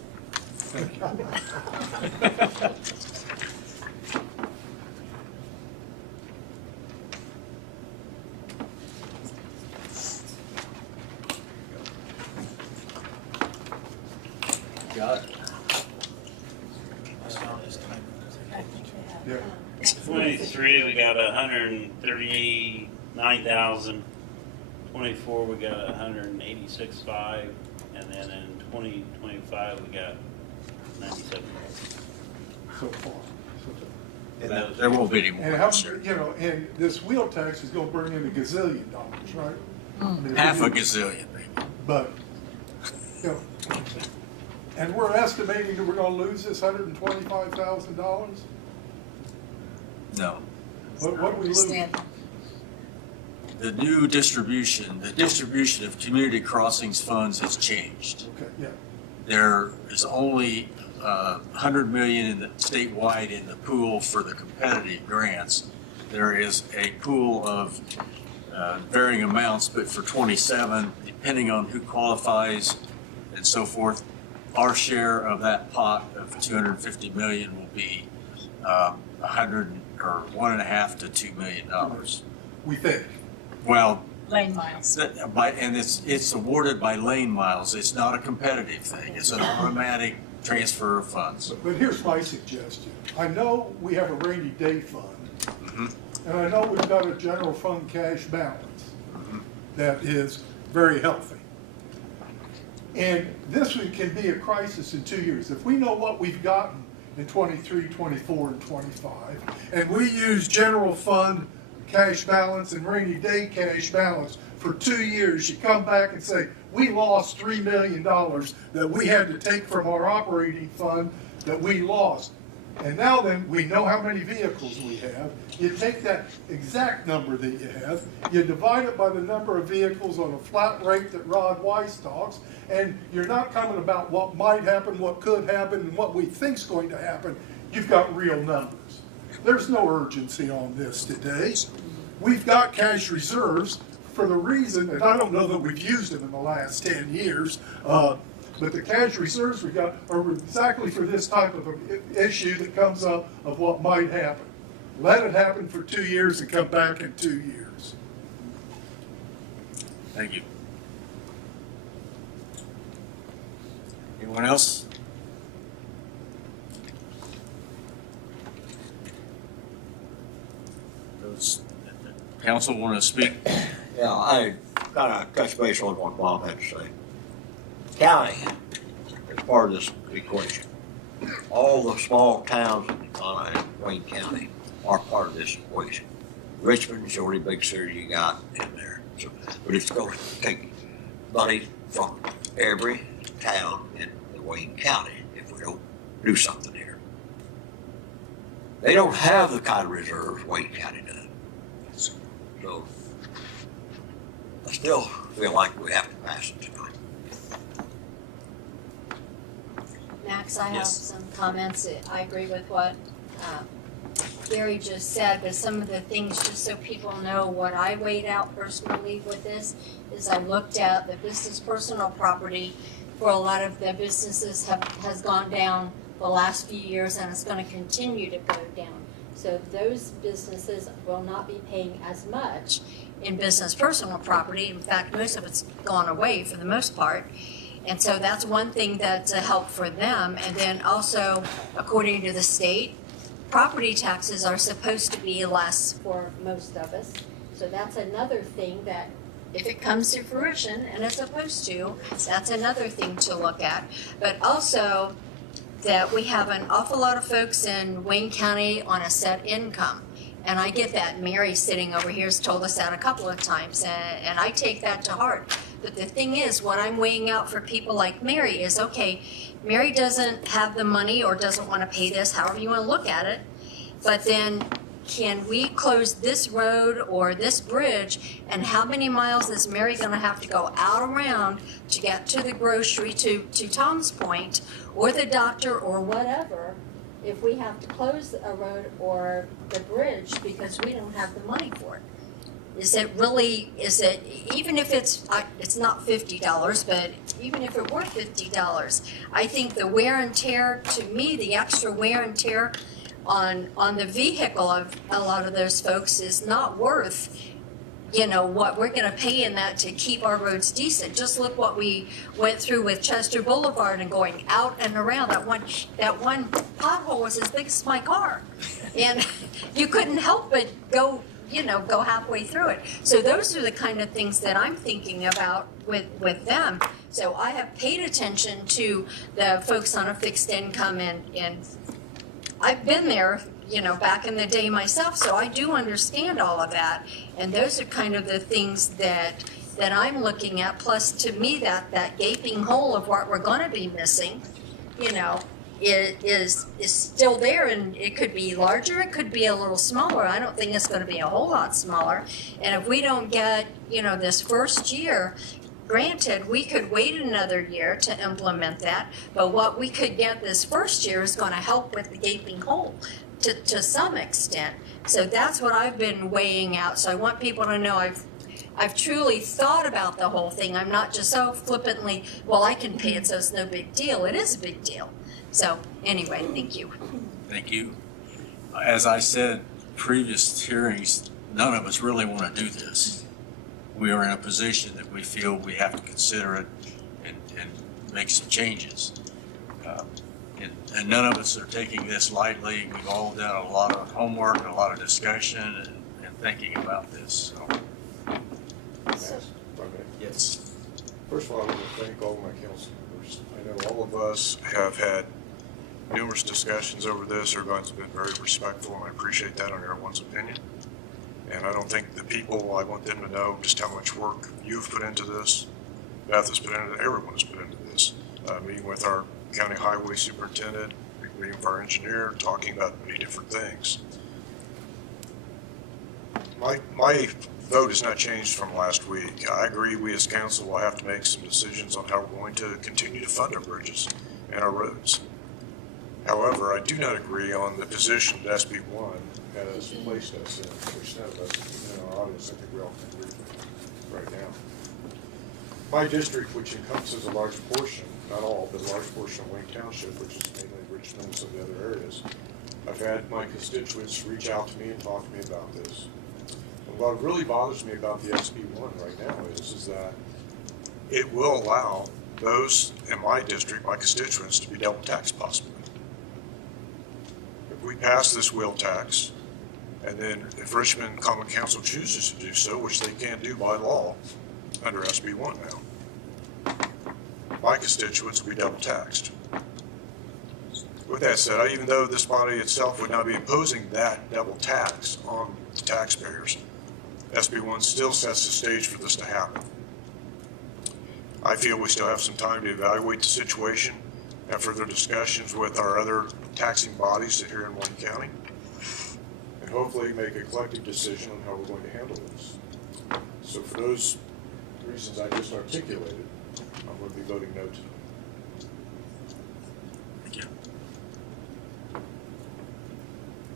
Got it. Yeah. 23, we got 139,000. 24, we got 186.5, and then in 2025, we got 97,000. So far. And there won't be any more And how, this year. you know, and this wheel tax is going to bring in $1 gazillion, right? I mean, Half a gazillion, maybe. But, you know, and we're estimating that we're going to lose this $125,000. No. What we lose? The new distribution, the distribution of community crossings funds has changed. Okay, yeah. There is only 100 million in the statewide in the pool for the competitive grants. There is a pool of varying amounts, but for 27, depending on who qualifies and so forth, our share of that pot of 250 million will be 100 or $1.5 to $2 million. We think. Well, Lane miles. and it's awarded by lane miles. It's not a competitive thing. It's an automatic transfer of funds. But here's my suggestion. I know we have a rainy day fund, and I know we've got a general fund cash balance that is very healthy. And this one can be a crisis in 2 years. If we know what we've gotten in 23, 24, and 25, and we use general fund cash balance and rainy day cash balance for 2 years, you come back and say, we lost $3 million that we had to take from our operating fund that we lost. And now then, we know how many vehicles we have. You take that exact number that you have, you divide it by the number of vehicles on a flat rate that Rod Weiss talks, and you're not coming about what might happen, what could happen, and what we think's going to happen. You've got real numbers. There's no urgency on this today. We've got cash reserves for the reason, and I don't know that we've used them in the last 10 years, but the cash reserves we got are exactly for this type of issue that comes up of what might happen. Let it happen for 2 years and come back in 2 years. Thank you. Anyone else? Does council want to speak? Yeah, I kind of touch base on what Bob had to say. County is part of this equation. All the small towns in Wayne County are part of this equation. Richmond's the only big city you got in there. So, but it's going to take money from every town in the Wayne County if we don't do something here. They don't have the kind of reserves Wayne County does. So I still feel like we have to pass it tonight. Max, I have Yes. some comments. I agree with what Gary just said, but some of the things, just so people know what I weighed out personally with this, is I looked at the business personal property for a lot of the businesses has gone down the last few years, and it's going to continue to go down. So those businesses will not be paying as much in business personal property. In fact, most of it's gone away for the most part. And so that's one thing that's a help for them. And then also, according to the state, property taxes are supposed to be less for most of us. So that's another thing that, if it comes to fruition, and it's supposed to, that's another thing to look at. But also, that we have an awful lot of folks in Wayne County on a set income. And I get that. Mary sitting over here has told us that a couple of times, and I take that to heart. But the thing is, what I'm weighing out for people like Mary is, okay, Mary doesn't have the money or doesn't want to pay this, however you want to look at it, but then can we close this road or this bridge, and how many miles is Mary going to have to go out around to get to the grocery, to Tom's point, or the doctor or whatever, if we have to close a road or the bridge because we don't have the money for it? Is it really, even if it's not $50, but even if it were $50, I think the wear and tear, to me, the extra wear and tear on the vehicle of a lot of those folks is not worth, what we're going to pay in that to keep our roads decent. Just look what we went through with Chester Boulevard and going out and around. That one pothole was as big as my car, and you couldn't help but go halfway through it. So those are the kind of things that I'm thinking about with them. So I have paid attention to the folks on a fixed income, and I've been there, back in the day myself, so I do understand all of that. And those are kind of the things that I'm looking at. Plus, to me, that gaping hole of what we're going to be missing, is still there, and it could be larger, it could be a little smaller. I don't think it's going to be a whole lot smaller. And if we don't get, this first year, granted, we could wait another year to implement that, but what we could get this first year is going to help with the gaping hole to some extent. So that's what I've been weighing out. So I want people to know I've truly thought about the whole thing. I'm not just so flippantly, well, I can pay it, so it's no big deal. It is a big deal. So anyway, thank you. Thank you. As I said, previous hearings, none of us really want to do this. We are in a position that we feel we have to consider it and make some changes. And none of us are taking this lightly. We've all done a lot of homework and a lot of discussion and thinking about this. So. Yes. First of all, I want to thank all my council members. I know all of us have had numerous discussions over this. Everyone's been very respectful, and I appreciate that on everyone's opinion. And I don't think the people, I want them to know just how much work you've put into this. Beth has put into, everyone has put into this. Meeting with our county highway superintendent, meeting with our engineer, talking about many different things. My vote has not changed from last week. I agree we as council will have to make some decisions on how we're going to continue to fund our bridges and our roads. However, I do not agree on the position that SB 1 has placed us in. There's none of us in our audience, I think we all can agree with right now. My district, which encompasses a large portion, not all, but a large portion of Wayne Township, which is mainly Richmond and some of the other areas, I've had my constituents reach out to me and talk to me about this. And what really bothers me about the SB 1 right now is that it will allow those in my district, my constituents, to be double taxed possibly. If we pass this wheel tax, and then if Richmond Common Council chooses to do so, which they can do by law under SB 1 now, my constituents will be double taxed. With that said, even though this body itself would not be imposing that double tax on the taxpayers, SB 1 still sets the stage for this to happen. I feel we still have some time to evaluate the situation and further discussions with our other taxing bodies here in Wayne County, and hopefully make a collective decision on how we're going to handle this. So for those reasons I just articulated, I'm going to be voting no tonight. Thank you.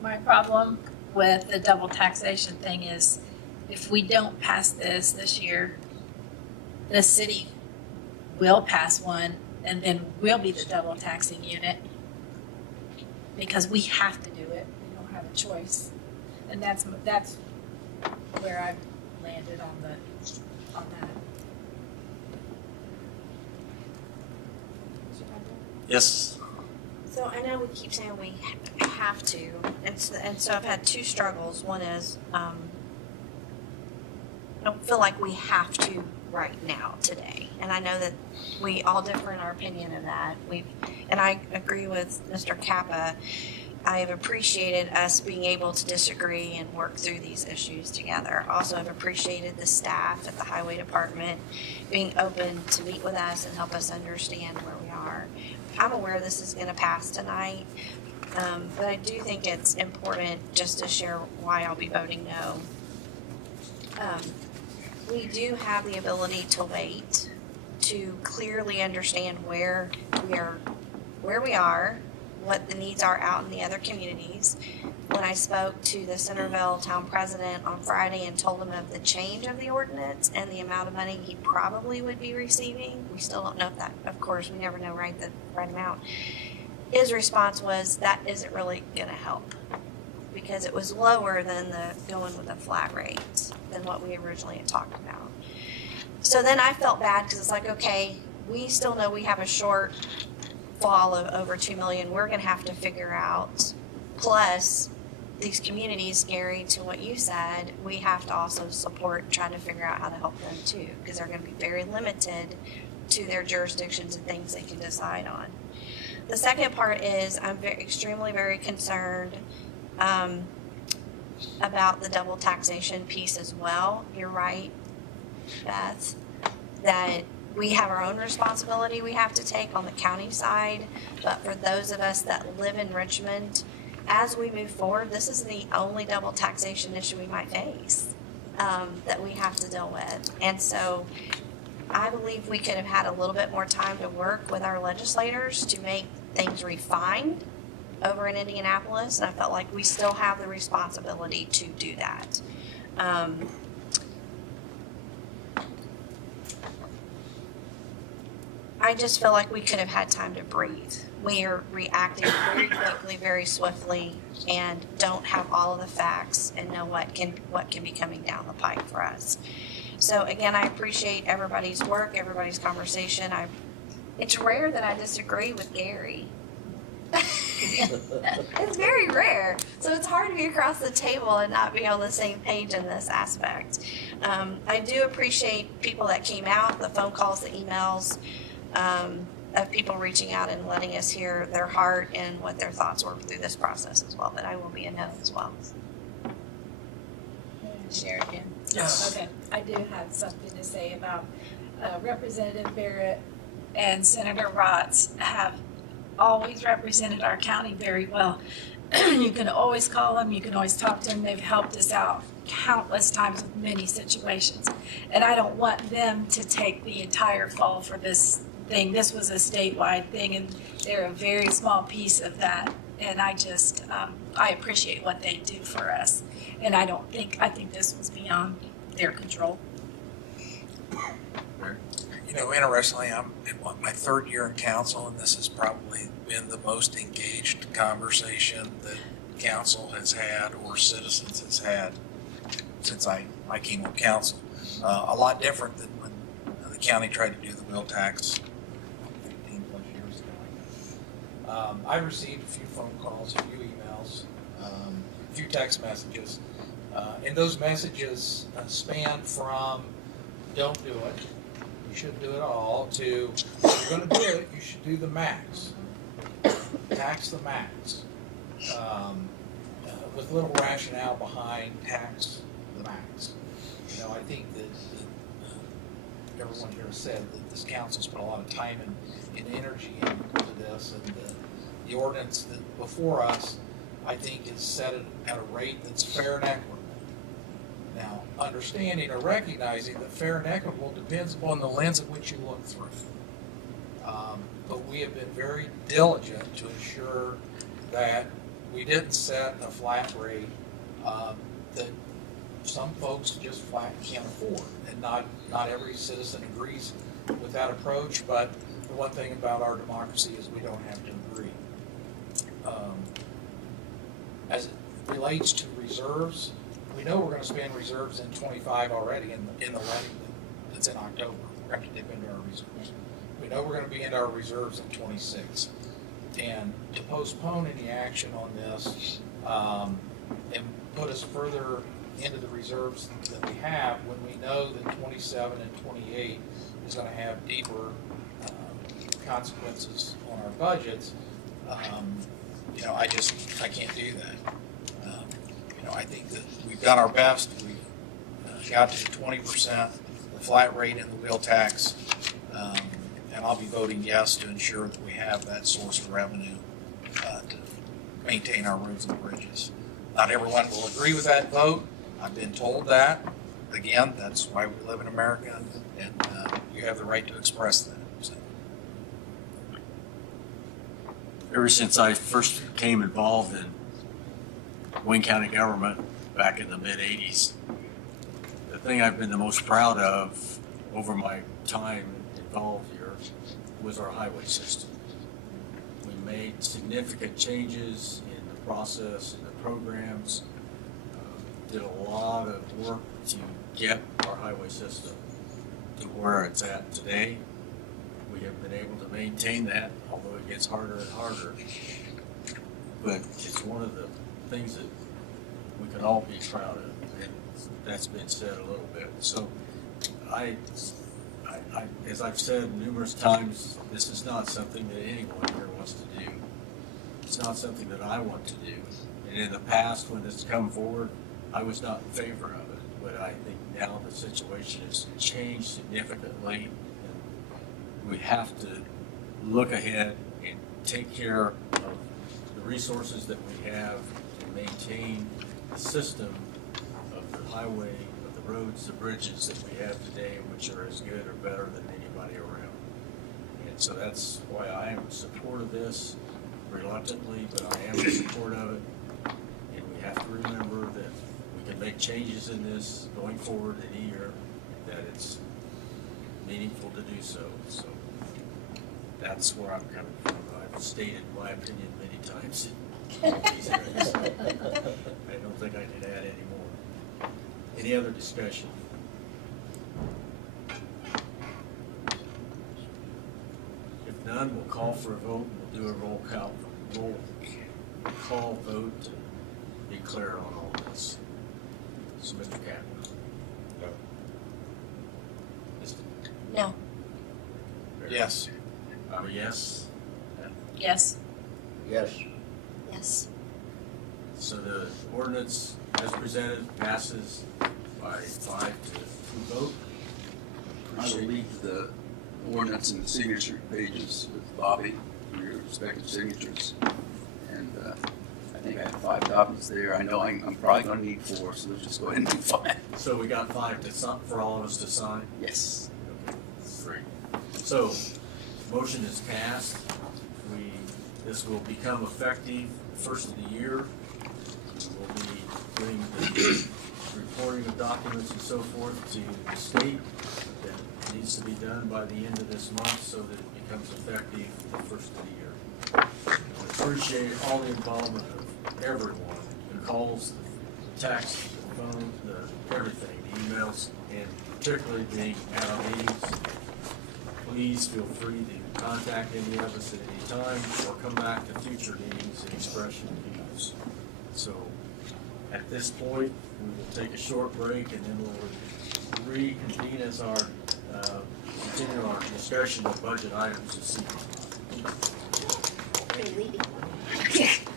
My problem with the double taxation thing is if we don't pass this year, the city will pass one and then we'll be the double taxing unit because we have to do it. We don't have a choice. And that's where I've landed on that. Yes. So I know we keep saying we have to, and so I've had two struggles. One is I don't feel like we have to right now today, and I know that we all differ in our opinion of that. And I agree with Mr. Kappa. I have appreciated us being able to disagree and work through these issues together. Also, I've appreciated the staff at the highway department being open to meet with us and help us understand where we are. I'm aware this is going to pass tonight, but I do think it's important just to share why I'll be voting no. We do have the ability to wait, to clearly understand where we are, what the needs are out in the other communities. When I spoke to the Centerville town president on Friday and told him of the change of the ordinance and the amount of money he probably would be receiving, we still don't know if that, of course, we never know the right amount. His response was, that isn't really gonna help because it was lower than the going with a flat rate than what we originally had talked about. So then I felt bad because it's like, okay, we still know we have a shortfall of over 2 million. We're gonna have to figure out, plus these communities, Gary, to what you said, we have to also support trying to figure out how to help them too, because they're going to be very limited to their jurisdictions and things they can decide on. The second part is I'm extremely very concerned about the double taxation piece as well. You're right, Beth, that we have our own responsibility we have to take on the county side, but for those of us that live in Richmond, as we move forward, this is the only double taxation issue we might face that we have to deal with. And so I believe we could have had a little bit more time to work with our legislators to make things refined over in Indianapolis. And I felt like we still have the responsibility to do that. I just feel like we could have had time to breathe. We are reacting very quickly, very swiftly, and don't have all of the facts and know what can be coming down the pike for us. So again, I appreciate everybody's work, everybody's conversation. It's rare that I disagree with Gary. It's very rare. So it's hard to be across the table and not be on the same page in this aspect. I do appreciate people that came out, the phone calls, the emails, of people reaching out and letting us hear their heart and what their thoughts were through this process as well. But I will be a no as well. Share again. Yes. Okay. I do have something to say about Representative Barrett and Senator Rotz have always represented our county very well. You can always call them, you can always talk to them. They've helped us out countless times with many situations. And I don't want them to take the entire fall for this thing. This was a statewide thing, and they're a very small piece of that. And I just, I appreciate what they do for us. And I think this was beyond their control. You know, interestingly, I'm in my third year in council, and this has probably been the most engaged conversation that council has had or citizens has had since I came on council. A lot different than when the county tried to do the wheel tax 15 plus years ago. I received a few phone calls, a few emails, a few text messages, and those messages span from "don't do it," "you shouldn't do it all," to "if you're going to do it, you should do the max, tax the max," with little rationale behind tax the max. You know, I think that everyone here has said that this council's put a lot of time and energy into this, and the ordinance that before us, I think, is set at a rate that's fair and equitable. Now, understanding or recognizing that fair and equitable depends upon the lens at which you look through. But we have been very diligent to ensure that we didn't set a flat rate that some folks just flat can't afford. And not every citizen agrees with that approach, but the one thing about our democracy is we don't have to agree. As it relates to reserves, we know we're going to spend reserves in 25 already in the levy that's in October. We're going to dip into our reserves. We know we're going to be into our reserves in 26. And to postpone any action on this and put us further into the reserves that we have when we know that 27 and 28 is going to have deeper consequences on our budgets, you know, I can't do that. You know, I think that we've done our best. We've got to 20%, the flat rate in the wheel tax, and I'll be voting yes to ensure that we have that source of revenue to maintain our roads and bridges. Not everyone will agree with that vote. I've been told that. Again, that's why we live in America, and you have the right to express that. So. Ever since I first became involved in Wayne County government back in the mid-'80s, the thing I've been the most proud of over my time involved here was our highway system. We made significant changes in the process and the programs, did a lot of work to get our highway system to where it's at today. We have been able to maintain that, although it gets harder and harder. But it's one of the things that we can all be proud of, and that's been said a little bit. So I as I've said numerous times, this is not something that anyone here wants to do. It's not something that I want to do. And in the past, when it's come forward, I was not in favor of it. But I think now the situation has changed significantly. And we have to look ahead and take care of the resources that we have to maintain the system of the highway, of the roads, the bridges that we have today, which are as good or better than anybody around. And so that's why I am in support of this, reluctantly, but I am in support of it. And we have to remember that we can make changes in this going forward in a year, that it's meaningful to do so. So that's where I'm coming from. I've stated my opinion many times in all these areas. I don't think I can add any more. Any other discussion? If none, we'll call for a vote. We'll do a roll call vote to be clear on all this. So, Mr. Kaplan. No. No. Yes. Yes? Yes. Yes. Yes. So the ordinance as presented passes by 5 to 2 vote. I will leave the ordinance and the signature pages with Bobby for your respective signatures. And I think I have 5 copies there. I know I'm probably going to need 4, so let's just go ahead and do 5. So we got 5 for all of us to sign? Yes. Okay, great. So, motion is passed. This will become effective first of the year. We will be doing the reporting of documents and so forth to the state. That needs to be done by the end of this month so that it becomes effective the first of the year. I appreciate all the involvement of everyone, the calls, the texts, the phone, everything, the emails, and particularly being at our meetings. Please feel free to contact any of us at any time or come back to future meetings and express your views. So at this point, we will take a short break and then we'll reconvene as our continue our discussion of budget items this evening. Thank you.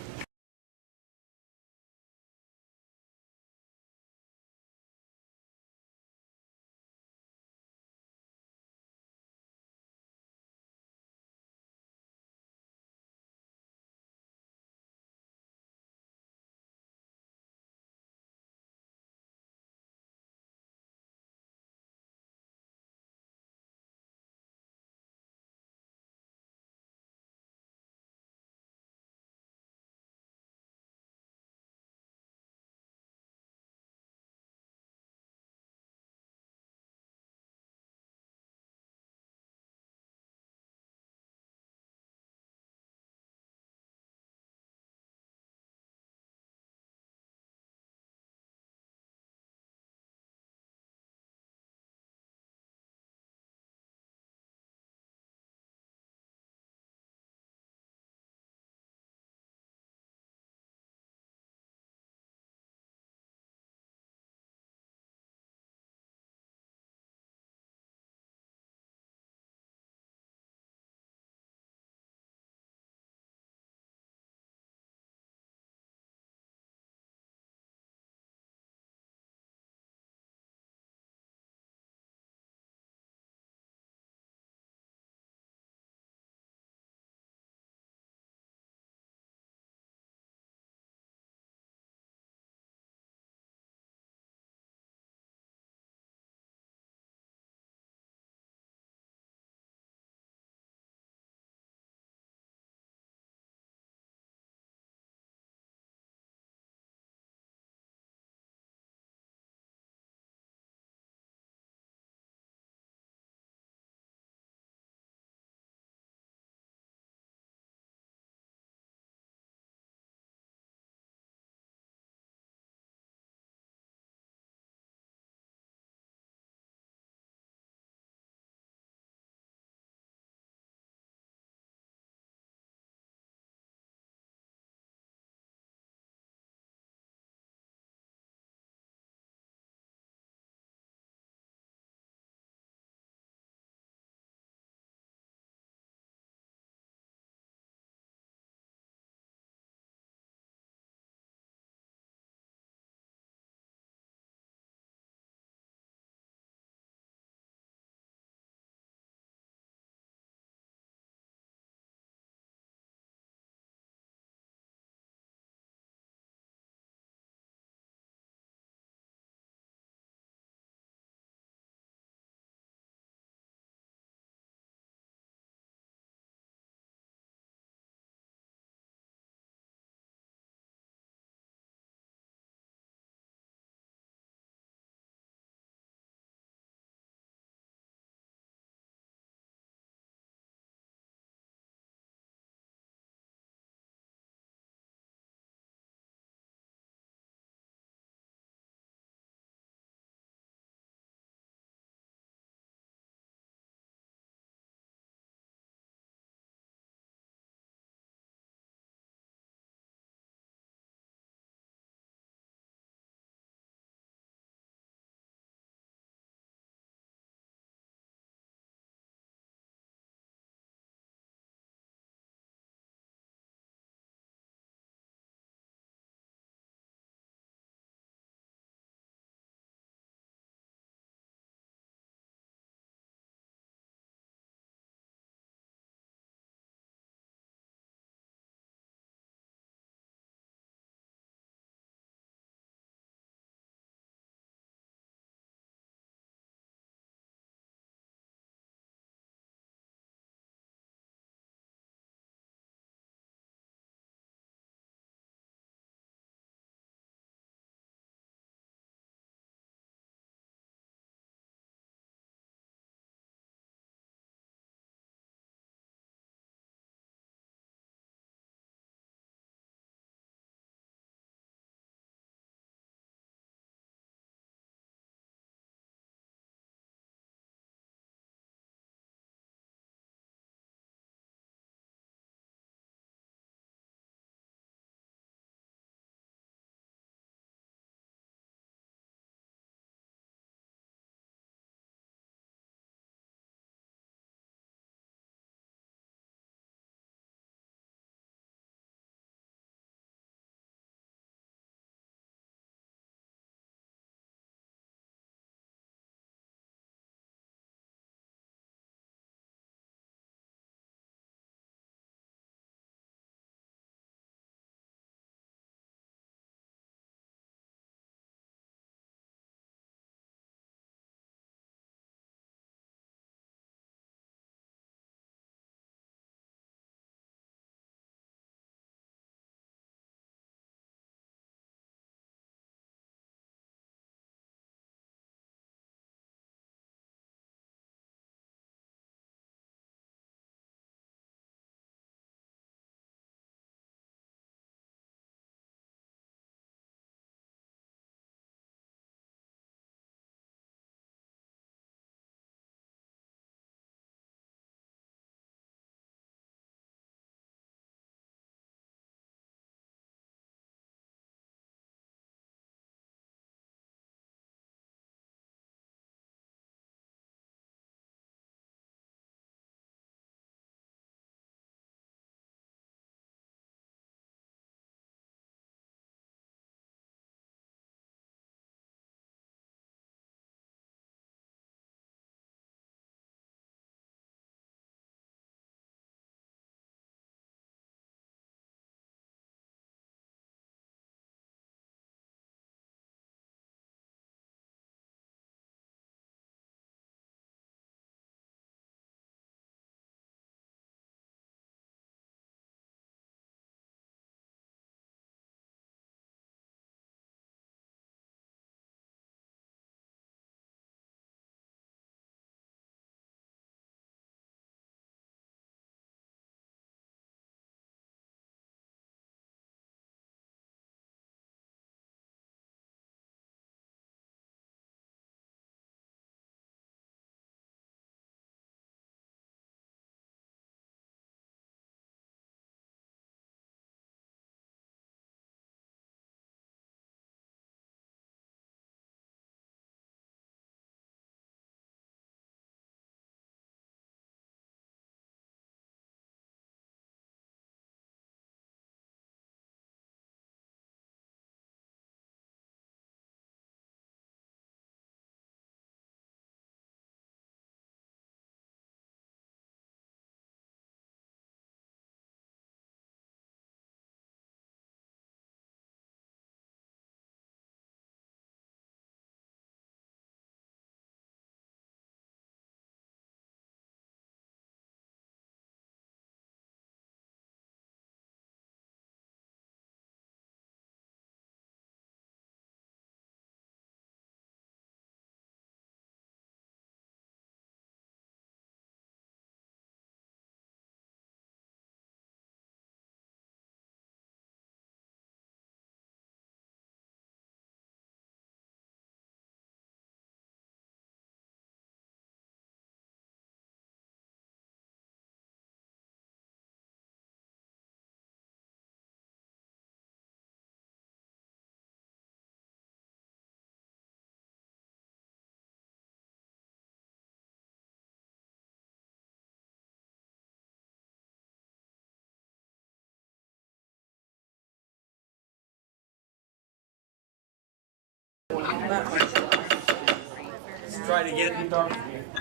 Try to get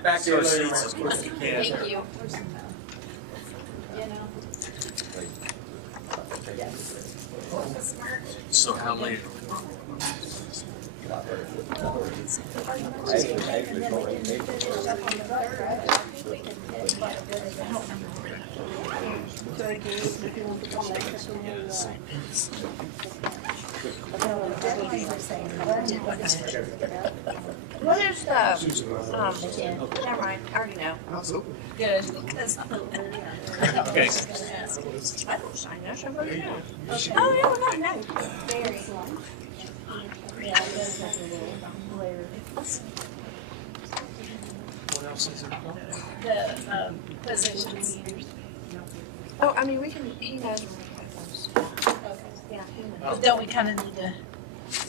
back to our seats as quick as we can. Thank you. So how late? What is the, never mind, I already know. Good, because Okay. I don't sign that, so vote no. Oh, no, Very. What else is there? the positions. Oh, I mean, we can, he knows. Yeah. But don't we kind of need to,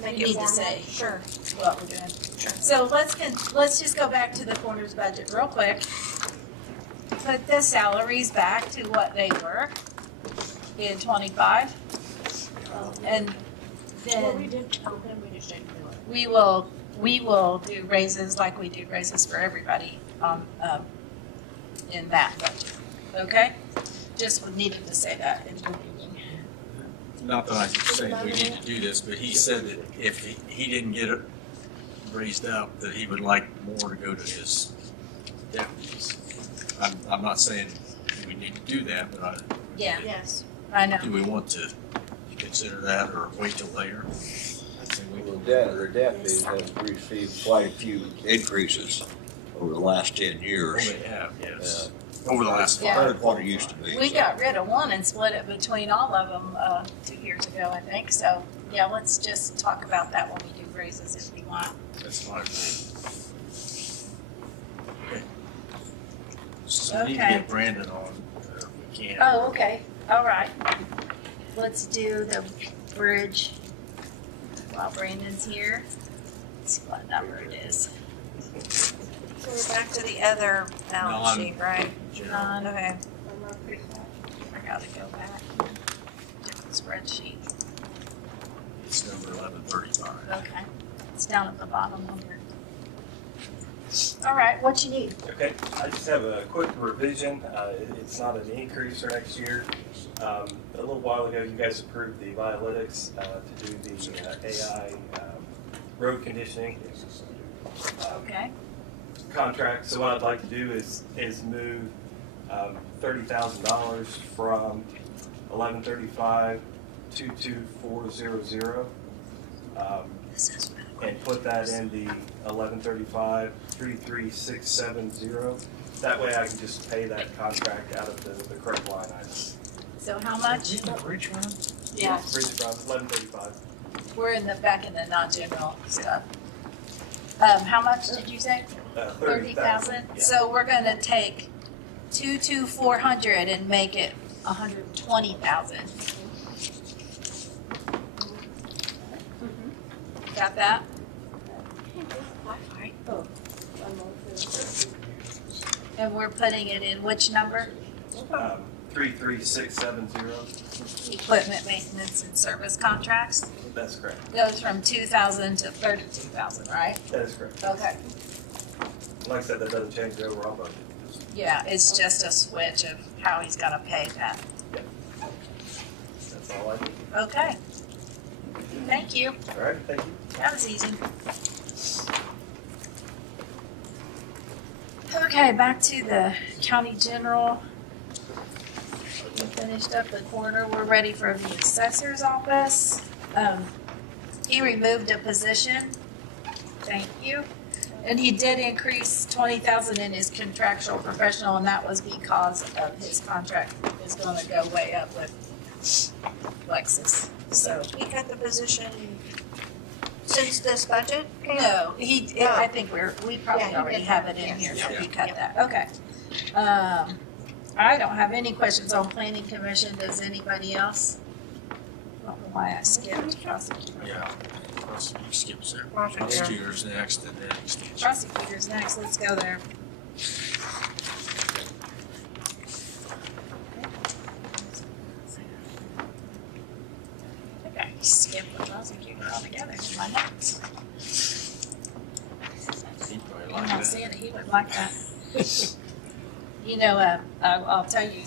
Make we it need to formal? say Sure. what we're doing? So let's just go back to the coroner's budget real quick. Put the salaries back to what they were in 25. And then we will do raises like we do raises for everybody on, in that budget, okay? Just needed to say that in the beginning. Not that I say we need to do this, but he said that if he didn't get it raised up, that he would like more to go to his deputies. I'm not saying we need to do that, but Yeah. Yes. I know. do we want to consider that or wait till later? The deputies have received quite a few increases over the last 10 Well, years. they have, yes. Over the last Yeah. Compared to what it used to be. We got rid of one and split it between all of them 2 years ago, I think. So, yeah, let's just talk about that when we do raises if we want. That's fine. Okay. So we need to Okay. get Brandon on, if we can. Oh, okay. All right. Let's do the bridge while Brandon's here. Let's see what number it is. So we're back to the other balance Non- sheet, right? Non- Okay. I gotta go back. Different spreadsheet. It's number 1135. Okay. It's down at the bottom number. All right, what you need? Okay, I just have a quick revision. It's not an increase for next year. A little while ago, you guys approved the Violytics to do the AI road conditioning Okay. contract. So what I'd like to do is move $30,000 from 1135 to 2400. And put that in the 1135 33670. That way I can just pay that contract out of the correct line item. So how much? Bridge fund? Yeah. Bridge fund, 1135. We're in the back in the non-general stuff. How much did you say? 30,000? Yeah. So we're gonna take 2,400 and make it 120,000. Got that? And we're putting it in which number? 33670. Equipment maintenance and service contracts? That's correct. Goes from 2,000 to 32,000, right? That is correct. Okay. Like I said, that doesn't change the overall budget. Yeah, it's just a switch of how he's gonna pay that. That's all I need. Okay. Thank you. All right, thank you. That was easy. Okay, back to the county general. We finished up the coroner. We're ready for the assessor's office. He removed a position. Thank you. And he did increase 20,000 in his contractual professional, and that was because of his contract is gonna go way up with Lexus. So He cut the position since this budget came no, out? I think we probably Yeah, he already did have that. it in here, Yes. so we cut that, okay. I don't have any questions on planning commission, does anybody else? I don't know why I skipped prosecutor. Yeah. Prosecutor skips there. Prosecutor. Prosecutor's next and then extension. Prosecutor's next, let's go there. Okay, skip the prosecutor altogether in my notes. not seeing it, he would like that. You know, I'll tell you,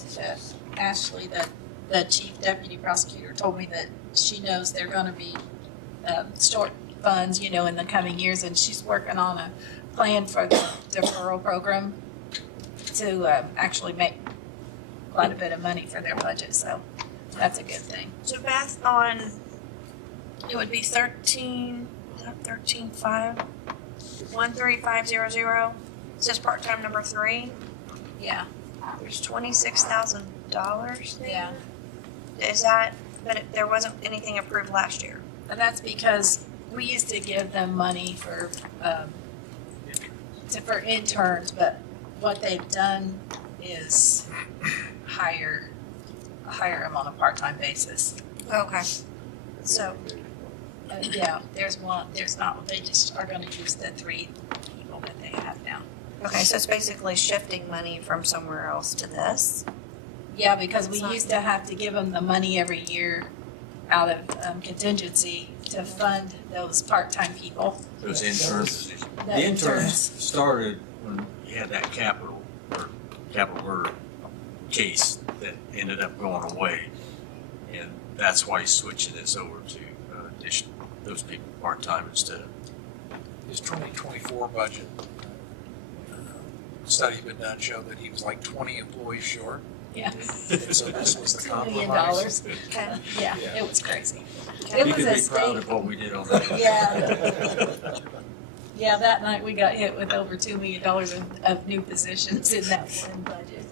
Ashley, that the chief deputy prosecutor told me that she knows they're gonna be short funds, you know, in the coming years, and she's working on a plan for the deferral program to actually make quite a bit of money for their budget, so that's a good thing. So Beth, on, it would be 13.5, 13500, says part-time number 3. Yeah. There's $26,000 there. Yeah. Is that, but there wasn't anything approved last year. And that's because we used to give them money for interns, but what they've done is hire them on a part-time basis. Okay. So, Yeah, there's not, they just are gonna use the 3 people that they have now. okay, so it's basically shifting money from somewhere else to this. Yeah, because we used to have to give them the money every year out of contingency to fund those part-time people. Those interns. The The interns started when you had that capital murder case that ended up going away. And that's why he's switching this over to those people part-time instead of. His 2024 budget study been done showed that he was like 20 employees short. Yeah. So this was the $2 million. compromise. Okay. Yeah, it was crazy. You It was could a be proud state. of what we did on that. Yeah. Yeah, that night we got hit with over $2 million of new positions in that one budget.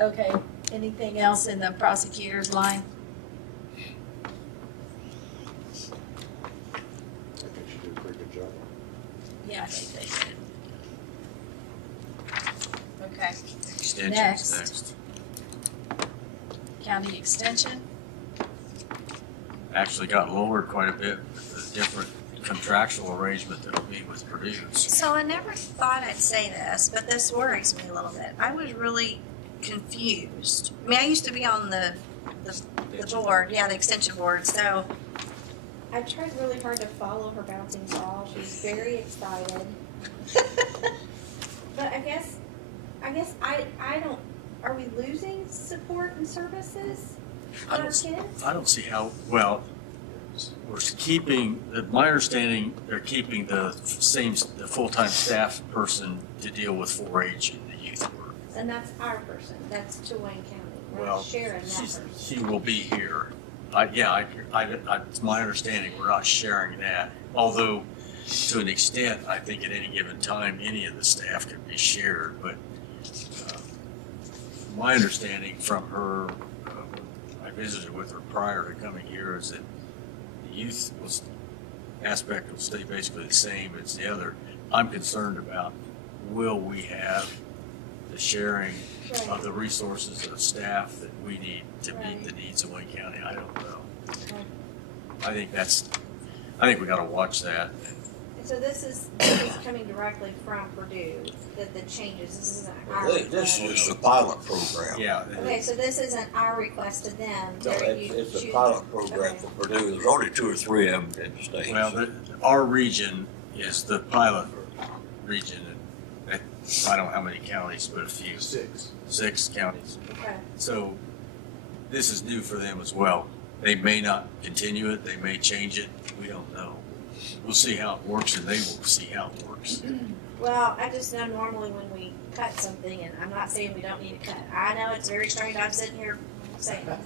Okay, anything else in the prosecutor's line? I think she did a pretty good job. Yeah, I think they did. Okay, Extensions Next. next. county extension, Actually got lowered quite a bit with the different contractual arrangement that will be with Purdue. So I never thought I'd say this, but this worries me a little bit. I was really confused. I mean, I used to be on the board, yeah, the extension board, so I tried really hard to follow her bouncing ball. She's very excited. But I guess I don't, are we losing support and services for I our don't, kids? I don't see how, well, we're keeping, my understanding, they're keeping the full-time staff person to deal with 4-H and the youth work. And that's our person, that's to Wayne County. We're Well, not sharing that person. she will be here. It's my understanding, we're not sharing that. Although, to an extent, I think at any given time, any of the staff could be shared, but my understanding from her, I visited with her prior to coming here, is that the youth aspect will stay basically the same as the other. I'm concerned about, will we have the sharing of the resources of staff that we need to meet the needs of Wayne County? I don't know. I think we gotta watch that. And so this is coming directly from Purdue, the changes, this isn't our This request. is the pilot program. Yeah. Okay, so this isn't our request to them, No, it's a choosing- pilot program okay. for Purdue. There's only 2 or 3 of them in the state. Well, our region is the pilot region. And I don't know how many counties, but a few. 6 counties. Okay. So this is new for them as well. They may not continue it, they may change it, we don't know. We'll see how it works and they will see how it works. Well, I just know normally when we cut something, and I'm not saying we don't need to cut. I know it's very strange, I'm sitting here saying that.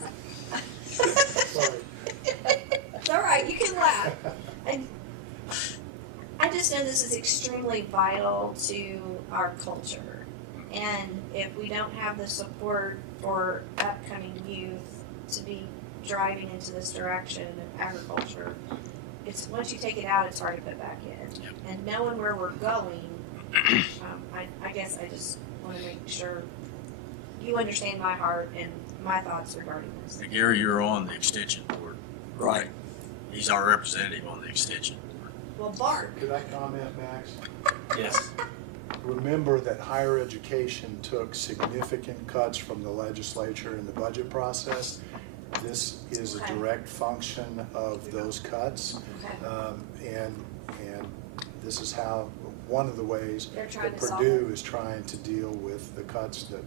It's all right, you can laugh. I just know this is extremely vital to our culture. And if we don't have the support for upcoming youth to be driving into this direction of agriculture, it's, once you take it out, it's hard to put back in. Yep. And knowing where we're going, I guess I just want to make sure you understand my heart and my thoughts regarding this. Now, Gary, you're on the extension board. Right. He's our representative on the extension board. Well, Bart. Could I comment, Max? Yes. Remember that higher education took significant cuts from the legislature in the budget process. This is a Okay. direct function of those cuts. Okay. And this is how, one of the ways They're trying that to solve Purdue is trying to deal with the cuts that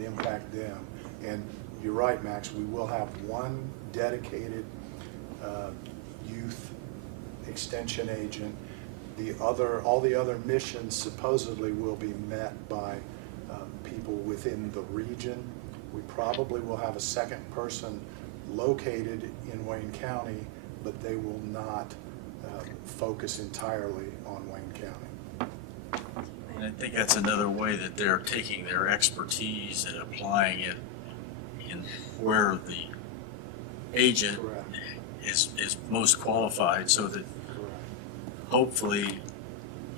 impact them. And you're right, Max, we will have one dedicated youth extension agent. All the other missions supposedly will be met by people within the region. We probably will have a second person located in Wayne County, but they will not focus entirely on Wayne County. And I think that's another way that they're taking their expertise and applying it in where the agent is most qualified, so that hopefully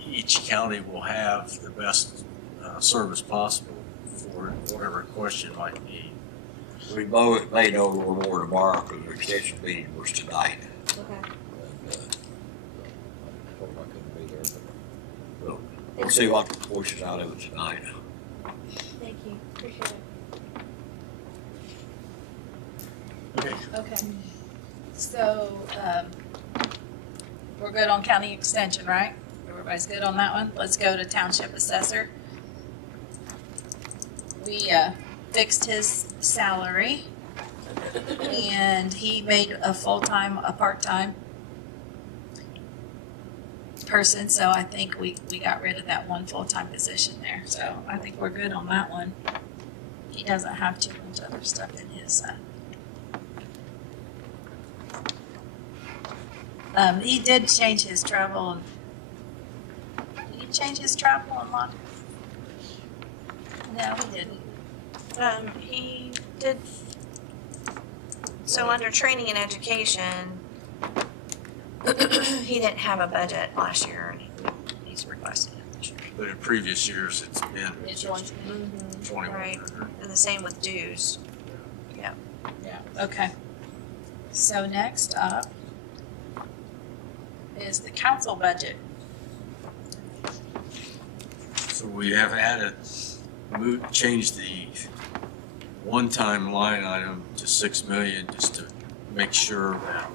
each county will have the best service possible for whatever question might be. We both may know a little more tomorrow because the extension meeting was tonight. Okay. So we'll see what pushes out of it tonight. Thank you, appreciate it. Okay. Okay. So, we're good on county extension, right? Everybody's good on that one? Let's go to township assessor. We fixed his salary, and he made a full-time, a part-time person, so I think we got rid of that one full-time position there. So I think we're good on that one. He doesn't have too much other stuff in his he did change his travel. Did he change his travel and lodging? No, he didn't. He did, so under training and education, he didn't have a budget last year, and he's requesting it this year. But in previous years, it's been It's one. 21. Right, and the same with dues. Yeah. Yeah, okay. So next up is the council budget. So we have added, changed the one-time line item to 6 million just to make sure that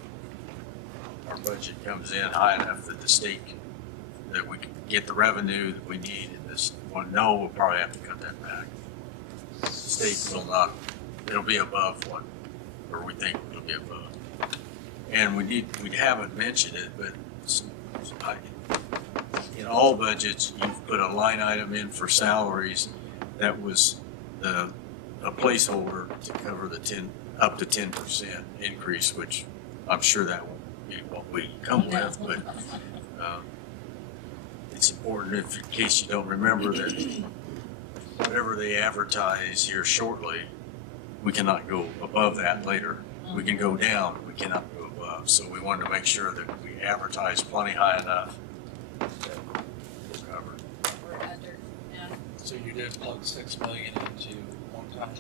our budget comes in high enough that the state, that we can get the revenue that we need in this one. No, we'll probably have to cut that back. The state will not, it'll be above what, or we think it'll be above. And we haven't mentioned it, but in all budgets, you've put a line item in for salaries that was a placeholder to cover the up to 10% increase, which I'm sure that won't be what we come with, but it's important in case you don't remember that whatever they advertise here shortly, we cannot go above that later. We can go down, but we cannot go above. So we wanted to make sure that we advertise plenty high enough that we're covered. We're under, yeah. So you did plug 6 million into one time?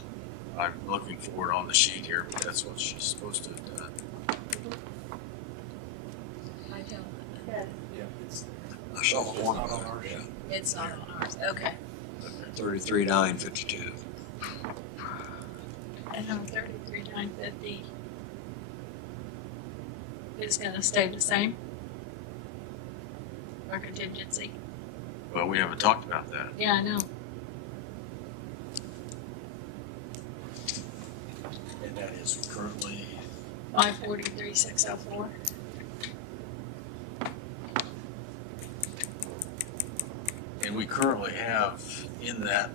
I'm looking for it on the sheet here, but that's what she's supposed to have done. I don't. Yeah, it's. I saw one Not of on them, ours. yeah. It's not on ours, okay. 33,952. And I'm 33,950. It's gonna stay the same? Our contingency? Well, we haven't talked about that. Yeah, I know. And that is currently 543,604. And we currently have in that,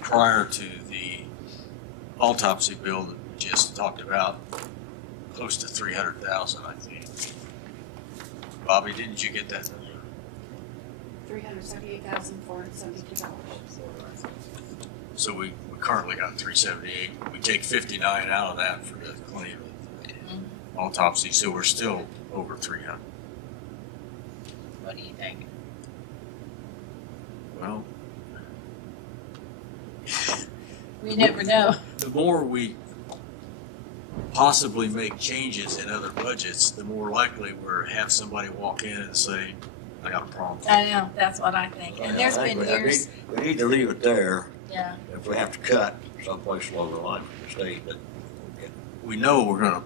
prior to the autopsy bill that we just talked about, close to 300,000, I think. Bobby, didn't you get that number? $378,472. So we currently got 378. We take 59 out of that for the claim of autopsy, so we're still over 300. What do you think? Well, We never know. the more we possibly make changes in other budgets, the more likely we're have somebody walk in and say, I got a problem. I know, that's what I think. And there's I think been years, we need to leave it there. yeah. If we have to cut someplace along the line from the state, but We know we're gonna,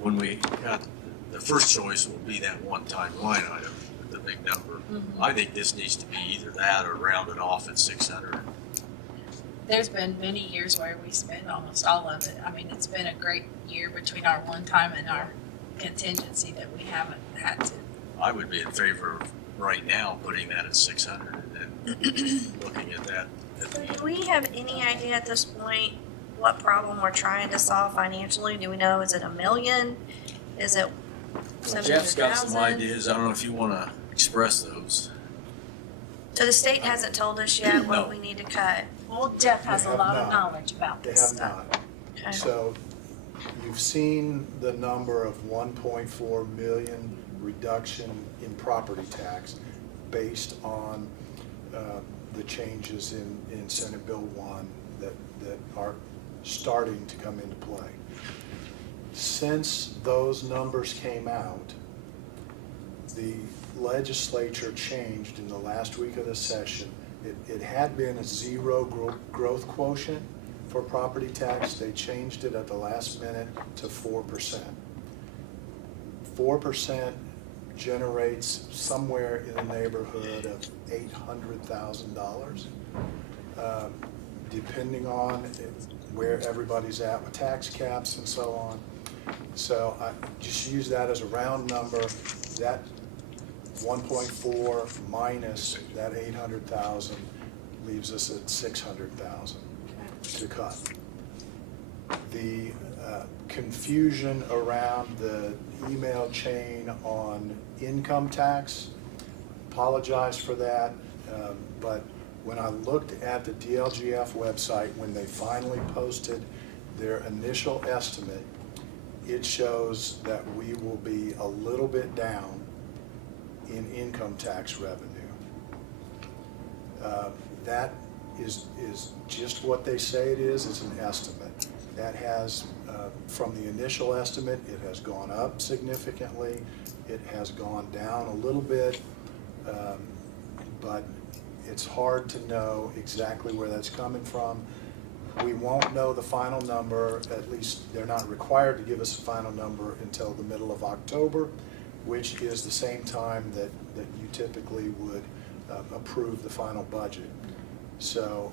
when we got, the first choice will be that one-time line item. But the big number. I think this needs to be either that or rounded off at 600. There's been many years where we spent almost all of it. I mean, it's been a great year between our one time and our contingency that we haven't had to. I would be in favor of right now putting that at 600 and looking at that. Do we have any idea at this point what problem we're trying to solve financially? Do we know, is it $1 million? Is it Jeff's got some 700,000? ideas. I don't know if you want to express those. So the state hasn't told us yet what No. we need to cut. Well, Jeff has They a have lot of not. knowledge about They this have stuff. not. Okay. So you've seen the number of 1.4 million reduction in property tax based on the changes in Senate Bill 1 that are starting to come into play. Since those numbers came out, the legislature changed in the last week of the session. It had been a zero growth quotient for property tax. They changed it at the last minute to 4%. 4% generates somewhere in the neighborhood of $800,000, depending on where everybody's at with tax caps and so on. So I just use that as a round number. That 1.4 minus that 800,000 leaves us at 600,000 to cut. The confusion around the email chain on income tax, apologize for that, but when I looked at the DLGF website, when they finally posted their initial estimate, it shows that we will be a little bit down in income tax revenue. That is just what they say it is. It's an estimate. That has, from the initial estimate, it has gone up significantly. It has gone down a little bit, but it's hard to know exactly where that's coming from. We won't know the final number, at least they're not required to give us a final number until the middle of October, which is the same time that you typically would approve the final budget. So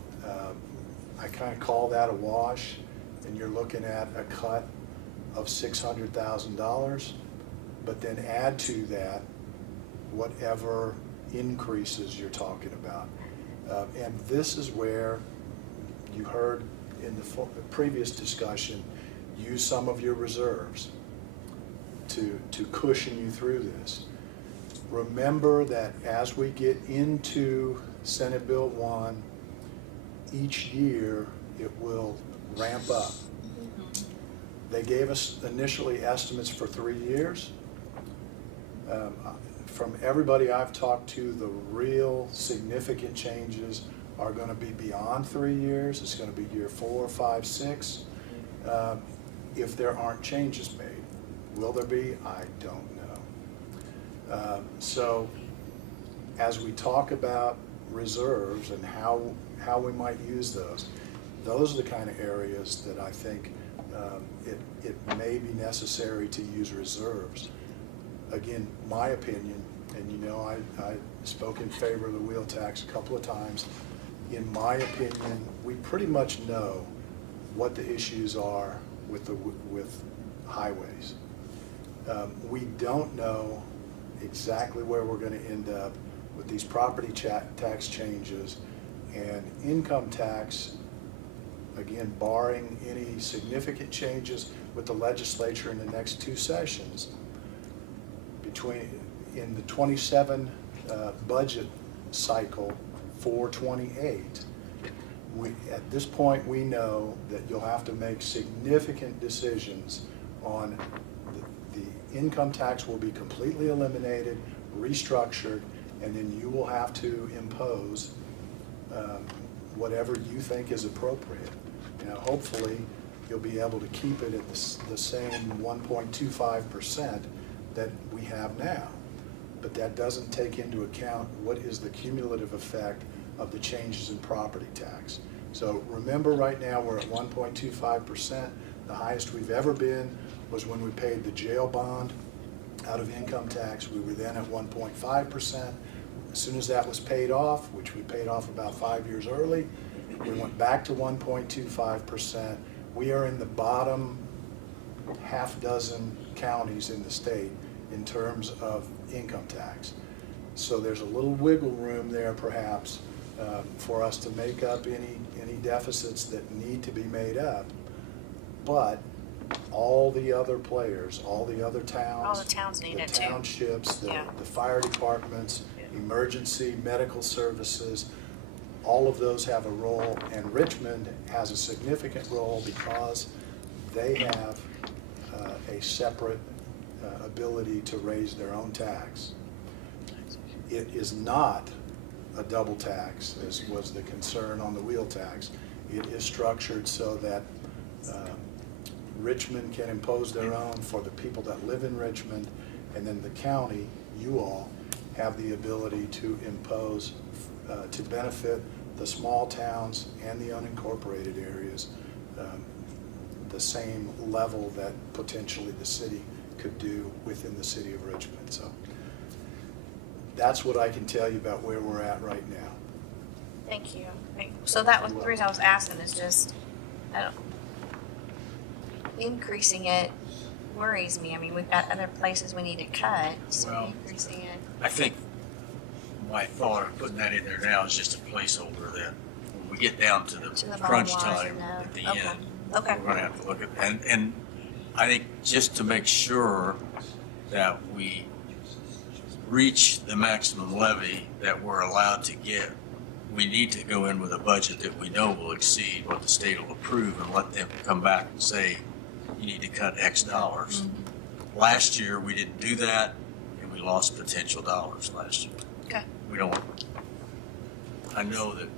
I kind of call that a wash, and you're looking at a cut of $600,000, but then add to that whatever increases you're talking about. And this is where you heard in the previous discussion, use some of your reserves to cushion you through this. Remember that as we get into Senate Bill 1, each year it will ramp up. They gave us initially estimates for 3 years. From everybody I've talked to, the real significant changes are going to be beyond 3 years. It's going to be year 4, 5, 6, if there aren't changes made. Will there be? I don't know. So as we talk about reserves and how we might use those are the kind of areas that I think it may be necessary to use reserves. Again, my opinion, and you know I spoke in favor of the wheel tax a couple of times. In my opinion, we pretty much know what the issues are with highways. We don't know exactly where we're going to end up with these property tax changes and income tax, again, barring any significant changes with the legislature in the next 2 sessions. In the 27 budget cycle for 28, at this point we know that you'll have to make significant decisions on the income tax will be completely eliminated, restructured, and then you will have to impose whatever you think is appropriate. Now, hopefully, you'll be able to keep it at the same 1.25% that we have now. But that doesn't take into account what is the cumulative effect of the changes in property tax. So remember, right now we're at 1.25%. The highest we've ever been was when we paid the jail bond out of income tax. We were then at 1.5%. As soon as that was paid off, which we paid off about 5 years early, we went back to 1.25%. We are in the bottom half dozen counties in the state in terms of income tax. So there's a little wiggle room there perhaps for us to make up any deficits that need to be made up. But all the other players, all the other towns, All the towns need it the too. townships, Yeah. the fire departments, emergency medical services, all of those have a role, and Richmond has a significant role because they have a separate ability to raise their own tax. It is not a double tax, as was the concern on the wheel tax. It is structured so that Richmond can impose their own for the people that live in Richmond, and then the county, you all, have the ability to impose to benefit the small towns and the unincorporated areas the same level that potentially the city could do within the city of Richmond. So that's what I can tell you about where we're at right now. Thank you. So that was the reason I was asking is just, increasing it worries me. I mean, we've got other places we need to cut, so Well, increasing it. I think my thought of putting that in there now is just a placeholder that when we get down to the crunch bottom line, time at the okay. end, Okay. we're gonna have to look at, and I think just to make sure that we reach the maximum levy that we're allowed to get, we need to go in with a budget that we know will exceed what the state will approve and let them come back and say, you need to cut X dollars. Mm-hmm. Last year, we didn't do that, and we lost potential dollars last year. Okay. We don't, I know that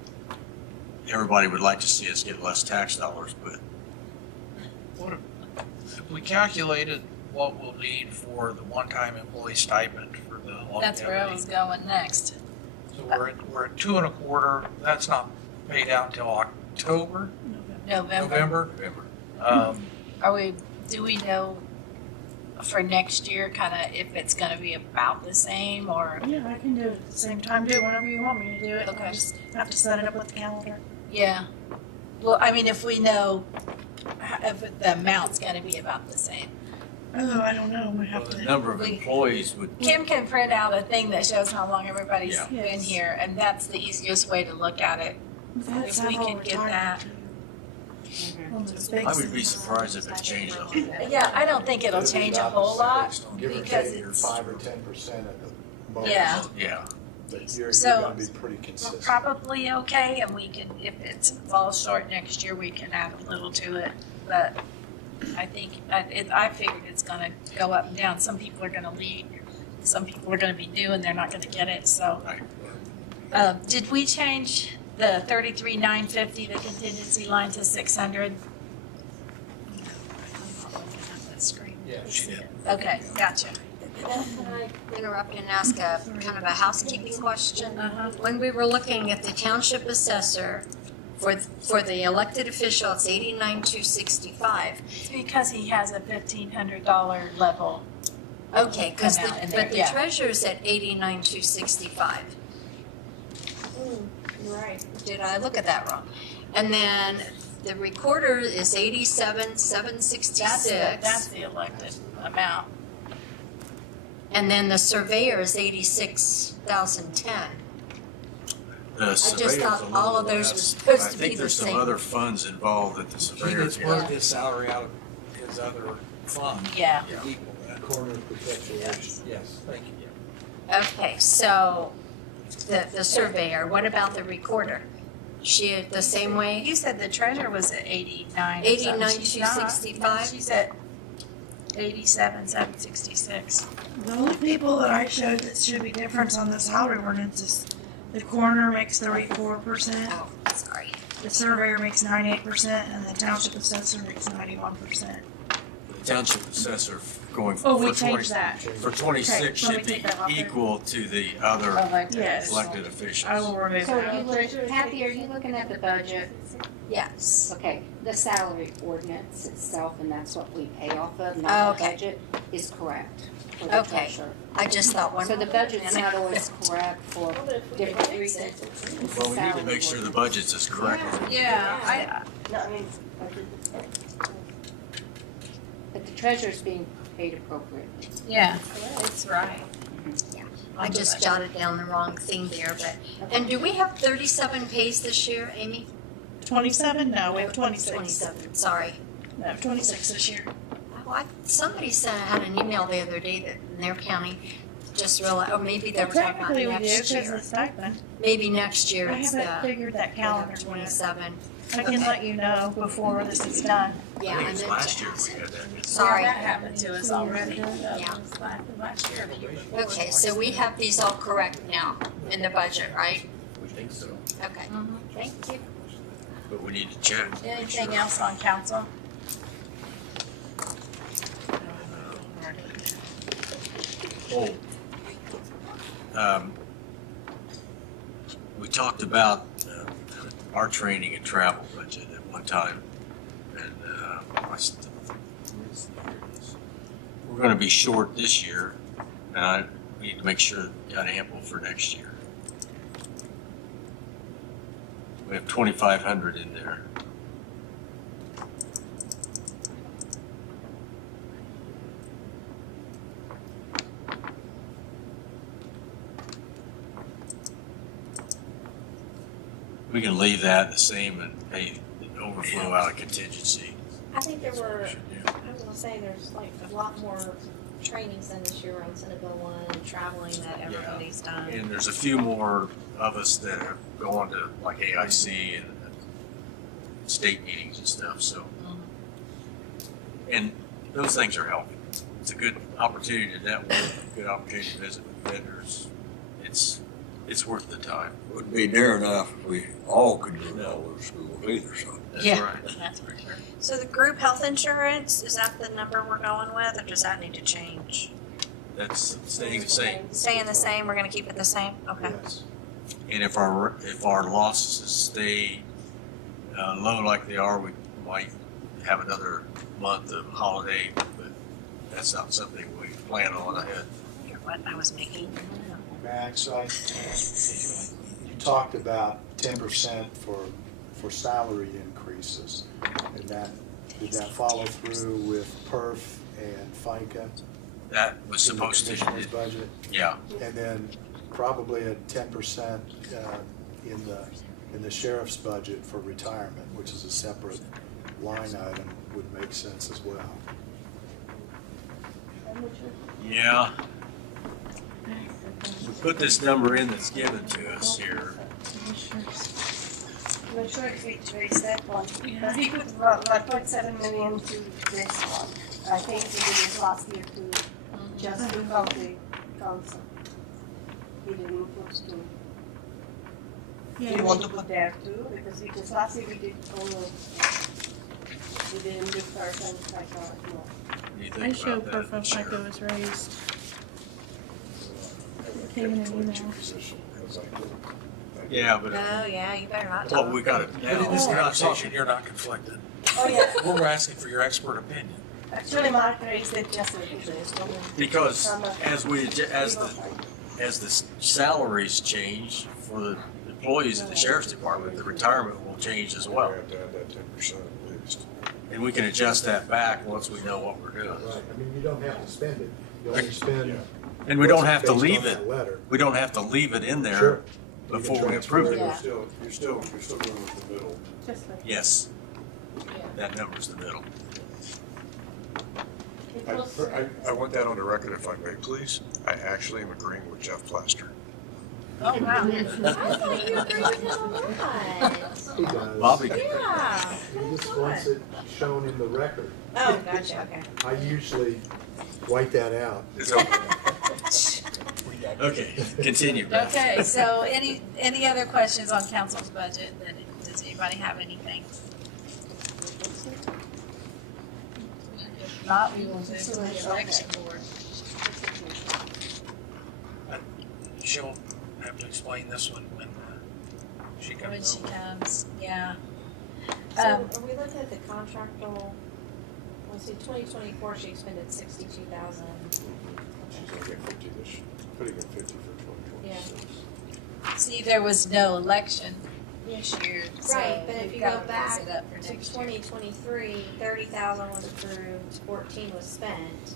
everybody would like to see us get less tax dollars, but What if we calculated what we'll need for the one-time employee stipend for the longevity? That's where I was going next. So we're at 2.25. That's not paid out until October, November. Do we know for next year kinda if it's gonna be about the same or? Yeah, I can do it at the same time, do it whenever you want me to do it. Okay. I just have to set it up with the calendar. Yeah. Well, I mean, if we know if the amount's gonna be about the same. Oh, I don't know, we have the to. number of employees would, Kim can print out a thing that shows how long everybody's Yeah. been Yes. here, and that's the easiest way to look at it. We've had If we several can get retirement that. too. On those big I would be cities. surprised if it changed a whole lot. Yeah, I don't think it'll change a whole lot Give or because take, you're it's, 5 or 10% at the most. Yeah. Yeah. But you're So- gonna be pretty consistent. probably okay, and we can, if it falls short next year, we can add a little to it. But I think, I figured it's gonna go up and down. Some people are gonna leave, some people are gonna be new and they're not gonna get it, so. Right. Did we change the 33,950, the contingency line to 600? Yeah, she did. Okay, gotcha. Can I interrupt and ask a kind of a housekeeping question? Uh-huh. When we were looking at the township assessor, for the elected official, it's 89,265. It's because he has a $1,500 level. Okay, because amount in there, but the yeah. treasurer's at 89,265. You're right. Did I look at that wrong? And then the recorder is 87,766. That's the elected amount. And then the surveyor is 86,010. The just surveyor's thought a little all of those were less. supposed to be I think the there's some same. other funds involved that the He surveyor's gets part of got. his salary out of his other fund. Yeah. To equal that. Coroner perpetuation. Yes, thank you. Okay, so the surveyor, what about the recorder? She the same way? You said the treasurer was at 89. 89,265? She's at 87,766. The only people that I showed that should be different on the salary ordinance is the coroner makes 34%, Oh, sorry. the surveyor makes 98%, and the township assessor makes 91%. The township assessor going Oh, for we 20, changed that. for 26 Okay, let me should be take that off there. equal to the other Yes. elected officials. I will remove So are that. you, Kathy, are you looking at the budget? Yes. Okay, the salary ordinance itself, and that's what we pay off of, Oh, not the okay. budget, is correct for the Okay. treasurer. I just thought one. So the budget's not always correct for different reasons. It's the Well, we need to salary make sure the ordinance. budget's as correct as we Yeah, No, I mean, But the treasurer's being paid appropriately. yeah, it's right. I just jotted down the wrong thing there, but, and do we have 37 pays this year, Amy? 27? No, we have 26. 27, sorry. No, 26 this year. Somebody had an email the other day that in their county just realized, or maybe they were talking about Technically, we do, next because year. the stipend. Maybe next year I it's haven't the figured that calendar yet. 27. I can let you know before this is done. Yeah, I think I it's meant last to year ask. we had that. Sorry. Yeah, that happened to us already. Yeah. Last year. Okay, so we have these all correct now in the budget, right? We think so, Okay, thank you. but we need to check. Anything else on council? Oh. We talked about our training and travel budget at one time, and we're gonna be short this year, and I need to make sure we got ample for next year. We have 2,500 in there. We can leave that the same and pay the overflow out of contingency. I think there were, That's what we should do. I was gonna say, there's like a lot more trainings than this year on Senate Bill 1 and traveling that everybody's done. And there's a few more of us that are going to like AIC and state meetings and stuff, so. And those things are helpful. It's a good opportunity to network, good opportunity to visit with vendors. It's worth the time. Wouldn't be near enough if we all could go to all those schools either, so. That's Yeah. right. That's for sure. So the group health insurance, is that the number we're going with, or does that need to change? That's staying the same. Staying the same, we're gonna keep it the same? Okay. Yes. And if our losses stay low like they are, we might have another month of holiday, but that's not something we plan on ahead. What I was making. Max, you talked about 10% for salary increases, and did that follow through with PERF and FICA? That was in the supposed to, commissioner's budget? yeah. And then probably a 10% in the sheriff's budget for retirement, which is a separate line item, would make sense as well. Yeah. We put this number in that's given to us here. I'm not sure if we raised that one, because we put 1.7 million to this one. I think we did it last year to just to county council. We didn't put to. You want to put there too, because last year we did only, we didn't do first and second, no. What do you I think show about that? proof of FICA was raised. Came in an email. Yeah, but Oh, yeah, you better not well, talk. we got it But in now. this conversation, you're not conflicted. Oh, yeah, We're asking for your expert opinion. actually Mark raised it just a little bit. Because as the salaries change for the employees in the sheriff's department, the retirement will change as well. We have to add that 10% at least. And we can adjust that back once we know what we're doing. Right, I mean, you don't have to spend it, you only spend. And we don't have to what's leave based it, on that letter. we don't have to leave it in there Sure. You can before we transfer approve it. it. You're still going with the middle. Just like. Yes, that number's the middle. It was, I want that on the record if I may, please. I actually am agreeing with Jeff Plaster. Oh, wow. I thought you agreed with him a lot. He does. Bobby, Yeah. He just wants it shown in the record. Oh, gotcha, okay. I usually white that out. It's okay. okay, continue, Beth. Okay, so any other questions on council's budget? Does anybody have anything? If not, we will move to the election board. She'll have to explain this one when she When comes she over. comes, yeah. So are we looking at the contractual, let's see, 2024, she expended 62,000. She's gonna get 50 this, putting in 50 for 2026. See, there was no election this year, so Right, but if we've you got go to back raise it up for to next year. 2023, 30,000 was approved, 14 was spent.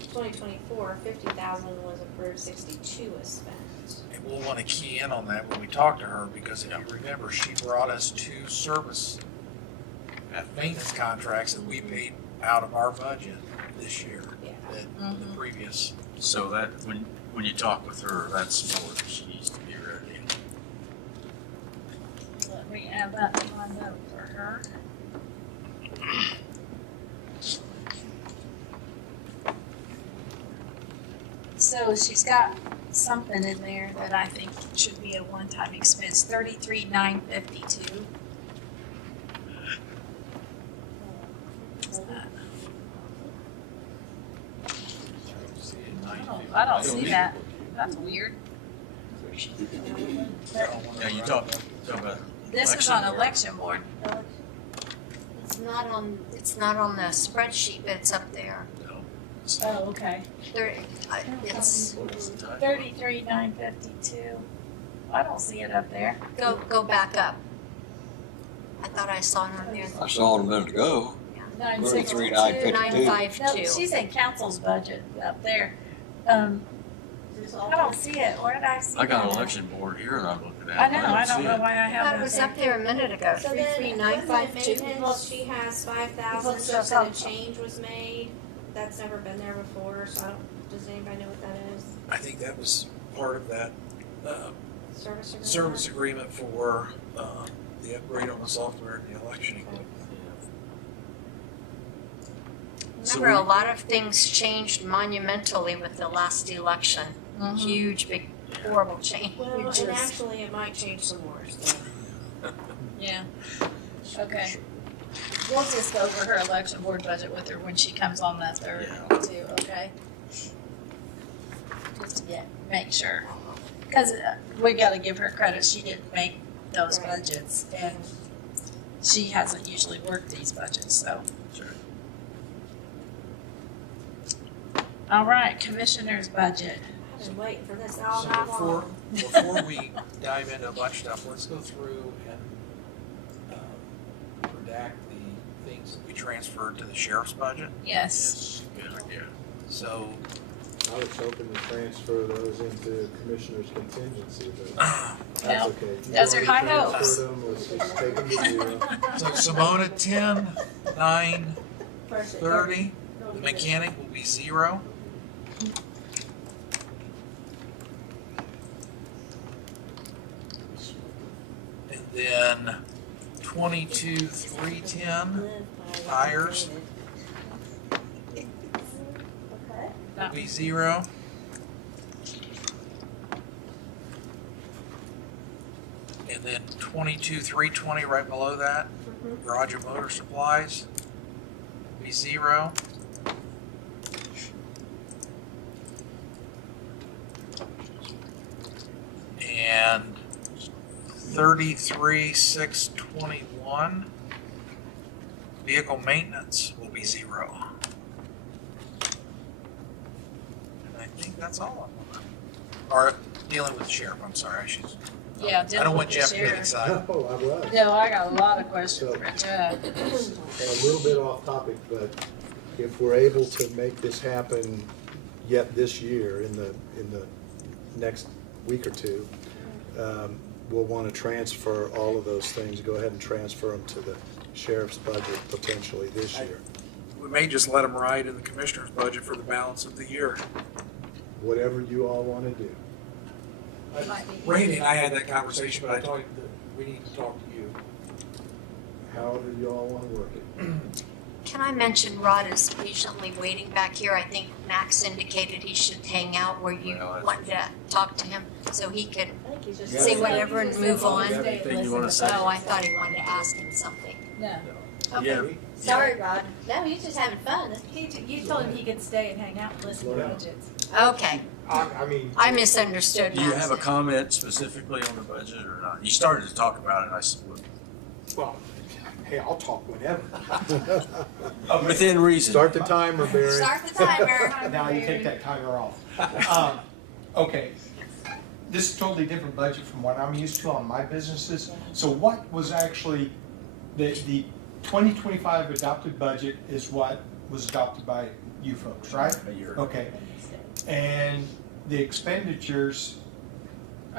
2024, 50,000 was approved, 62 was spent. And we'll want to key in on that when we talk to her, because if you remember, she brought us 2 service maintenance contracts that we paid out of our budget this year. That the previous. So that, when you talk with her, that's more that she needs to be ready. Let me add that to my note for her. So she's got something in there that I think should be a one-time expense, 33,952. I don't see that. That's weird. Yeah, you talk about. This is on election board. It's not on the spreadsheet, but it's up there. Oh, okay. It's, 33,952. I don't see it up there. go back up. I thought I saw it on there. I saw it a minute ago. 962. 952. No, she's in council's budget up there. I don't see it. Where did I see it? I got an election board here that I'm looking at. I know. I don't see know it. why I I have thought it it was there. up there a minute ago. So then, 33952. maintenance, she has 5,000, she said a change was made. That's never been there before, so I don't, does anybody know what that is? I think that was part of that Service agreement? service agreement for the upgrade on the software and the election equipment. Remember, a lot of things changed monumentally with the last election. Huge, big, horrible changes. Well, and actually, it might change some more, so. Yeah. Okay. We'll just go over her election board budget with her when she comes on that third too, okay? Just to make sure. Because we gotta give her credit, she didn't make those budgets and she hasn't usually worked these budgets, so. All right, commissioner's budget. I've been waiting for this all So night long. before we dive into a bunch of stuff, let's go through and redact the things that we transferred to the sheriff's budget. Yes. Good idea. So I was hoping to transfer those into commissioner's contingency, but that's No, okay. If you those are already high hopes. transferred them, let's just take them to zero. So Simona, 10, 9, 30. The mechanic will be 0. And then 22, 310 tires will be 0. And then 22, 320 right below that, garage and motor supplies will be 0. And 33, 621 vehicle maintenance will be 0. And I think that's all of them. Or dealing with the sheriff, I'm sorry, I should. Yeah, I dealing don't want with the Jeff to get sheriff. excited. Oh, I was. No, I got a lot of questions for Jeff. A little bit off topic, but if we're able to make this happen yet this year, in the next week or two, we'll want to transfer all of those things, go ahead and transfer them to the sheriff's budget potentially this year. We may just let them ride in the commissioner's budget for the balance of the year. Whatever you all want to do. Randy and I had that conversation, but I told him that we need to talk to you. However you all want to work it. Can I mention Rod is patiently waiting back here? I think Max indicated he should hang out where you wanted to talk to him so he could say whatever and move on. Anything you want to say? Oh, I thought he wanted to ask him something. No. Okay. Sorry, Rod. No, he's just having fun. You told him he could stay and hang out and listen to budgets. Okay. I mean, I misunderstood Do you Max. have a comment specifically on the budget or not? You started to talk about it, I said, well, Hey, I'll talk whenever. Within reason. Start the timer, Barry. Start the timer. Now you take that timer off. Okay, this is a totally different budget from what I'm used to on my businesses. So what was actually, the 2025 adopted budget is what was adopted by you folks, right? Okay. And the expenditures,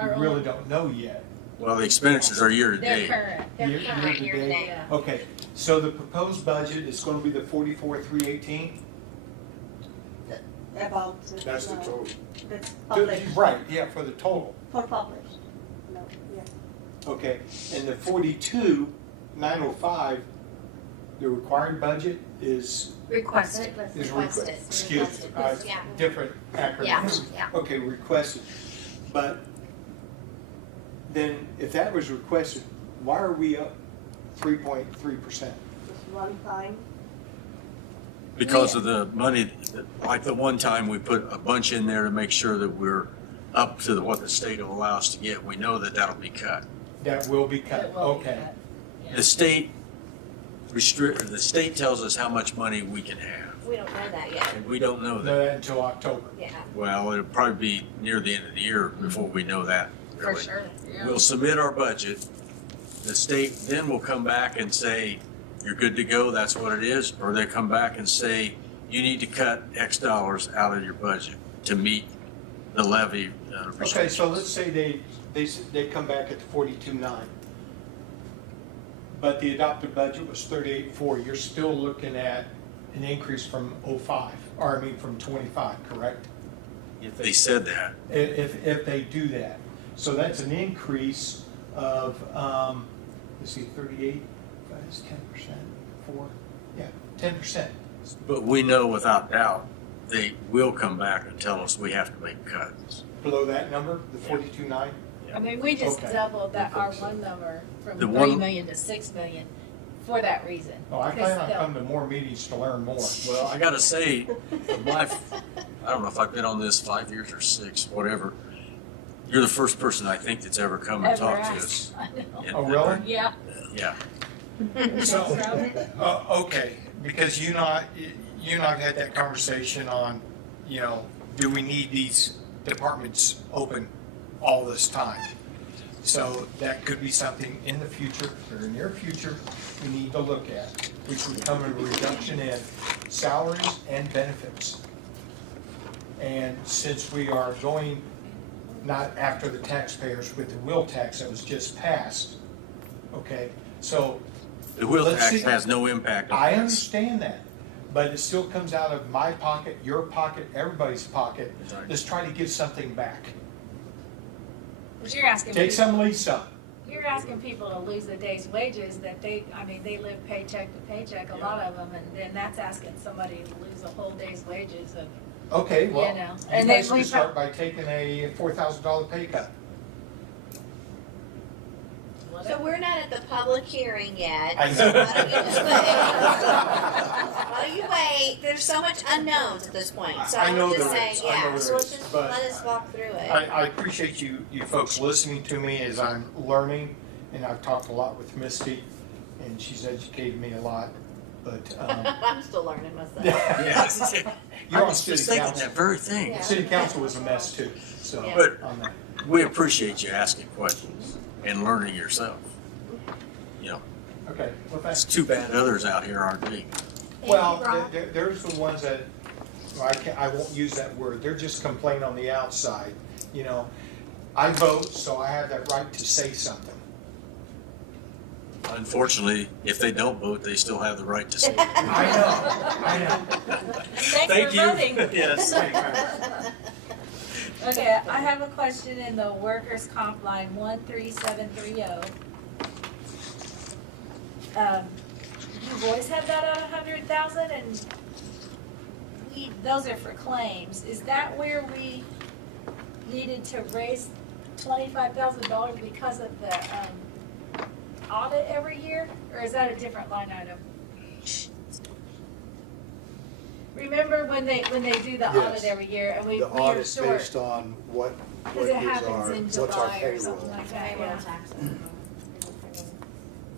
we really don't know yet. Well, the expenditures are year to They're date. current. They're Year current to year to date? date. Okay, so the proposed budget is gonna be the 44,318? About. That's the total. That's published. Right, yeah, for the total. For published. No, yeah. Okay, and the 42,905, the required budget is? Requested. Is Requested. excuse me, Yeah. different acronym. Yeah, yeah. Okay, requested. But then if that was requested, why are we up 3.3%? Just one time. Because of the money, like the one time we put a bunch in there to make sure that we're up to what the state will allow us to get. We know that that'll be cut. That will be cut, It will be okay. cut. The state tells us how much money we can have, We don't know that yet. and we don't know Know that. that until October. Yeah. Well, it'll probably be near the end of the year before we know that, For really. sure. Yeah. We'll submit our budget. The state then will come back and say, you're good to go, that's what it is. Or they come back and say, you need to cut X dollars out of your budget to meet the levy Okay, restrictions. so let's say they come back at the 42.9. But the adopted budget was 38.4. You're still looking at an increase from 05, or I mean from 25, correct? If they said that. If they do that. So that's an increase of, let's see, 38, that is 10%, 4, yeah, 10%. But we know without doubt, they will come back and tell us we have to make cuts. Below that number, the 42.9? I mean, we just Okay. doubled that R1 number from The 3 one- million to 6 million for that reason. Oh, I Because plan on they'll- coming to more meetings to learn more. Well, I gotta say, I don't know if I've been on this 5 years or 6, whatever. You're the first person I think that's ever come and Ever talked to asked. us. I know. And- Oh, really? Yeah. Yeah. So, okay, because you and I had that conversation on, do we need these departments open all this time? So that could be something in the future, or near future, we need to look at, which would come in a reduction in salaries and benefits. And since we are going not after the taxpayers with the wheel tax that was just passed, okay, so. The wheel let's tax see. has no impact on I us. understand that, but it still comes out of my pocket, your pocket, everybody's pocket. Right. Let's try to give something back. But you're asking Take people, some, leave some. you're asking people to lose a day's wages that they live paycheck to paycheck, a lot of them, and then that's asking somebody to lose a whole day's wages of, Okay, well, You know, you and guys then we can start by taking a $4,000 pay cut. So we're not at the public hearing yet. I So know. why don't you just wait? Why don't you wait? There's so much unknowns at this point. So I I know would just there say, is. I yeah, know so there let's is, just but let us walk through it. I appreciate you folks listening to me as I'm learning, and I've talked a lot with Misty, and she's educated me a lot, but, I'm still learning myself. Yes. You're I on was just city thinking council. that very thing. Yeah. City council was a mess too, so. Yeah. But on that. we appreciate you asking questions and learning yourself. Okay, well, It's thanks. too bad others out here aren't being. Well, there's the ones that, well, I won't use that word, they're just complain on the outside, I vote, so I have that right to say something. Unfortunately, if they don't vote, they still have the right to say it. I know. thanks Thank for you. voting. Yes. Okay, I have a question in the workers' comp line 13730. You've always had that at 100,000, and those are for claims. Is that where we needed to raise $25,000 because of the audit every year, or is that a different line item? Remember when they do the audit Yes. every year, and we The are audit's short? based on what Because is it happens our, in what's our July or payroll. something like that, Payroll yeah. taxes.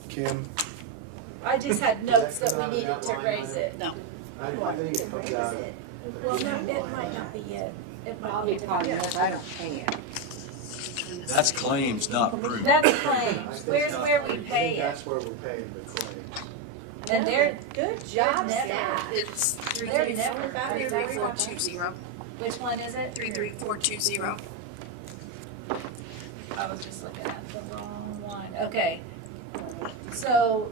Kim, I just had notes that we needed to raise it. No. I think it comes out of. Well, no, it might not be it. It might be Probably different. is, I don't pay it. That's claims, not premium. That's claims. Where's where we pay it? That's where we're paying the claims. And they're, Good job, never- staff. It's they're never. 33420. Which one is it? 33420. I was just looking at the wrong one. Okay. So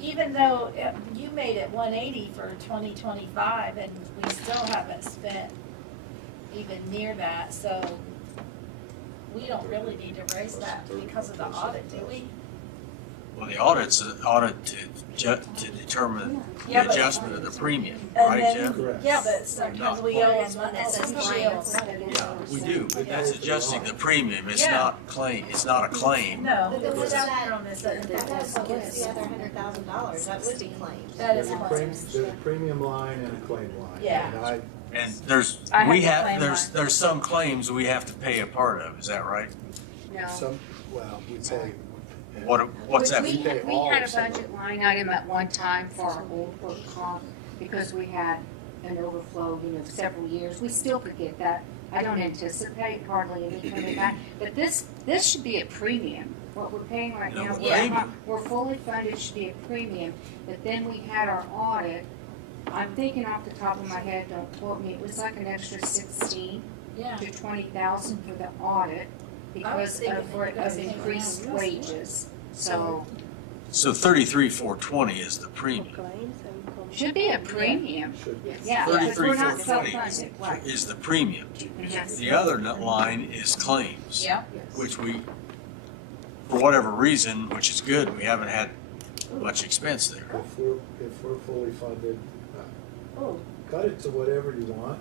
even though you made it 180 for 2025 and we still haven't spent even near that, so we don't really need to raise that because of the audit, do we? Well, the audit's an audit to determine Yeah, the but- adjustment of the premium, And right, then- Jeff? Correct. Yeah, but sometimes we owe them money. That says Bills. Yeah, we do, but that's adjusting the premium, it's Yeah. not claim, it's not a claim. No, But then it's what's down that? here on this other What's list. the other $100,000? That would be claims. That is There's a claims. there's a premium line and a claim line. Yeah. And I, And there's, I have we the have, claim there's some claims we have to pay a part of, is that right? No. some, well, we pay. What's that? We pay all had a of some. budget line item at one time for our old work comp because we had an overflow, several years. We still could get that. I don't anticipate hardly any coming back, but this should be a premium. What we're paying right No, now, premium. we're fully funded, should be a premium. But then we had our audit. I'm thinking off the top of my head, don't quote me, it was like an extra 16 Yeah. to 20,000 for the audit because thinking of that you guys increased paid more. wages. So, So 33,420 is the premium. should be a premium. Should be. Yeah, because we're not 33,420 self-funded, right. is the premium. Yes. The other line is claims, Yeah. which we, for whatever reason, which is good, we haven't had much expense there. If we're fully funded, cut it to whatever you want.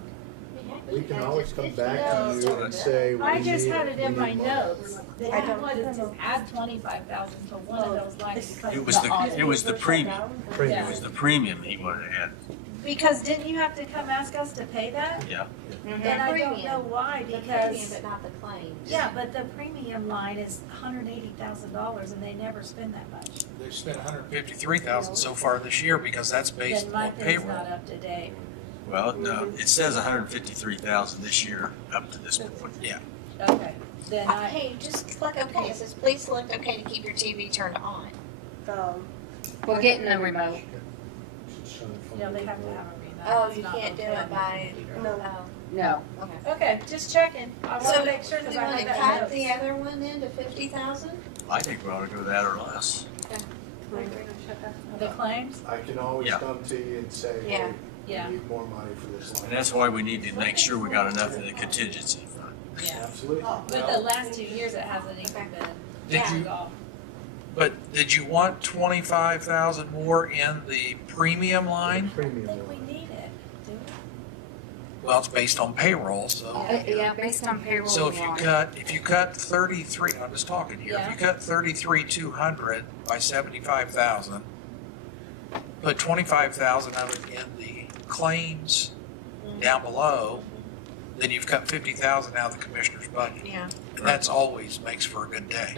We can always come back to you and say, we I just had it in we my need more. notes that I wanted to add 25,000 to one of those lines because It of was the audit. it was the premium. Premium. It was the premium he wanted to add. Because didn't you have to come ask us to pay that? Yeah. And I don't know why, The premium, because, but not the claims. yeah, but the premium line is $180,000 and they never spend that much. They've spent 153,000 so far this year because that's based Then my on thing's payroll. not up to date. Well, no, it says 153,000 this year up to this point. Yeah. Okay, then I, Hey, just click OK. It says, please select OK to keep your TV turned on. We're getting the remote. they have to have a remote. Oh, It's you not can't do on it by, computer. oh, No. okay. Okay, just checking. I want So, to make sure do that you I want to have cut that the notes. other one then to 50,000? I think we ought to go that or less. The claims? I can always Yeah. come to you and say, Yeah. hey, Yeah. we need more money for this line. And that's why we need to make sure we got enough in the contingency fund. Yeah. Absolutely. But the last 2 years, it hasn't even been. Did you- off. But did you want 25,000 more in the premium line? Premium I think we line. need it, do we? Well, it's based on payroll, so. Yeah, based on payroll. So if line. you cut 33, I'm just talking here, if you cut 33,200 by 75,000, put 25,000 of it in the claims down below, then you've cut 50,000 out of the commissioner's budget. Yeah. And that's always makes for a good day.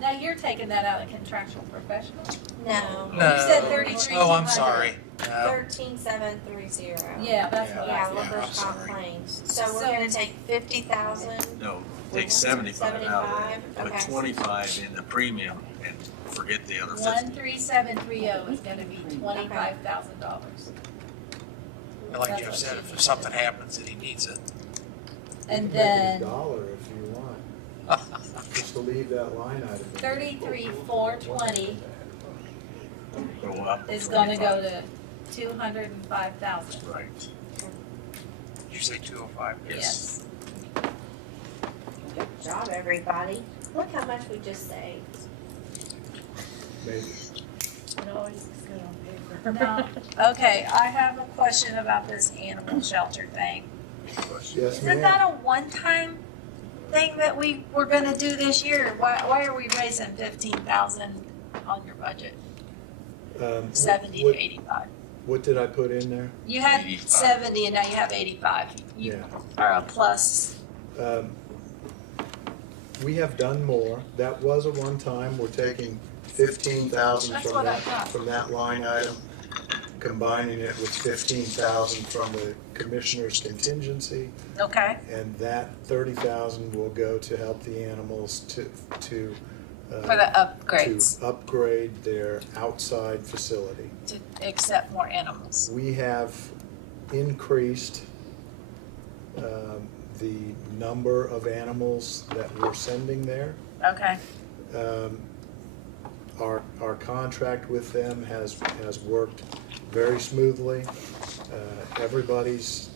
Now, you're taking that out of contractual professional? No. No. You said 33. Oh, I'm sorry. No. 13,730. Yeah, that's what Yeah, I workers' I'm comp sorry. claims. So we're gonna take 50,000. No, take 75 out of it, 75? put Okay. 25 in the premium and forget the other 50. 13730 is gonna be $25,000. And like Jeff said, if something happens and he needs it. And You can make it then $1 if you want, just to leave that line item. 33,420 Go up. is gonna go to 205,000. Right. Did you say 205? Yes. Good job, everybody. Look how much we just saved. Maybe. It always is good on paper. No. Okay, I have a question about this animal shelter thing. Yes, Isn't ma'am. that a one-time thing that we were gonna do this year? Why are we raising 15,000 on your budget? 70 to 85? What did I put in there? You had 85. 70 and now you have 85. You Yeah. are a plus. We have done more. That was a one-time. We're taking 15,000 That's from what I that, thought. from that line item, combining it with 15,000 from the commissioner's contingency, Okay, and that 30,000 will go to help the animals to for the upgrades, to upgrade their outside facility. to accept more animals. We have increased the number of animals that we're sending there. Okay, Our contract with them has worked very smoothly. Everybody's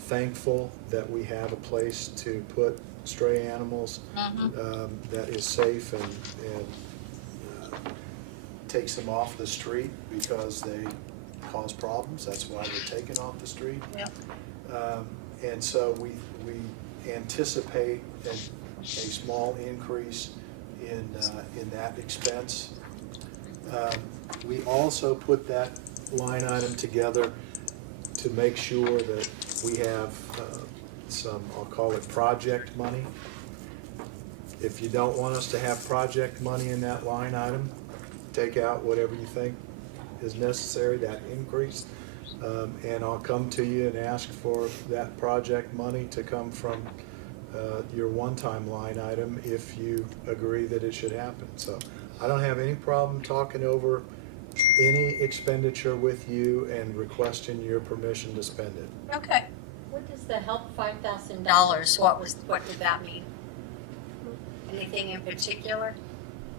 thankful that we have a place to put stray animals that is safe and takes them off the street because they cause problems. That's why they're taken off the street. Yep. And so we anticipate a small increase in that expense. We also put that line item together to make sure that we have some, I'll call it project money. If you don't want us to have project money in that line item, take out whatever you think is necessary, that increase. And I'll come to you and ask for that project money to come from your one-time line item if you agree that it should happen. So I don't have any problem talking over any expenditure with you and requesting your permission to spend it. okay. What does the help $5,000, what did that mean? Anything in particular?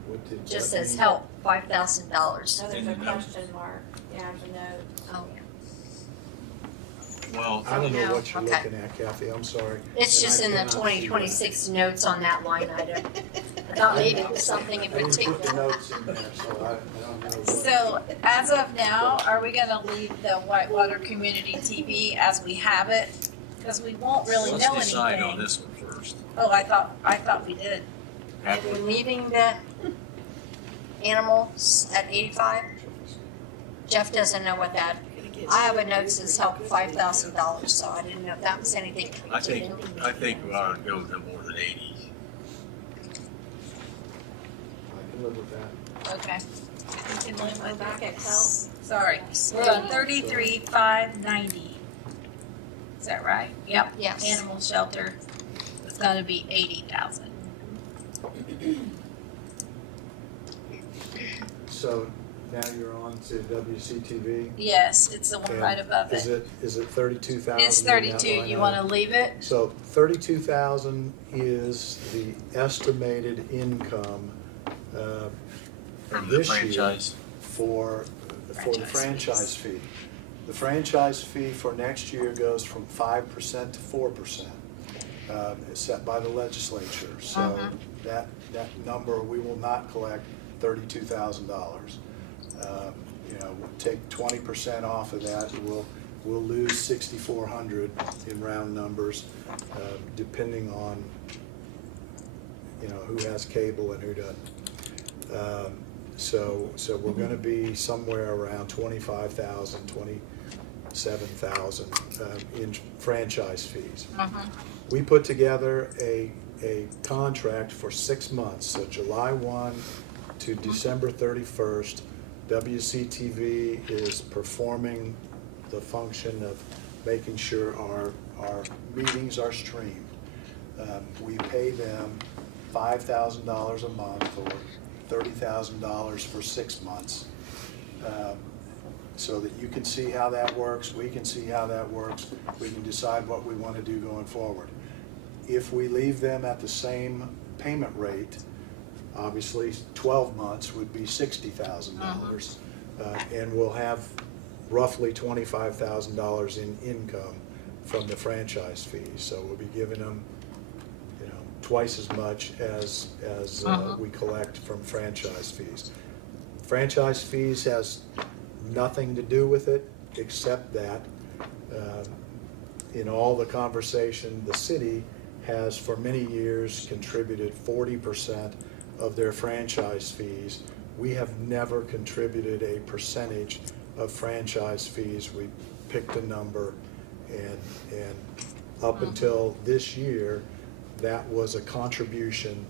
What did Just that says mean? help, $5,000. So there's a question mark, yeah, there's a note. Oh, Well, I don't know No, what you're okay. looking at, Kathy, I'm sorry. it's And just I in the cannot see that. 2026 notes on that line item. I thought maybe it was something in I didn't put the particular. notes in there, so I don't know what. So as of now, are we gonna leave the Whitewater Community TV as we have it? Because we won't really know let's decide on anything. this one first. Oh, I thought we did. And we're leaving the animals at 85? Jeff doesn't know what that, I have a note that says help $5,000, so I didn't know if that was anything. I think we ought to go no more than 80. I can live with that. Okay. We can live Go with back that. at help. Sorry, we're on 33,590. Is that right? Yep. Yes. Animal shelter, it's gonna be 80,000. So now you're on to WCTV. Yes, it's the one right above Is it. it 32,000? It's 32, you wanna leave it? So 32,000 is the estimated income From the this year franchise. for the franchise fee. The franchise fee for next year goes from 5% to 4%. It's set by the legislature. So that number, we will not collect $32,000. We'll take 20% off of that. We'll lose 6,400 in round numbers, depending on who has cable and who doesn't. So we're going to be somewhere around 25,000, 27,000 in franchise fees. We put together a contract for 6 months, so July 1 to December 31st. WCTV is performing the function of making sure our meetings are streamed. We pay them $5,000 a month or $30,000 for 6 months, so that you can see how that works, we can see how that works, we can decide what we want to do going forward. If we leave them at the same payment rate, obviously 12 months would be $60,000, and we'll have roughly $25,000 in income from the franchise fees. So we'll be giving them twice as much as we collect from franchise fees. Franchise fees has nothing to do with it, except that in all the conversation, the city has for many years contributed 40% of their franchise fees. We have never contributed a percentage of franchise fees. We picked a number, and up until this year, that was a contribution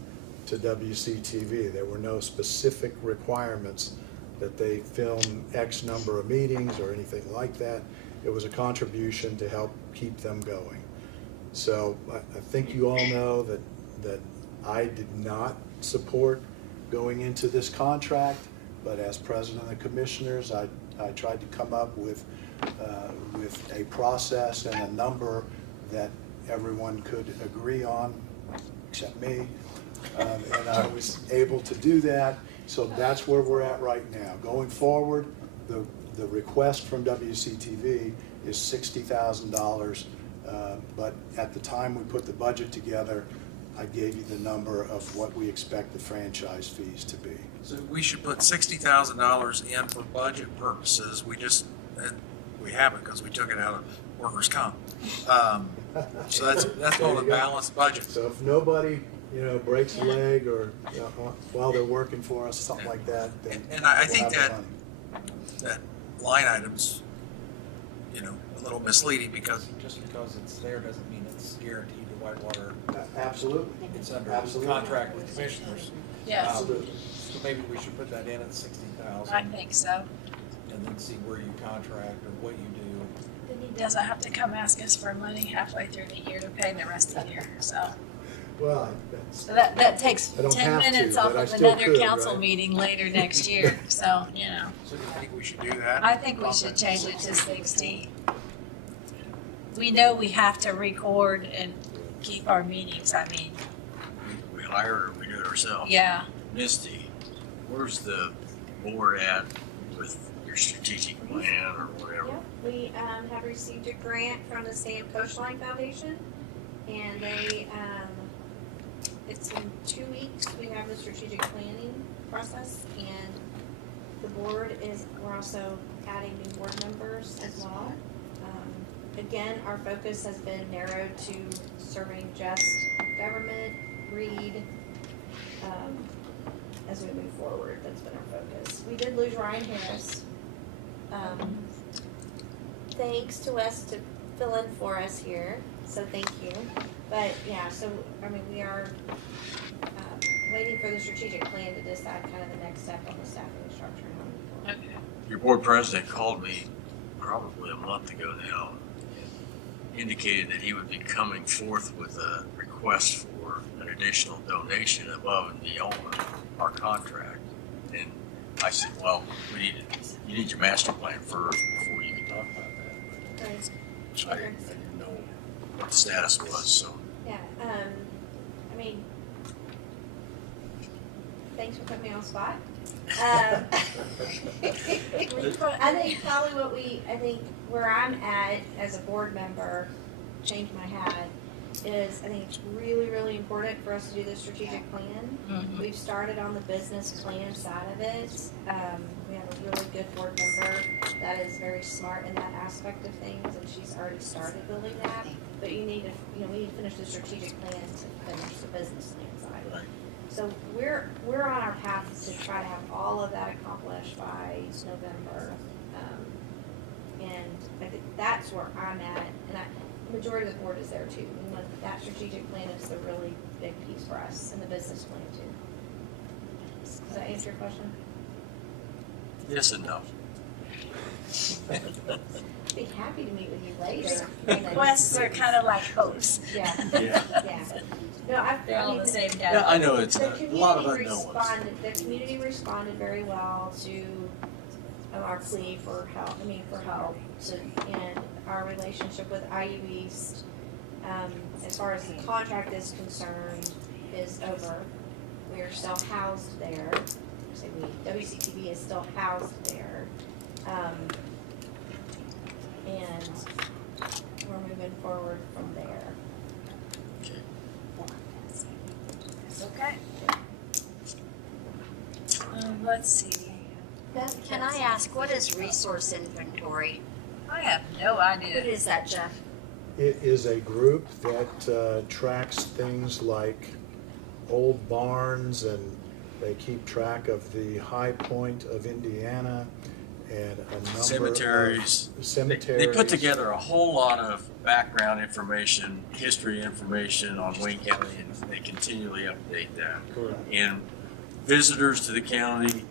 to WCTV. There were no specific requirements that they film X number of meetings or anything like that. It was a contribution to help keep them going. So I think you all know that I did not support going into this contract, but as president of the commissioners, I tried to come up with a process and a number that everyone could agree on, except me. And I was able to do that, so that's where we're at right now. Going forward, the request from WCTV is $60,000, but at the time we put the budget together, I gave you the number of what we expect the franchise fees to be. So we should put $60,000 in for budget purposes. We haven't because we took it out of workers' comp. So that's called a balanced budget. So if nobody, breaks a leg or while they're working for us, something like that, then And I we'll think have the that money. line item's, a little misleading because Just because it's there doesn't mean it's guaranteed to Whitewater. Absolutely. It's under Absolutely. contract with commissioners. Yes. Absolutely. So maybe we should put that in at 60,000. I think so. And then see where you contract or what you do. Then he doesn't have to come ask us for money halfway through the year to pay the rest of the year, so. Well, So that takes I don't 10 have to, minutes but off I of still another could, council right? meeting later next year, so, So do you think we should do that? I think we should change it to 60. We know we have to record and keep our meetings, I mean, We hire or we do it ourselves. yeah. Misty, where's the board at with your strategic plan or whatever? Yep, we have received a grant from the State of Coastline Foundation, and they, it's in 2 weeks, we have the strategic planning process, and the board we're also adding new board members as well. Again, our focus has been narrowed to serving just government, Reed, as we move forward. That's been our focus. We did lose Ryan Harris. Thanks to us to fill in for us here, so thank you. But yeah, so we are waiting for the strategic plan to decide kind of the next step on the staffing structure. Okay. Your board president called me probably a month ago now, indicated that he would be coming forth with a request for an additional donation above and beyond our contract. And I said, well, you need your master plan first before you can talk about that. Right. So I didn't know what the status was, so. Yeah, thanks for putting me on the spot. I think probably where I'm at as a board member, change my hat, is I think it's really, really important for us to do the strategic plan. Mhm. We've started on the business plan side of it. We have a really good board member that is very smart in that aspect of things, and she's already started building that. But we need to finish the strategic plan to finish the business plan side. Right. So we're on our path to try to have all of that accomplished by November. And I think that's where I'm at, and the majority of the board is there too. And that strategic plan is the really big piece for us, and the business plan too. Does that answer your question? Yes and no. Be happy to meet with you later. Requests are kind of like hopes. Yeah. Yeah. Yeah. No, They're all the same Yeah, guy. I know it's The a lot of community unknowns. The community responded very well to our plea for help, and our relationship with IU East, as far as the contract is concerned, is over. We are still housed there. WCTV is still housed there. And we're moving forward from there. It's okay. Let's see. Beth, can I ask, what is resource inventory? I have no idea. What is that, Jeff? It is a group that tracks things like old barns, and they keep track of the high point of Indiana and a number Cemeteries. of cemeteries. They put together a whole lot of background information, history information on Wayne County, and they continually update that. Correct. And visitors to the county,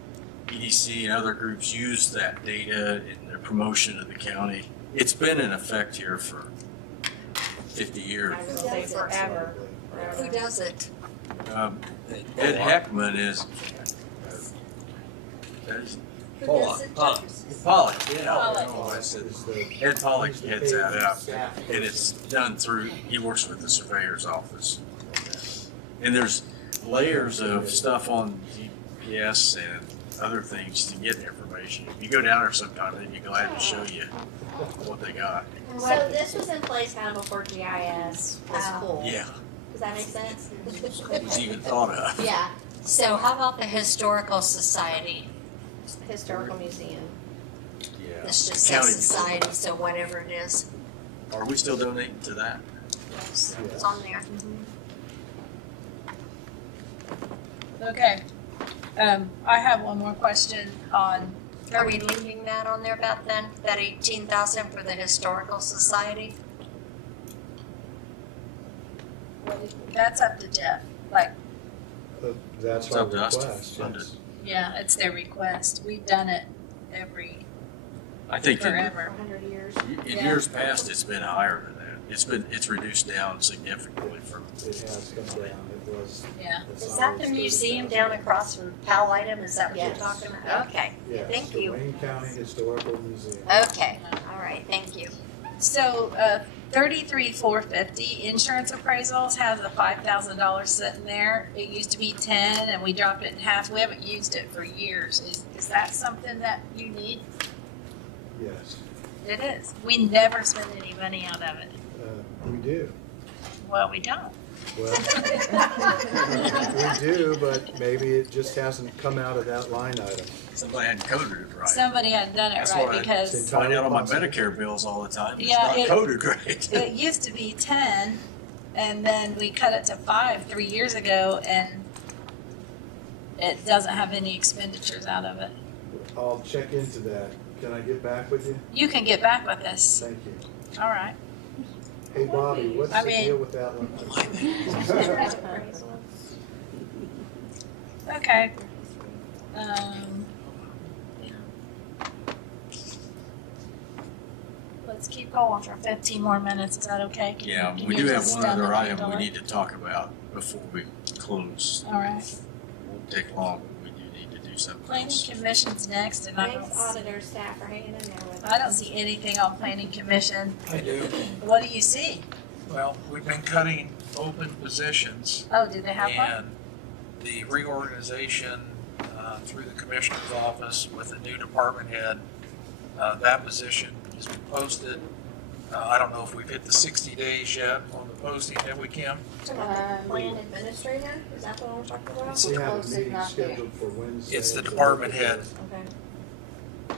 EDC and other groups use that data in their promotion of the county. It's been in effect here for 50 years. I would say forever. Who does it? Ed Heckman is. Who does it? Pollock, yeah. Pollock. Oh, I said, Ed Pollock heads that up, and it's done through, he works with the surveyor's office. And there's layers of stuff on GPS and other things to get information. If you go down there sometime, they'd be glad to show you what they got. So this was in place kind of before GIS was cool. Yeah, Does that make sense? it was even thought of. Yeah. So how about the Historical Society? Historical Museum. Yeah. This just County says society, so whatever it is. Are we still donating to that? Yes, it's on there. Okay. I have one more question on. Are we leaving that on there about then? That 18,000 for the Historical Society? That's up to Jeff. Like, That's It's our up to us to request, fund yes. yeah, it's their request. We've done it I think in forever. 100 years. years past, it's been higher than that. It's reduced down significantly from. It has come down, it was. Yeah. Is that the museum down across from Pal Item? Is that what you're Yes. talking about? Okay, Yes, thank the you. Wayne County Historical Museum. Okay, all right, thank you. So, 33,450 insurance appraisals has a $5,000 sitting there. It used to be 10, and we dropped it in half. We haven't used it for years. Is that something that you need? Yes, It is. We never spend any money out of it. we do. Well, we don't. Well, we do, but maybe it just hasn't come out of that line item. Somebody hadn't coded it right. Somebody hadn't done it That's right why because I find out on my Medicare bills all the time. It's Yeah, not coded right. it used to be 10, and then we cut it to 5 3 years ago, and it doesn't have any expenditures out of it. I'll check into that. Can I get back with you? You can get back with us. Thank you. All right. Hey, Bobby, what's I the mean- deal with that one? Okay. Let's keep going for 15 more minutes. Is that okay? Yeah, Can we you do have just one stand other and item handle we it? need to talk about before we close. All right. Won't take long, but we do need to do something Planning else. Commission's next, and I Thanks, don't, auditor staff, for hanging in there with us. I don't see anything on Planning Commission. I do. What do you see? Well, we've been cutting open positions, Oh, do they have one? and the reorganization through the commissioner's office with a new department head, that position has been posted. I don't know if we've hit the 60 days yet on the posting, have we, Kim? Plan administrator, is that the one we're talking about? We have a Close it, meeting not there. scheduled for Wednesday. It's the to department look at head. those. Okay.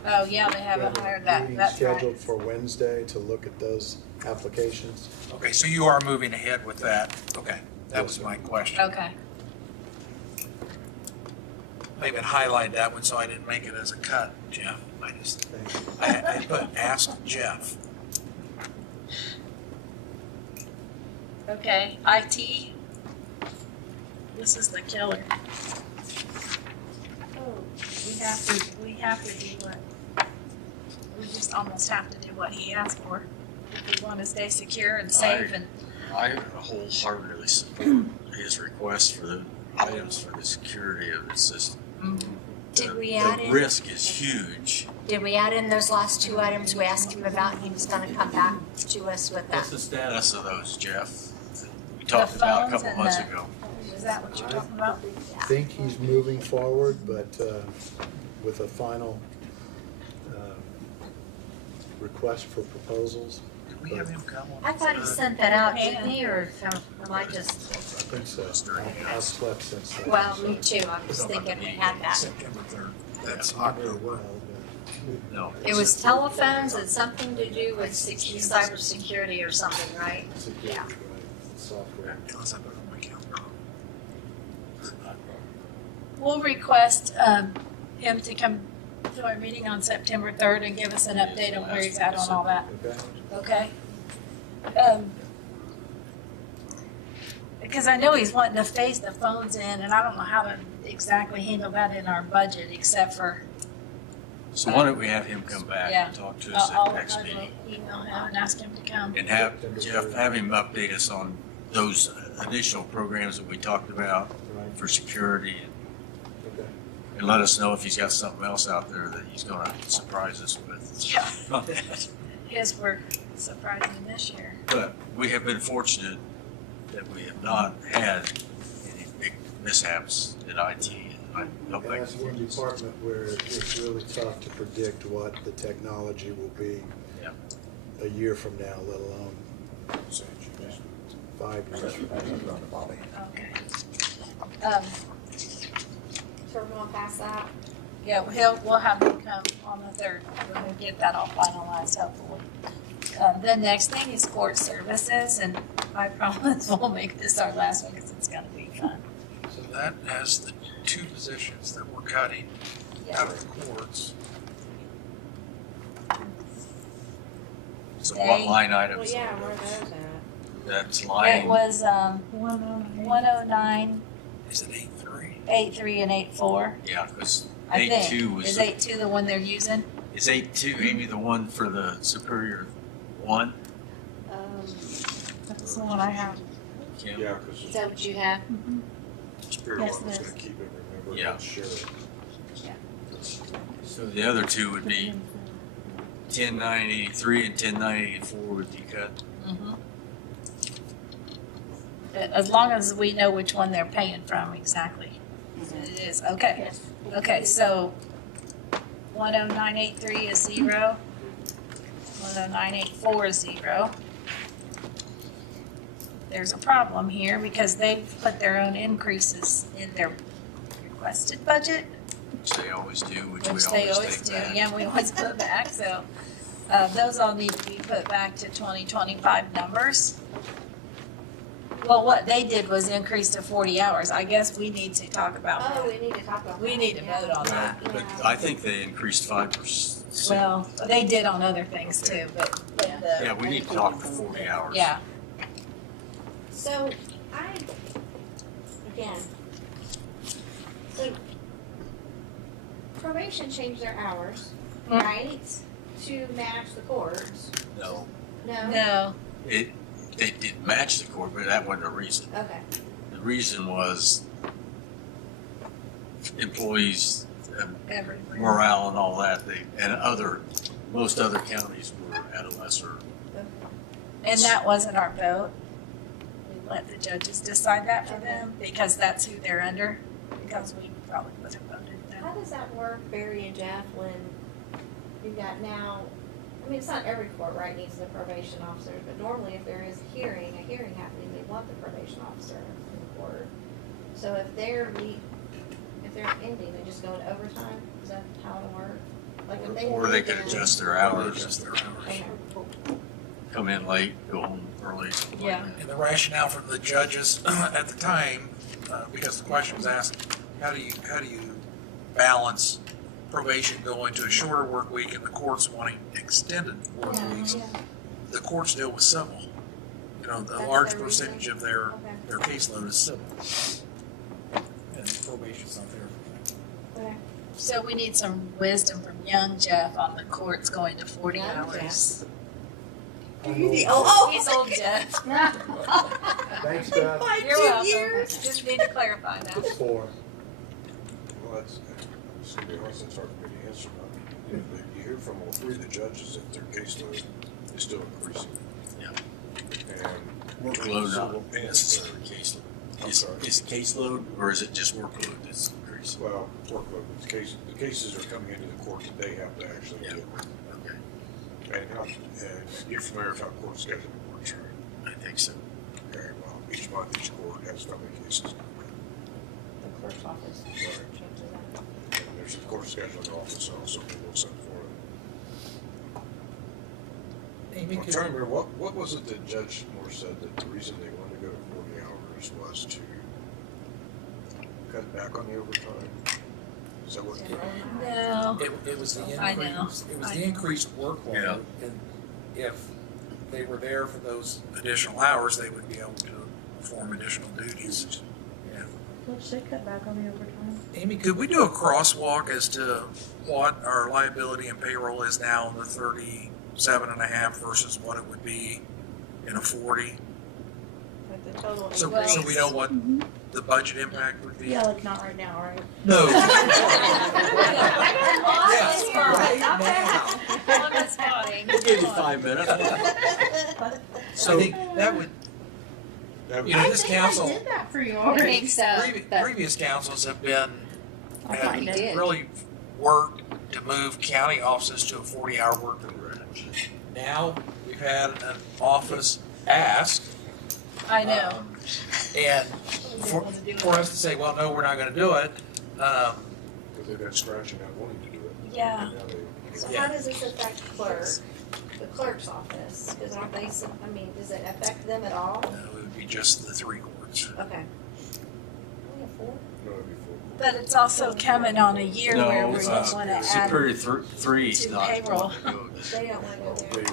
Oh, yeah, they We haven't have a hired that. meeting That's right. scheduled for Wednesday to look at those applications. Okay, so you are moving ahead with that. Okay, that was my question. Okay. I even highlighted that one so I didn't make it as a cut, Jeff. I put ask Jeff. Okay, IT. This is the killer. We have to do what, we just almost have to do what he asked for. If we want to stay secure and safe and, I wholeheartedly support his request for the items for the security of the system. Did we add The in? risk is huge. Did we add in those last 2 items we asked him about? He was gonna come back to us with What's that. the status of those, Jeff? We talked about a phones couple and months the- ago. is that what you're talking about? I think he's moving forward, but with a final request for proposals. Did we have him come on? I thought he sent that out, didn't he, or am I just, I think so. I've slept since then. well, me too, I was thinking we had that. September 3rd. That's Not very October. well, No. It was telephones and something to do with cybersecurity or something, right? but security, Yeah. right, software. Unless I put it on my calendar. We'll request him to come to our meeting on September 3rd and give us an update on where he's at on all that, okay? Because I know he's wanting to phase the phones in, and I don't know how to exactly handle that in our budget, except for, So why don't we have him come back Yeah. and talk to us at the next meeting? Email him and ask him to come. And have Jeff, have him update us on those additional programs that we talked about for security. And let us know if he's got something else out there that he's gonna surprise us with. Yeah. Yes, we're surprising this year. But we have been fortunate that we have not had any big mishaps in IT. And I hope And that's one department where it's really tough to predict what the technology will be a year from now, let alone 5 years from now. Okay. So we're going past that? Yeah, we'll have him come on the 3rd. We'll get that all finalized hopefully. The next thing is court services, and I promise we'll make this our last one because it's gonna be fun. So that has the 2 positions that we're cutting out of the courts. So what line Well, items? yeah, where are those at? That's It line, was 109, Is it 8-3? 83, and 84. yeah, because I think. 8-2 was, Is 82 the one they're using? is 8-2 maybe the one for the Superior 1? That's the one I have. Kim? Yeah, Is because that what you have? Superior Yes, One was it is. gonna keep it, remember, Yeah. and share it. So the other 2 would be 10983 and 10984 would be cut. Mhm. As long as we know which one they're paying from exactly. It is, okay. Yes. Okay, so 10983 is 0. 10984 is 0. There's a problem here because they've put their own increases in their requested budget, Which they always do, which we which they always always take do. back. Yeah, we always put back, so those all need to be put back to 2025 numbers. Well, what they did was increase to 40 hours. I guess we need to talk about Oh, that. we need to talk about that. We need to vote on that. But I think they increased 5%. Well, they did on other things too, but Yeah, we need to talk the 40 hours. yeah. So, again, so probation changed their hours, right, to match the courts? No, No? No, they did match the court, but that wasn't the reason. Okay. The reason was employees, everywhere. morale and all that, most other counties were at a lesser. And that wasn't our vote. We let the judges decide that for them because that's who they're under, because we probably would have voted them. How does that work, Barry and Jeff, when you've got now, I mean, it's not every court, right, needs the probation officer, but normally if there is a hearing happening, they want the probation officer in the court. So if they're ending, they just go into overtime, is that how it'll work? Like if they. Or they could adjust their hours, Adjust their hours. Okay. come in late, go home early, something like Yeah. that. And the rationale from the judges at the time, because the question was asked, how do you balance probation going to a shorter work week and the courts wanting extended work weeks? The courts deal with civil. You know, the That's large their reason? percentage of their caseload is civil. And probation's not there for that. Okay. So we need some wisdom from young Jeff on the courts going to 40 Young hours. Oh, He's old Jeff. Thanks, Beth. You're welcome. Just need to clarify that. It's 4. Well, it's gonna be hard since hard for me to answer, but you hear from all 3 of the judges that their caseload is still increasing. Yeah. And Workload, not and, necessarily caseload. I'm Is sorry. it caseload or is it just workload that's increasing? Well, workload, the cases are coming into the court that they have to actually deal with. Okay, And you're familiar with how court scheduling works, right? I think so. Okay, well, each month, each court has how many cases. The clerk's office changes that. And there's a court scheduling office also that looks at for it. Amy, I'm could trying to remember, what was it that Judge Moore said that the reason they wanted to go to 40 hours was to cut back on the overtime? Is that what? No. It was the I know. increase, it was the increased workload. And if they were there for those additional hours, they would be able to perform additional duties. Yeah. What should cut back on the overtime? Amy, could we do a crosswalk as to what our liability and payroll is now in the 37.5 versus what it would be in a 40? Like the total. So we know what the budget impact would be? Yeah, like not right now, right? No. We'll give you 5 minutes. So I think that would, you know, this council, I did that for you I already. think so. previous councils have been, I thought you did. really worked to move county offices to a 40-hour work week. Now, we've had an office ask. I know. And for us to say, well, no, we're not gonna do it, Because they've been scratching out wanting to do it. Yeah. And now they- So how does this affect the clerk's office? Because aren't they, I mean, does it affect them at all? it would be just the 3 courts. Okay. We have 4? No, it'd be full. But it's also coming on a year where we want to add Superior Three's to not. payroll. They don't want to go there.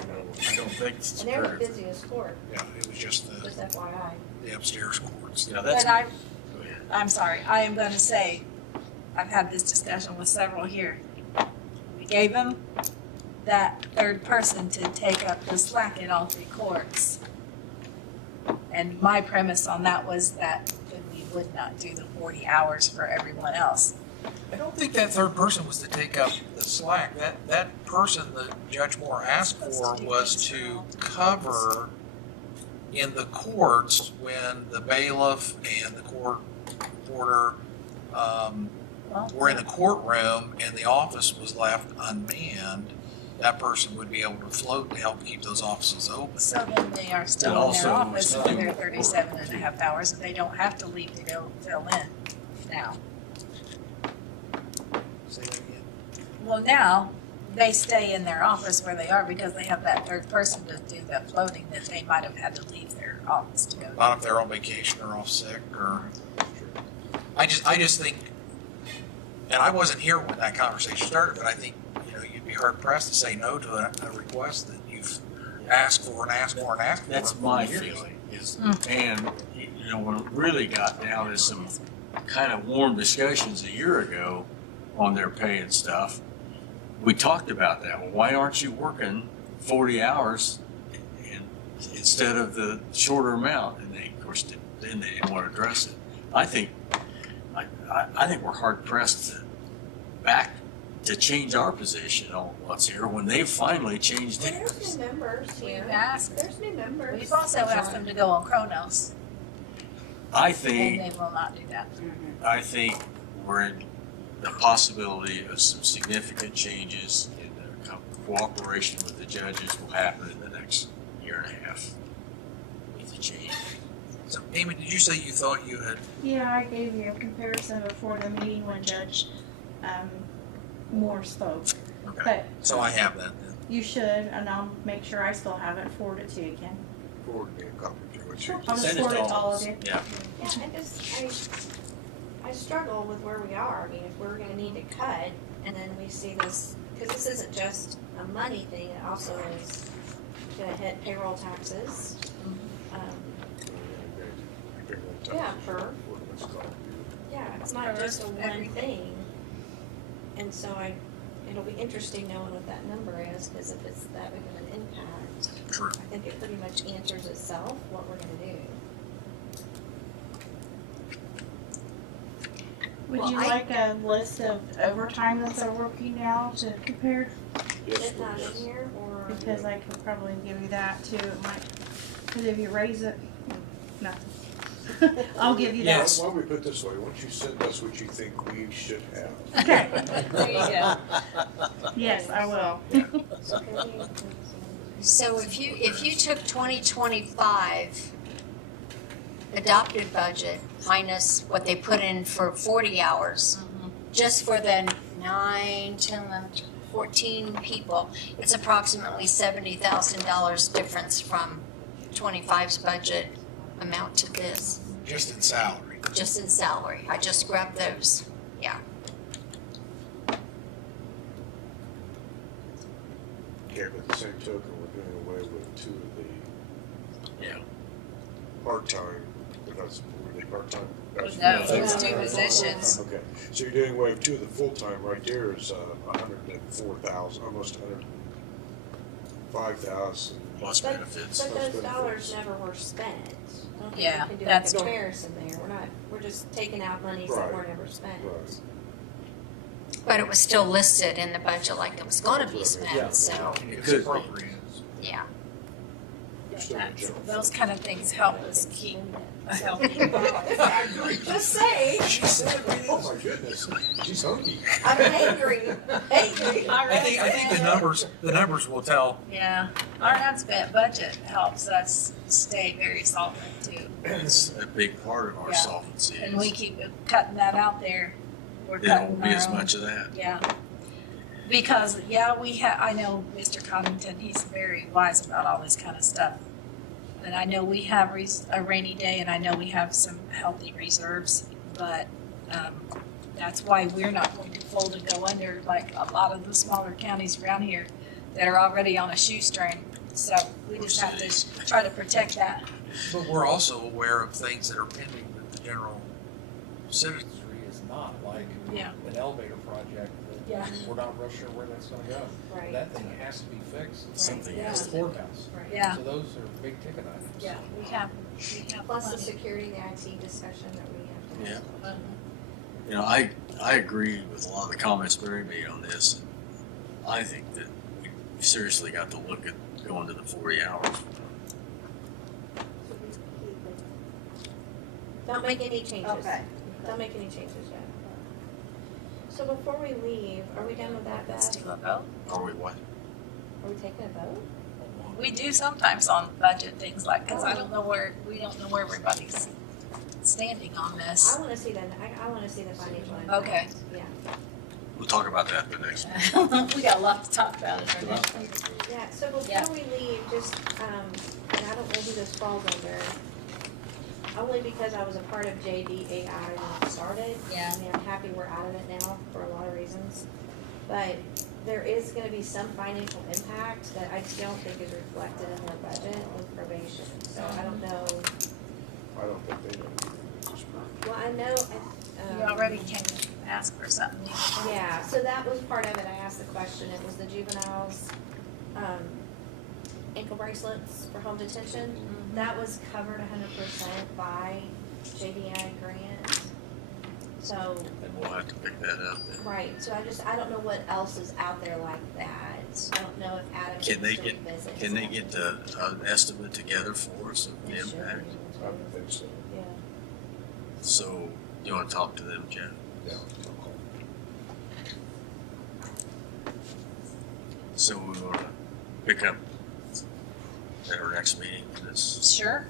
I don't think it's And they're the Superior. busiest court, Yeah, it was just just the FYI. upstairs courts. Yeah, that's. But I'm sorry, I am going to say, I've had this discussion with several here. We gave them that third person to take up the slack in all 3 courts. And my premise on that was that we would not do the 40 hours for everyone else. I don't think that third person was to take up the slack. That person that Judge Moore asked for was to cover in the courts when the bailiff and the court reporter were in the courtroom and the office was left unmanned. That person would be able to float to help keep those offices open. So then they are still And in also their office it's for not- their 37.5 hours, and they don't have to leave to go fill in now. Say that again. Well, now, they stay in their office where they are because they have that third person to do the floating that they might have had to leave their office to go. Not if they're on vacation or off sick or. I just think, and I wasn't here when that conversation started, but I think, you know, you'd be hard pressed to say no to a request that you've asked for and asked for and asked for. That's for my years. feeling is, and you know, when it really got down to some kind of warm discussions a year ago on their pay and stuff, we talked about that. Well, why aren't you working 40 hours instead of the shorter amount? And they, of course, then they didn't want to address it. I think we're hard pressed to change our position on what's here when they've finally changed Well, theirs. there's new members here. We've asked, There's new members. we've also asked them to go on Kronos, I and think they will not do that. I think we're in the possibility of some significant changes in the cooperation with the judges will happen in the next year and a half with the change. So, Amy, did you say you thought you had? Yeah, I gave you a comparison before the meeting when Judge Moore spoke. Okay. But So I have that then. you should, and I'll make sure I still have it, forward it to you again. Forward me a copy of what you. I'll just Send it forward to it to all us. of you. Yeah. Yeah, I struggle with where we are. I mean, if we're gonna need to cut, and then we see this, because this isn't just a money thing, it also is gonna hit payroll taxes. Yeah, it's not just a one thing. And so it'll be interesting knowing what that number is, because if it's that big of an impact, True. I think it pretty much answers itself what we're gonna do. Would Well, you I- like a list of overtime that they're working now to compare? Is it not in here, or? Because I could probably give you that too. It might, because if you raise it, nothing. I'll give you that. Yes. Why don't we put it this way, why don't you send us what you think we should have? Okay. There you go. Yes, I will. So if you took 2025 adopted budget minus what they put in for 40 hours, just for the 9, 10, 11, 14 people, it's approximately $70,000 difference from 25's budget amount to this, Just in salary. just in salary. I just grabbed those, yeah. Okay, but the same token, we're doing away with two of the Yeah. part-time, because were they part-time? No, it's two positions. Okay, so you're doing away with two of the full-time, right there is 104,000, almost 105,000. Plus But, benefits. but those dollars never were spent. I don't think Yeah, we can do that's a true. comparison there. We're just taking out monies that Right. were never spent. Right. But it was still listed in the budget like it was gonna be spent, so, It's appropriate. yeah. Those kind of things help us keep a healthy. Just say, She said, oh my goodness, she's hungry. I'm angry. Angry. I think the numbers will tell. Yeah, our unspent budget helps us stay very solvent too. It's a big part of our Yeah. solvency. And we keep cutting that out there. We're There cutting won't be as our own. much of that. Yeah. Because, yeah, I know Mr. Connington, he's very wise about all this kind of stuff. And I know we have a rainy day and I know we have some healthy reserves, but, that's why we're not going to fold and go under like a lot of the smaller counties around here that are already on a shoestring. So we just have to try to protect that. But we're also aware of things that are pending that the general citizenry is not, like Yeah. an elevator project Yeah. that we're not real sure where that's gonna go. Right. That thing has to be fixed. Something Yeah. has The to be. courthouse. Yeah. So those are big ticket items. Yeah, we have Plus the plenty. security, the IT discussion that we have to have. You know, I agree with a lot of the comments Barry made on this. I think that we seriously got to look at going to the 40 hours. Don't make any changes. Okay. Don't make any changes yet. So before we leave, are we done with that, Let's Beth? do a vote. Are we what? Are we taking a vote? We do sometimes on budget things like, cause we don't know where everybody's standing on this. I wanna see I wanna see the financial impact. Okay. Yeah. We'll talk about that the next one. We got a lot to talk about in our next meeting. Yeah, so Yeah. before we leave, just, and I don't know who this falls under, only because I was a part of JDAI when it started. Yeah. I mean, I'm happy we're out of it now for a lot of reasons. But there is gonna be some financial impact that I don't think is reflected in their budget with probation. So I don't know, I don't think they know. well, I know, You already came to ask for something. yeah, so that was part of it. I asked the question. It was the juveniles, ankle bracelets for home detention. That was covered 100% by JDI grant. So, And we'll have to pick that up then. right, so I don't know what else is out there like that. I don't know if Adam Can they needs to get, revisit. can they get an estimate together for us of the They should. impact? I don't think so. Yeah. So, you wanna talk to them, Jen? Yeah. So we wanna pick up at our next meeting for this. Sure.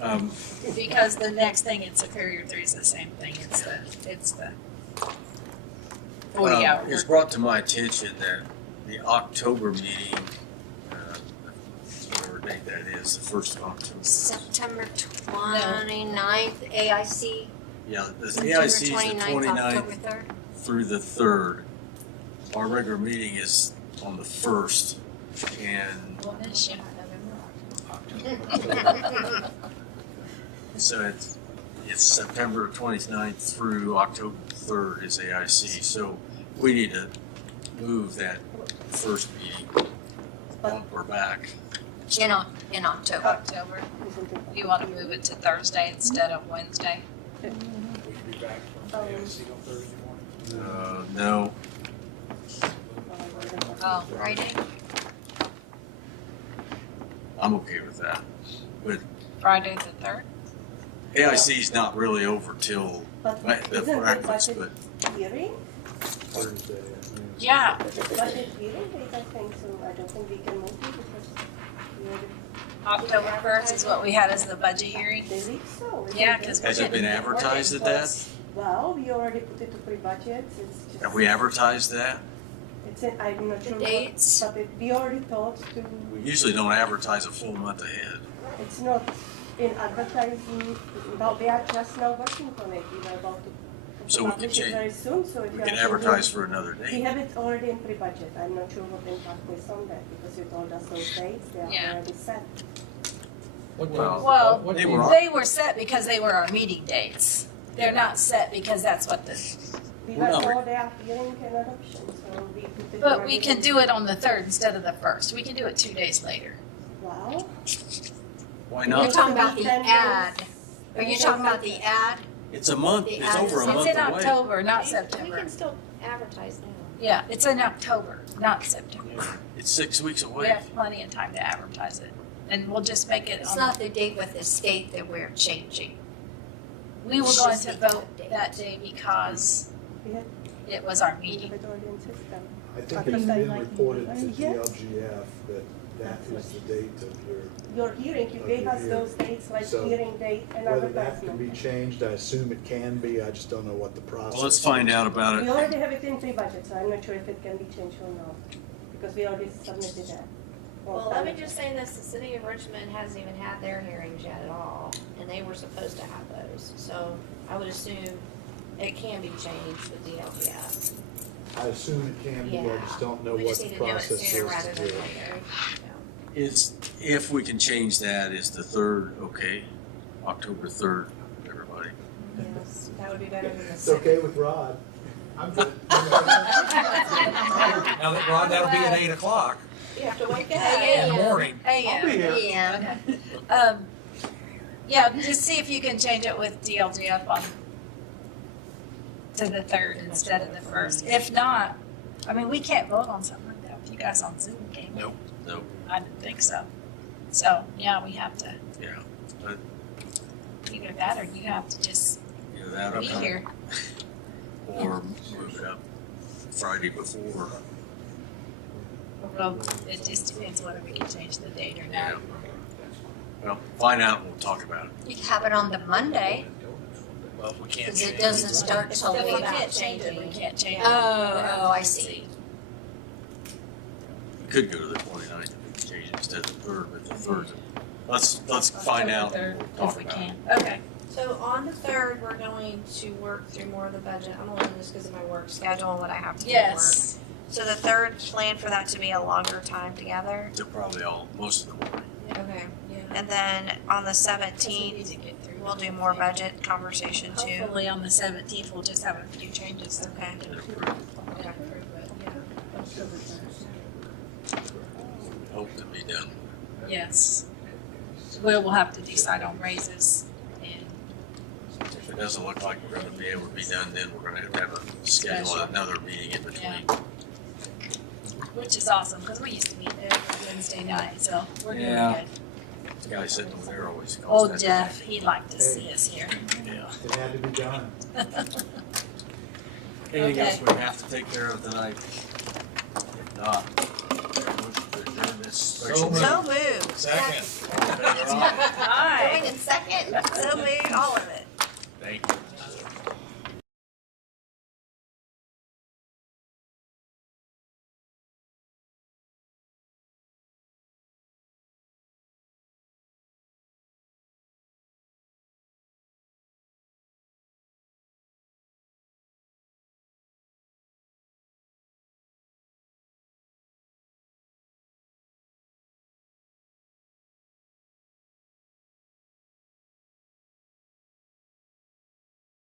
Um, Because the next thing in Superior 3 is the same thing. It's the 40 hour. It's brought to my attention that the October meeting, whatever date that is, the 1st of October. September 29th, AIC. Yeah, the September AIC is the 29th, October 29th 3rd. through the 3rd. Our regular meeting is on the 1st, and Well, this year. so it's September 29th through October 3rd is AIC. So we need to move that first meeting bump or back. In October. October. You want to move it to Thursday instead of Wednesday? We should be back from AIC on Thursday morning. No, Oh, Friday? I'm okay with that. But Friday the 3rd? AIC is not really over till But the isn't it breakfast, budget but hearing? Thursday. Yeah. Budget hearing, I think so. I don't think we can move it because we already October 1st is what we had as the budget hearing? believe so. isn't Yeah, it? because has it been advertised at that? Well, we already put it to pre-budget. It's just. Have we advertised that? It's in, I'm not The sure. dates? But we already talked to, We usually don't advertise a full month ahead. it's not in advertising, well, they are just now working on it. We were about to So we can publish it change, very soon, so if we you can actually do- advertise for another We date. have it already in pre-budget. I'm not sure what impact is on that, because you told us those dates, they are Yeah. already set. Well, They were- they were set because they were our meeting dates. They're not set because that's what the, We Well, were no. told they are hearing and adoption, so we put it. but we can do it on the 3rd instead of the 1st. We can do it 2 days later. Wow. Why You're not? talking about the ad. Are you talking about the ad? It's a month, The it's over a ad- month It's in away. October, not We September. can still advertise now. Yeah, it's in October, not September. It's 6 weeks We away. have plenty of time to advertise it. And we'll just make it It's on, not the date with the state that we're changing. we were it's going just to the vote date. that day because We have, it was our we meeting. have it already in system. I think it's been reported to DLGF that that is the date of Your hearing, you Of gave your us those dates, like So, hearing date and whether that can be advertisement. changed, I assume it can be, I just don't know what the process. Well, let's find out about We it. already have it in pre-budget, so I'm not sure if it can be changed or not, because we already submitted that. Well, let me just say this, the city of Richmond hasn't even had their hearings yet at all, and they were supposed to have those. So I would assume it can be changed with DLGF. I assume it can be, I just don't know We what just the need to do it process is sooner rather to than do it. later. Is, if we can change that, is the 3rd okay? October 3rd, everybody. Yes, that would be better than the It's second. okay with Rod. I'm good. Now that, Rod, that'll be at 8 o'clock You have to wake up. in the morning. I'll be here. Yeah. Yeah, just see if you can change it with DLGF on to the 3rd instead of the 1st. If not, I mean, we can't vote on something like that with you guys on Zoom, can we? Nope, nope, I didn't think so. So, yeah, we have to, yeah. But either that or you have to just either that or be here. or move it up Friday before. Well, it just depends whether we can change the date or Yeah. not. Well, find out and we'll talk about it. You can have it on the Monday, Well, we can't because change it doesn't start till If we the. can't change it, we can't change it. Oh, I see. We could go to the 29th if we can change it instead of the 3rd, but the 3rd. Let's find out and we'll If talk we about can, it. okay. So on the 3rd, we're going to work through more of the budget. I'm only doing this because of my work schedule and what I have to do at work. Yes, So the 3rd, plan for that to be a longer time together. They're probably most of the morning. Okay, yeah. And then on the because we need 17th, to get through. we'll do more budget conversation too. Hopefully on the 17th, we'll just have a few changes. Okay. And approve it. Okay. Hope to be done. Yes. We'll have to decide on raises and If it doesn't look like we're gonna be able to be done, then we're gonna have to have a schedule Special. another meeting in between. which is awesome, because we used to meet every Wednesday night, so we're doing Yeah. good. The guy sitting over there always calls Old that. Jeff, he'd like to see us here. Yeah. It had to be done. Anything else Okay. we have to take care of tonight? If not, motion to adjourn this special. So So moved. Second. All in favor, aye. Going in second, so moved, all of it. Thank you.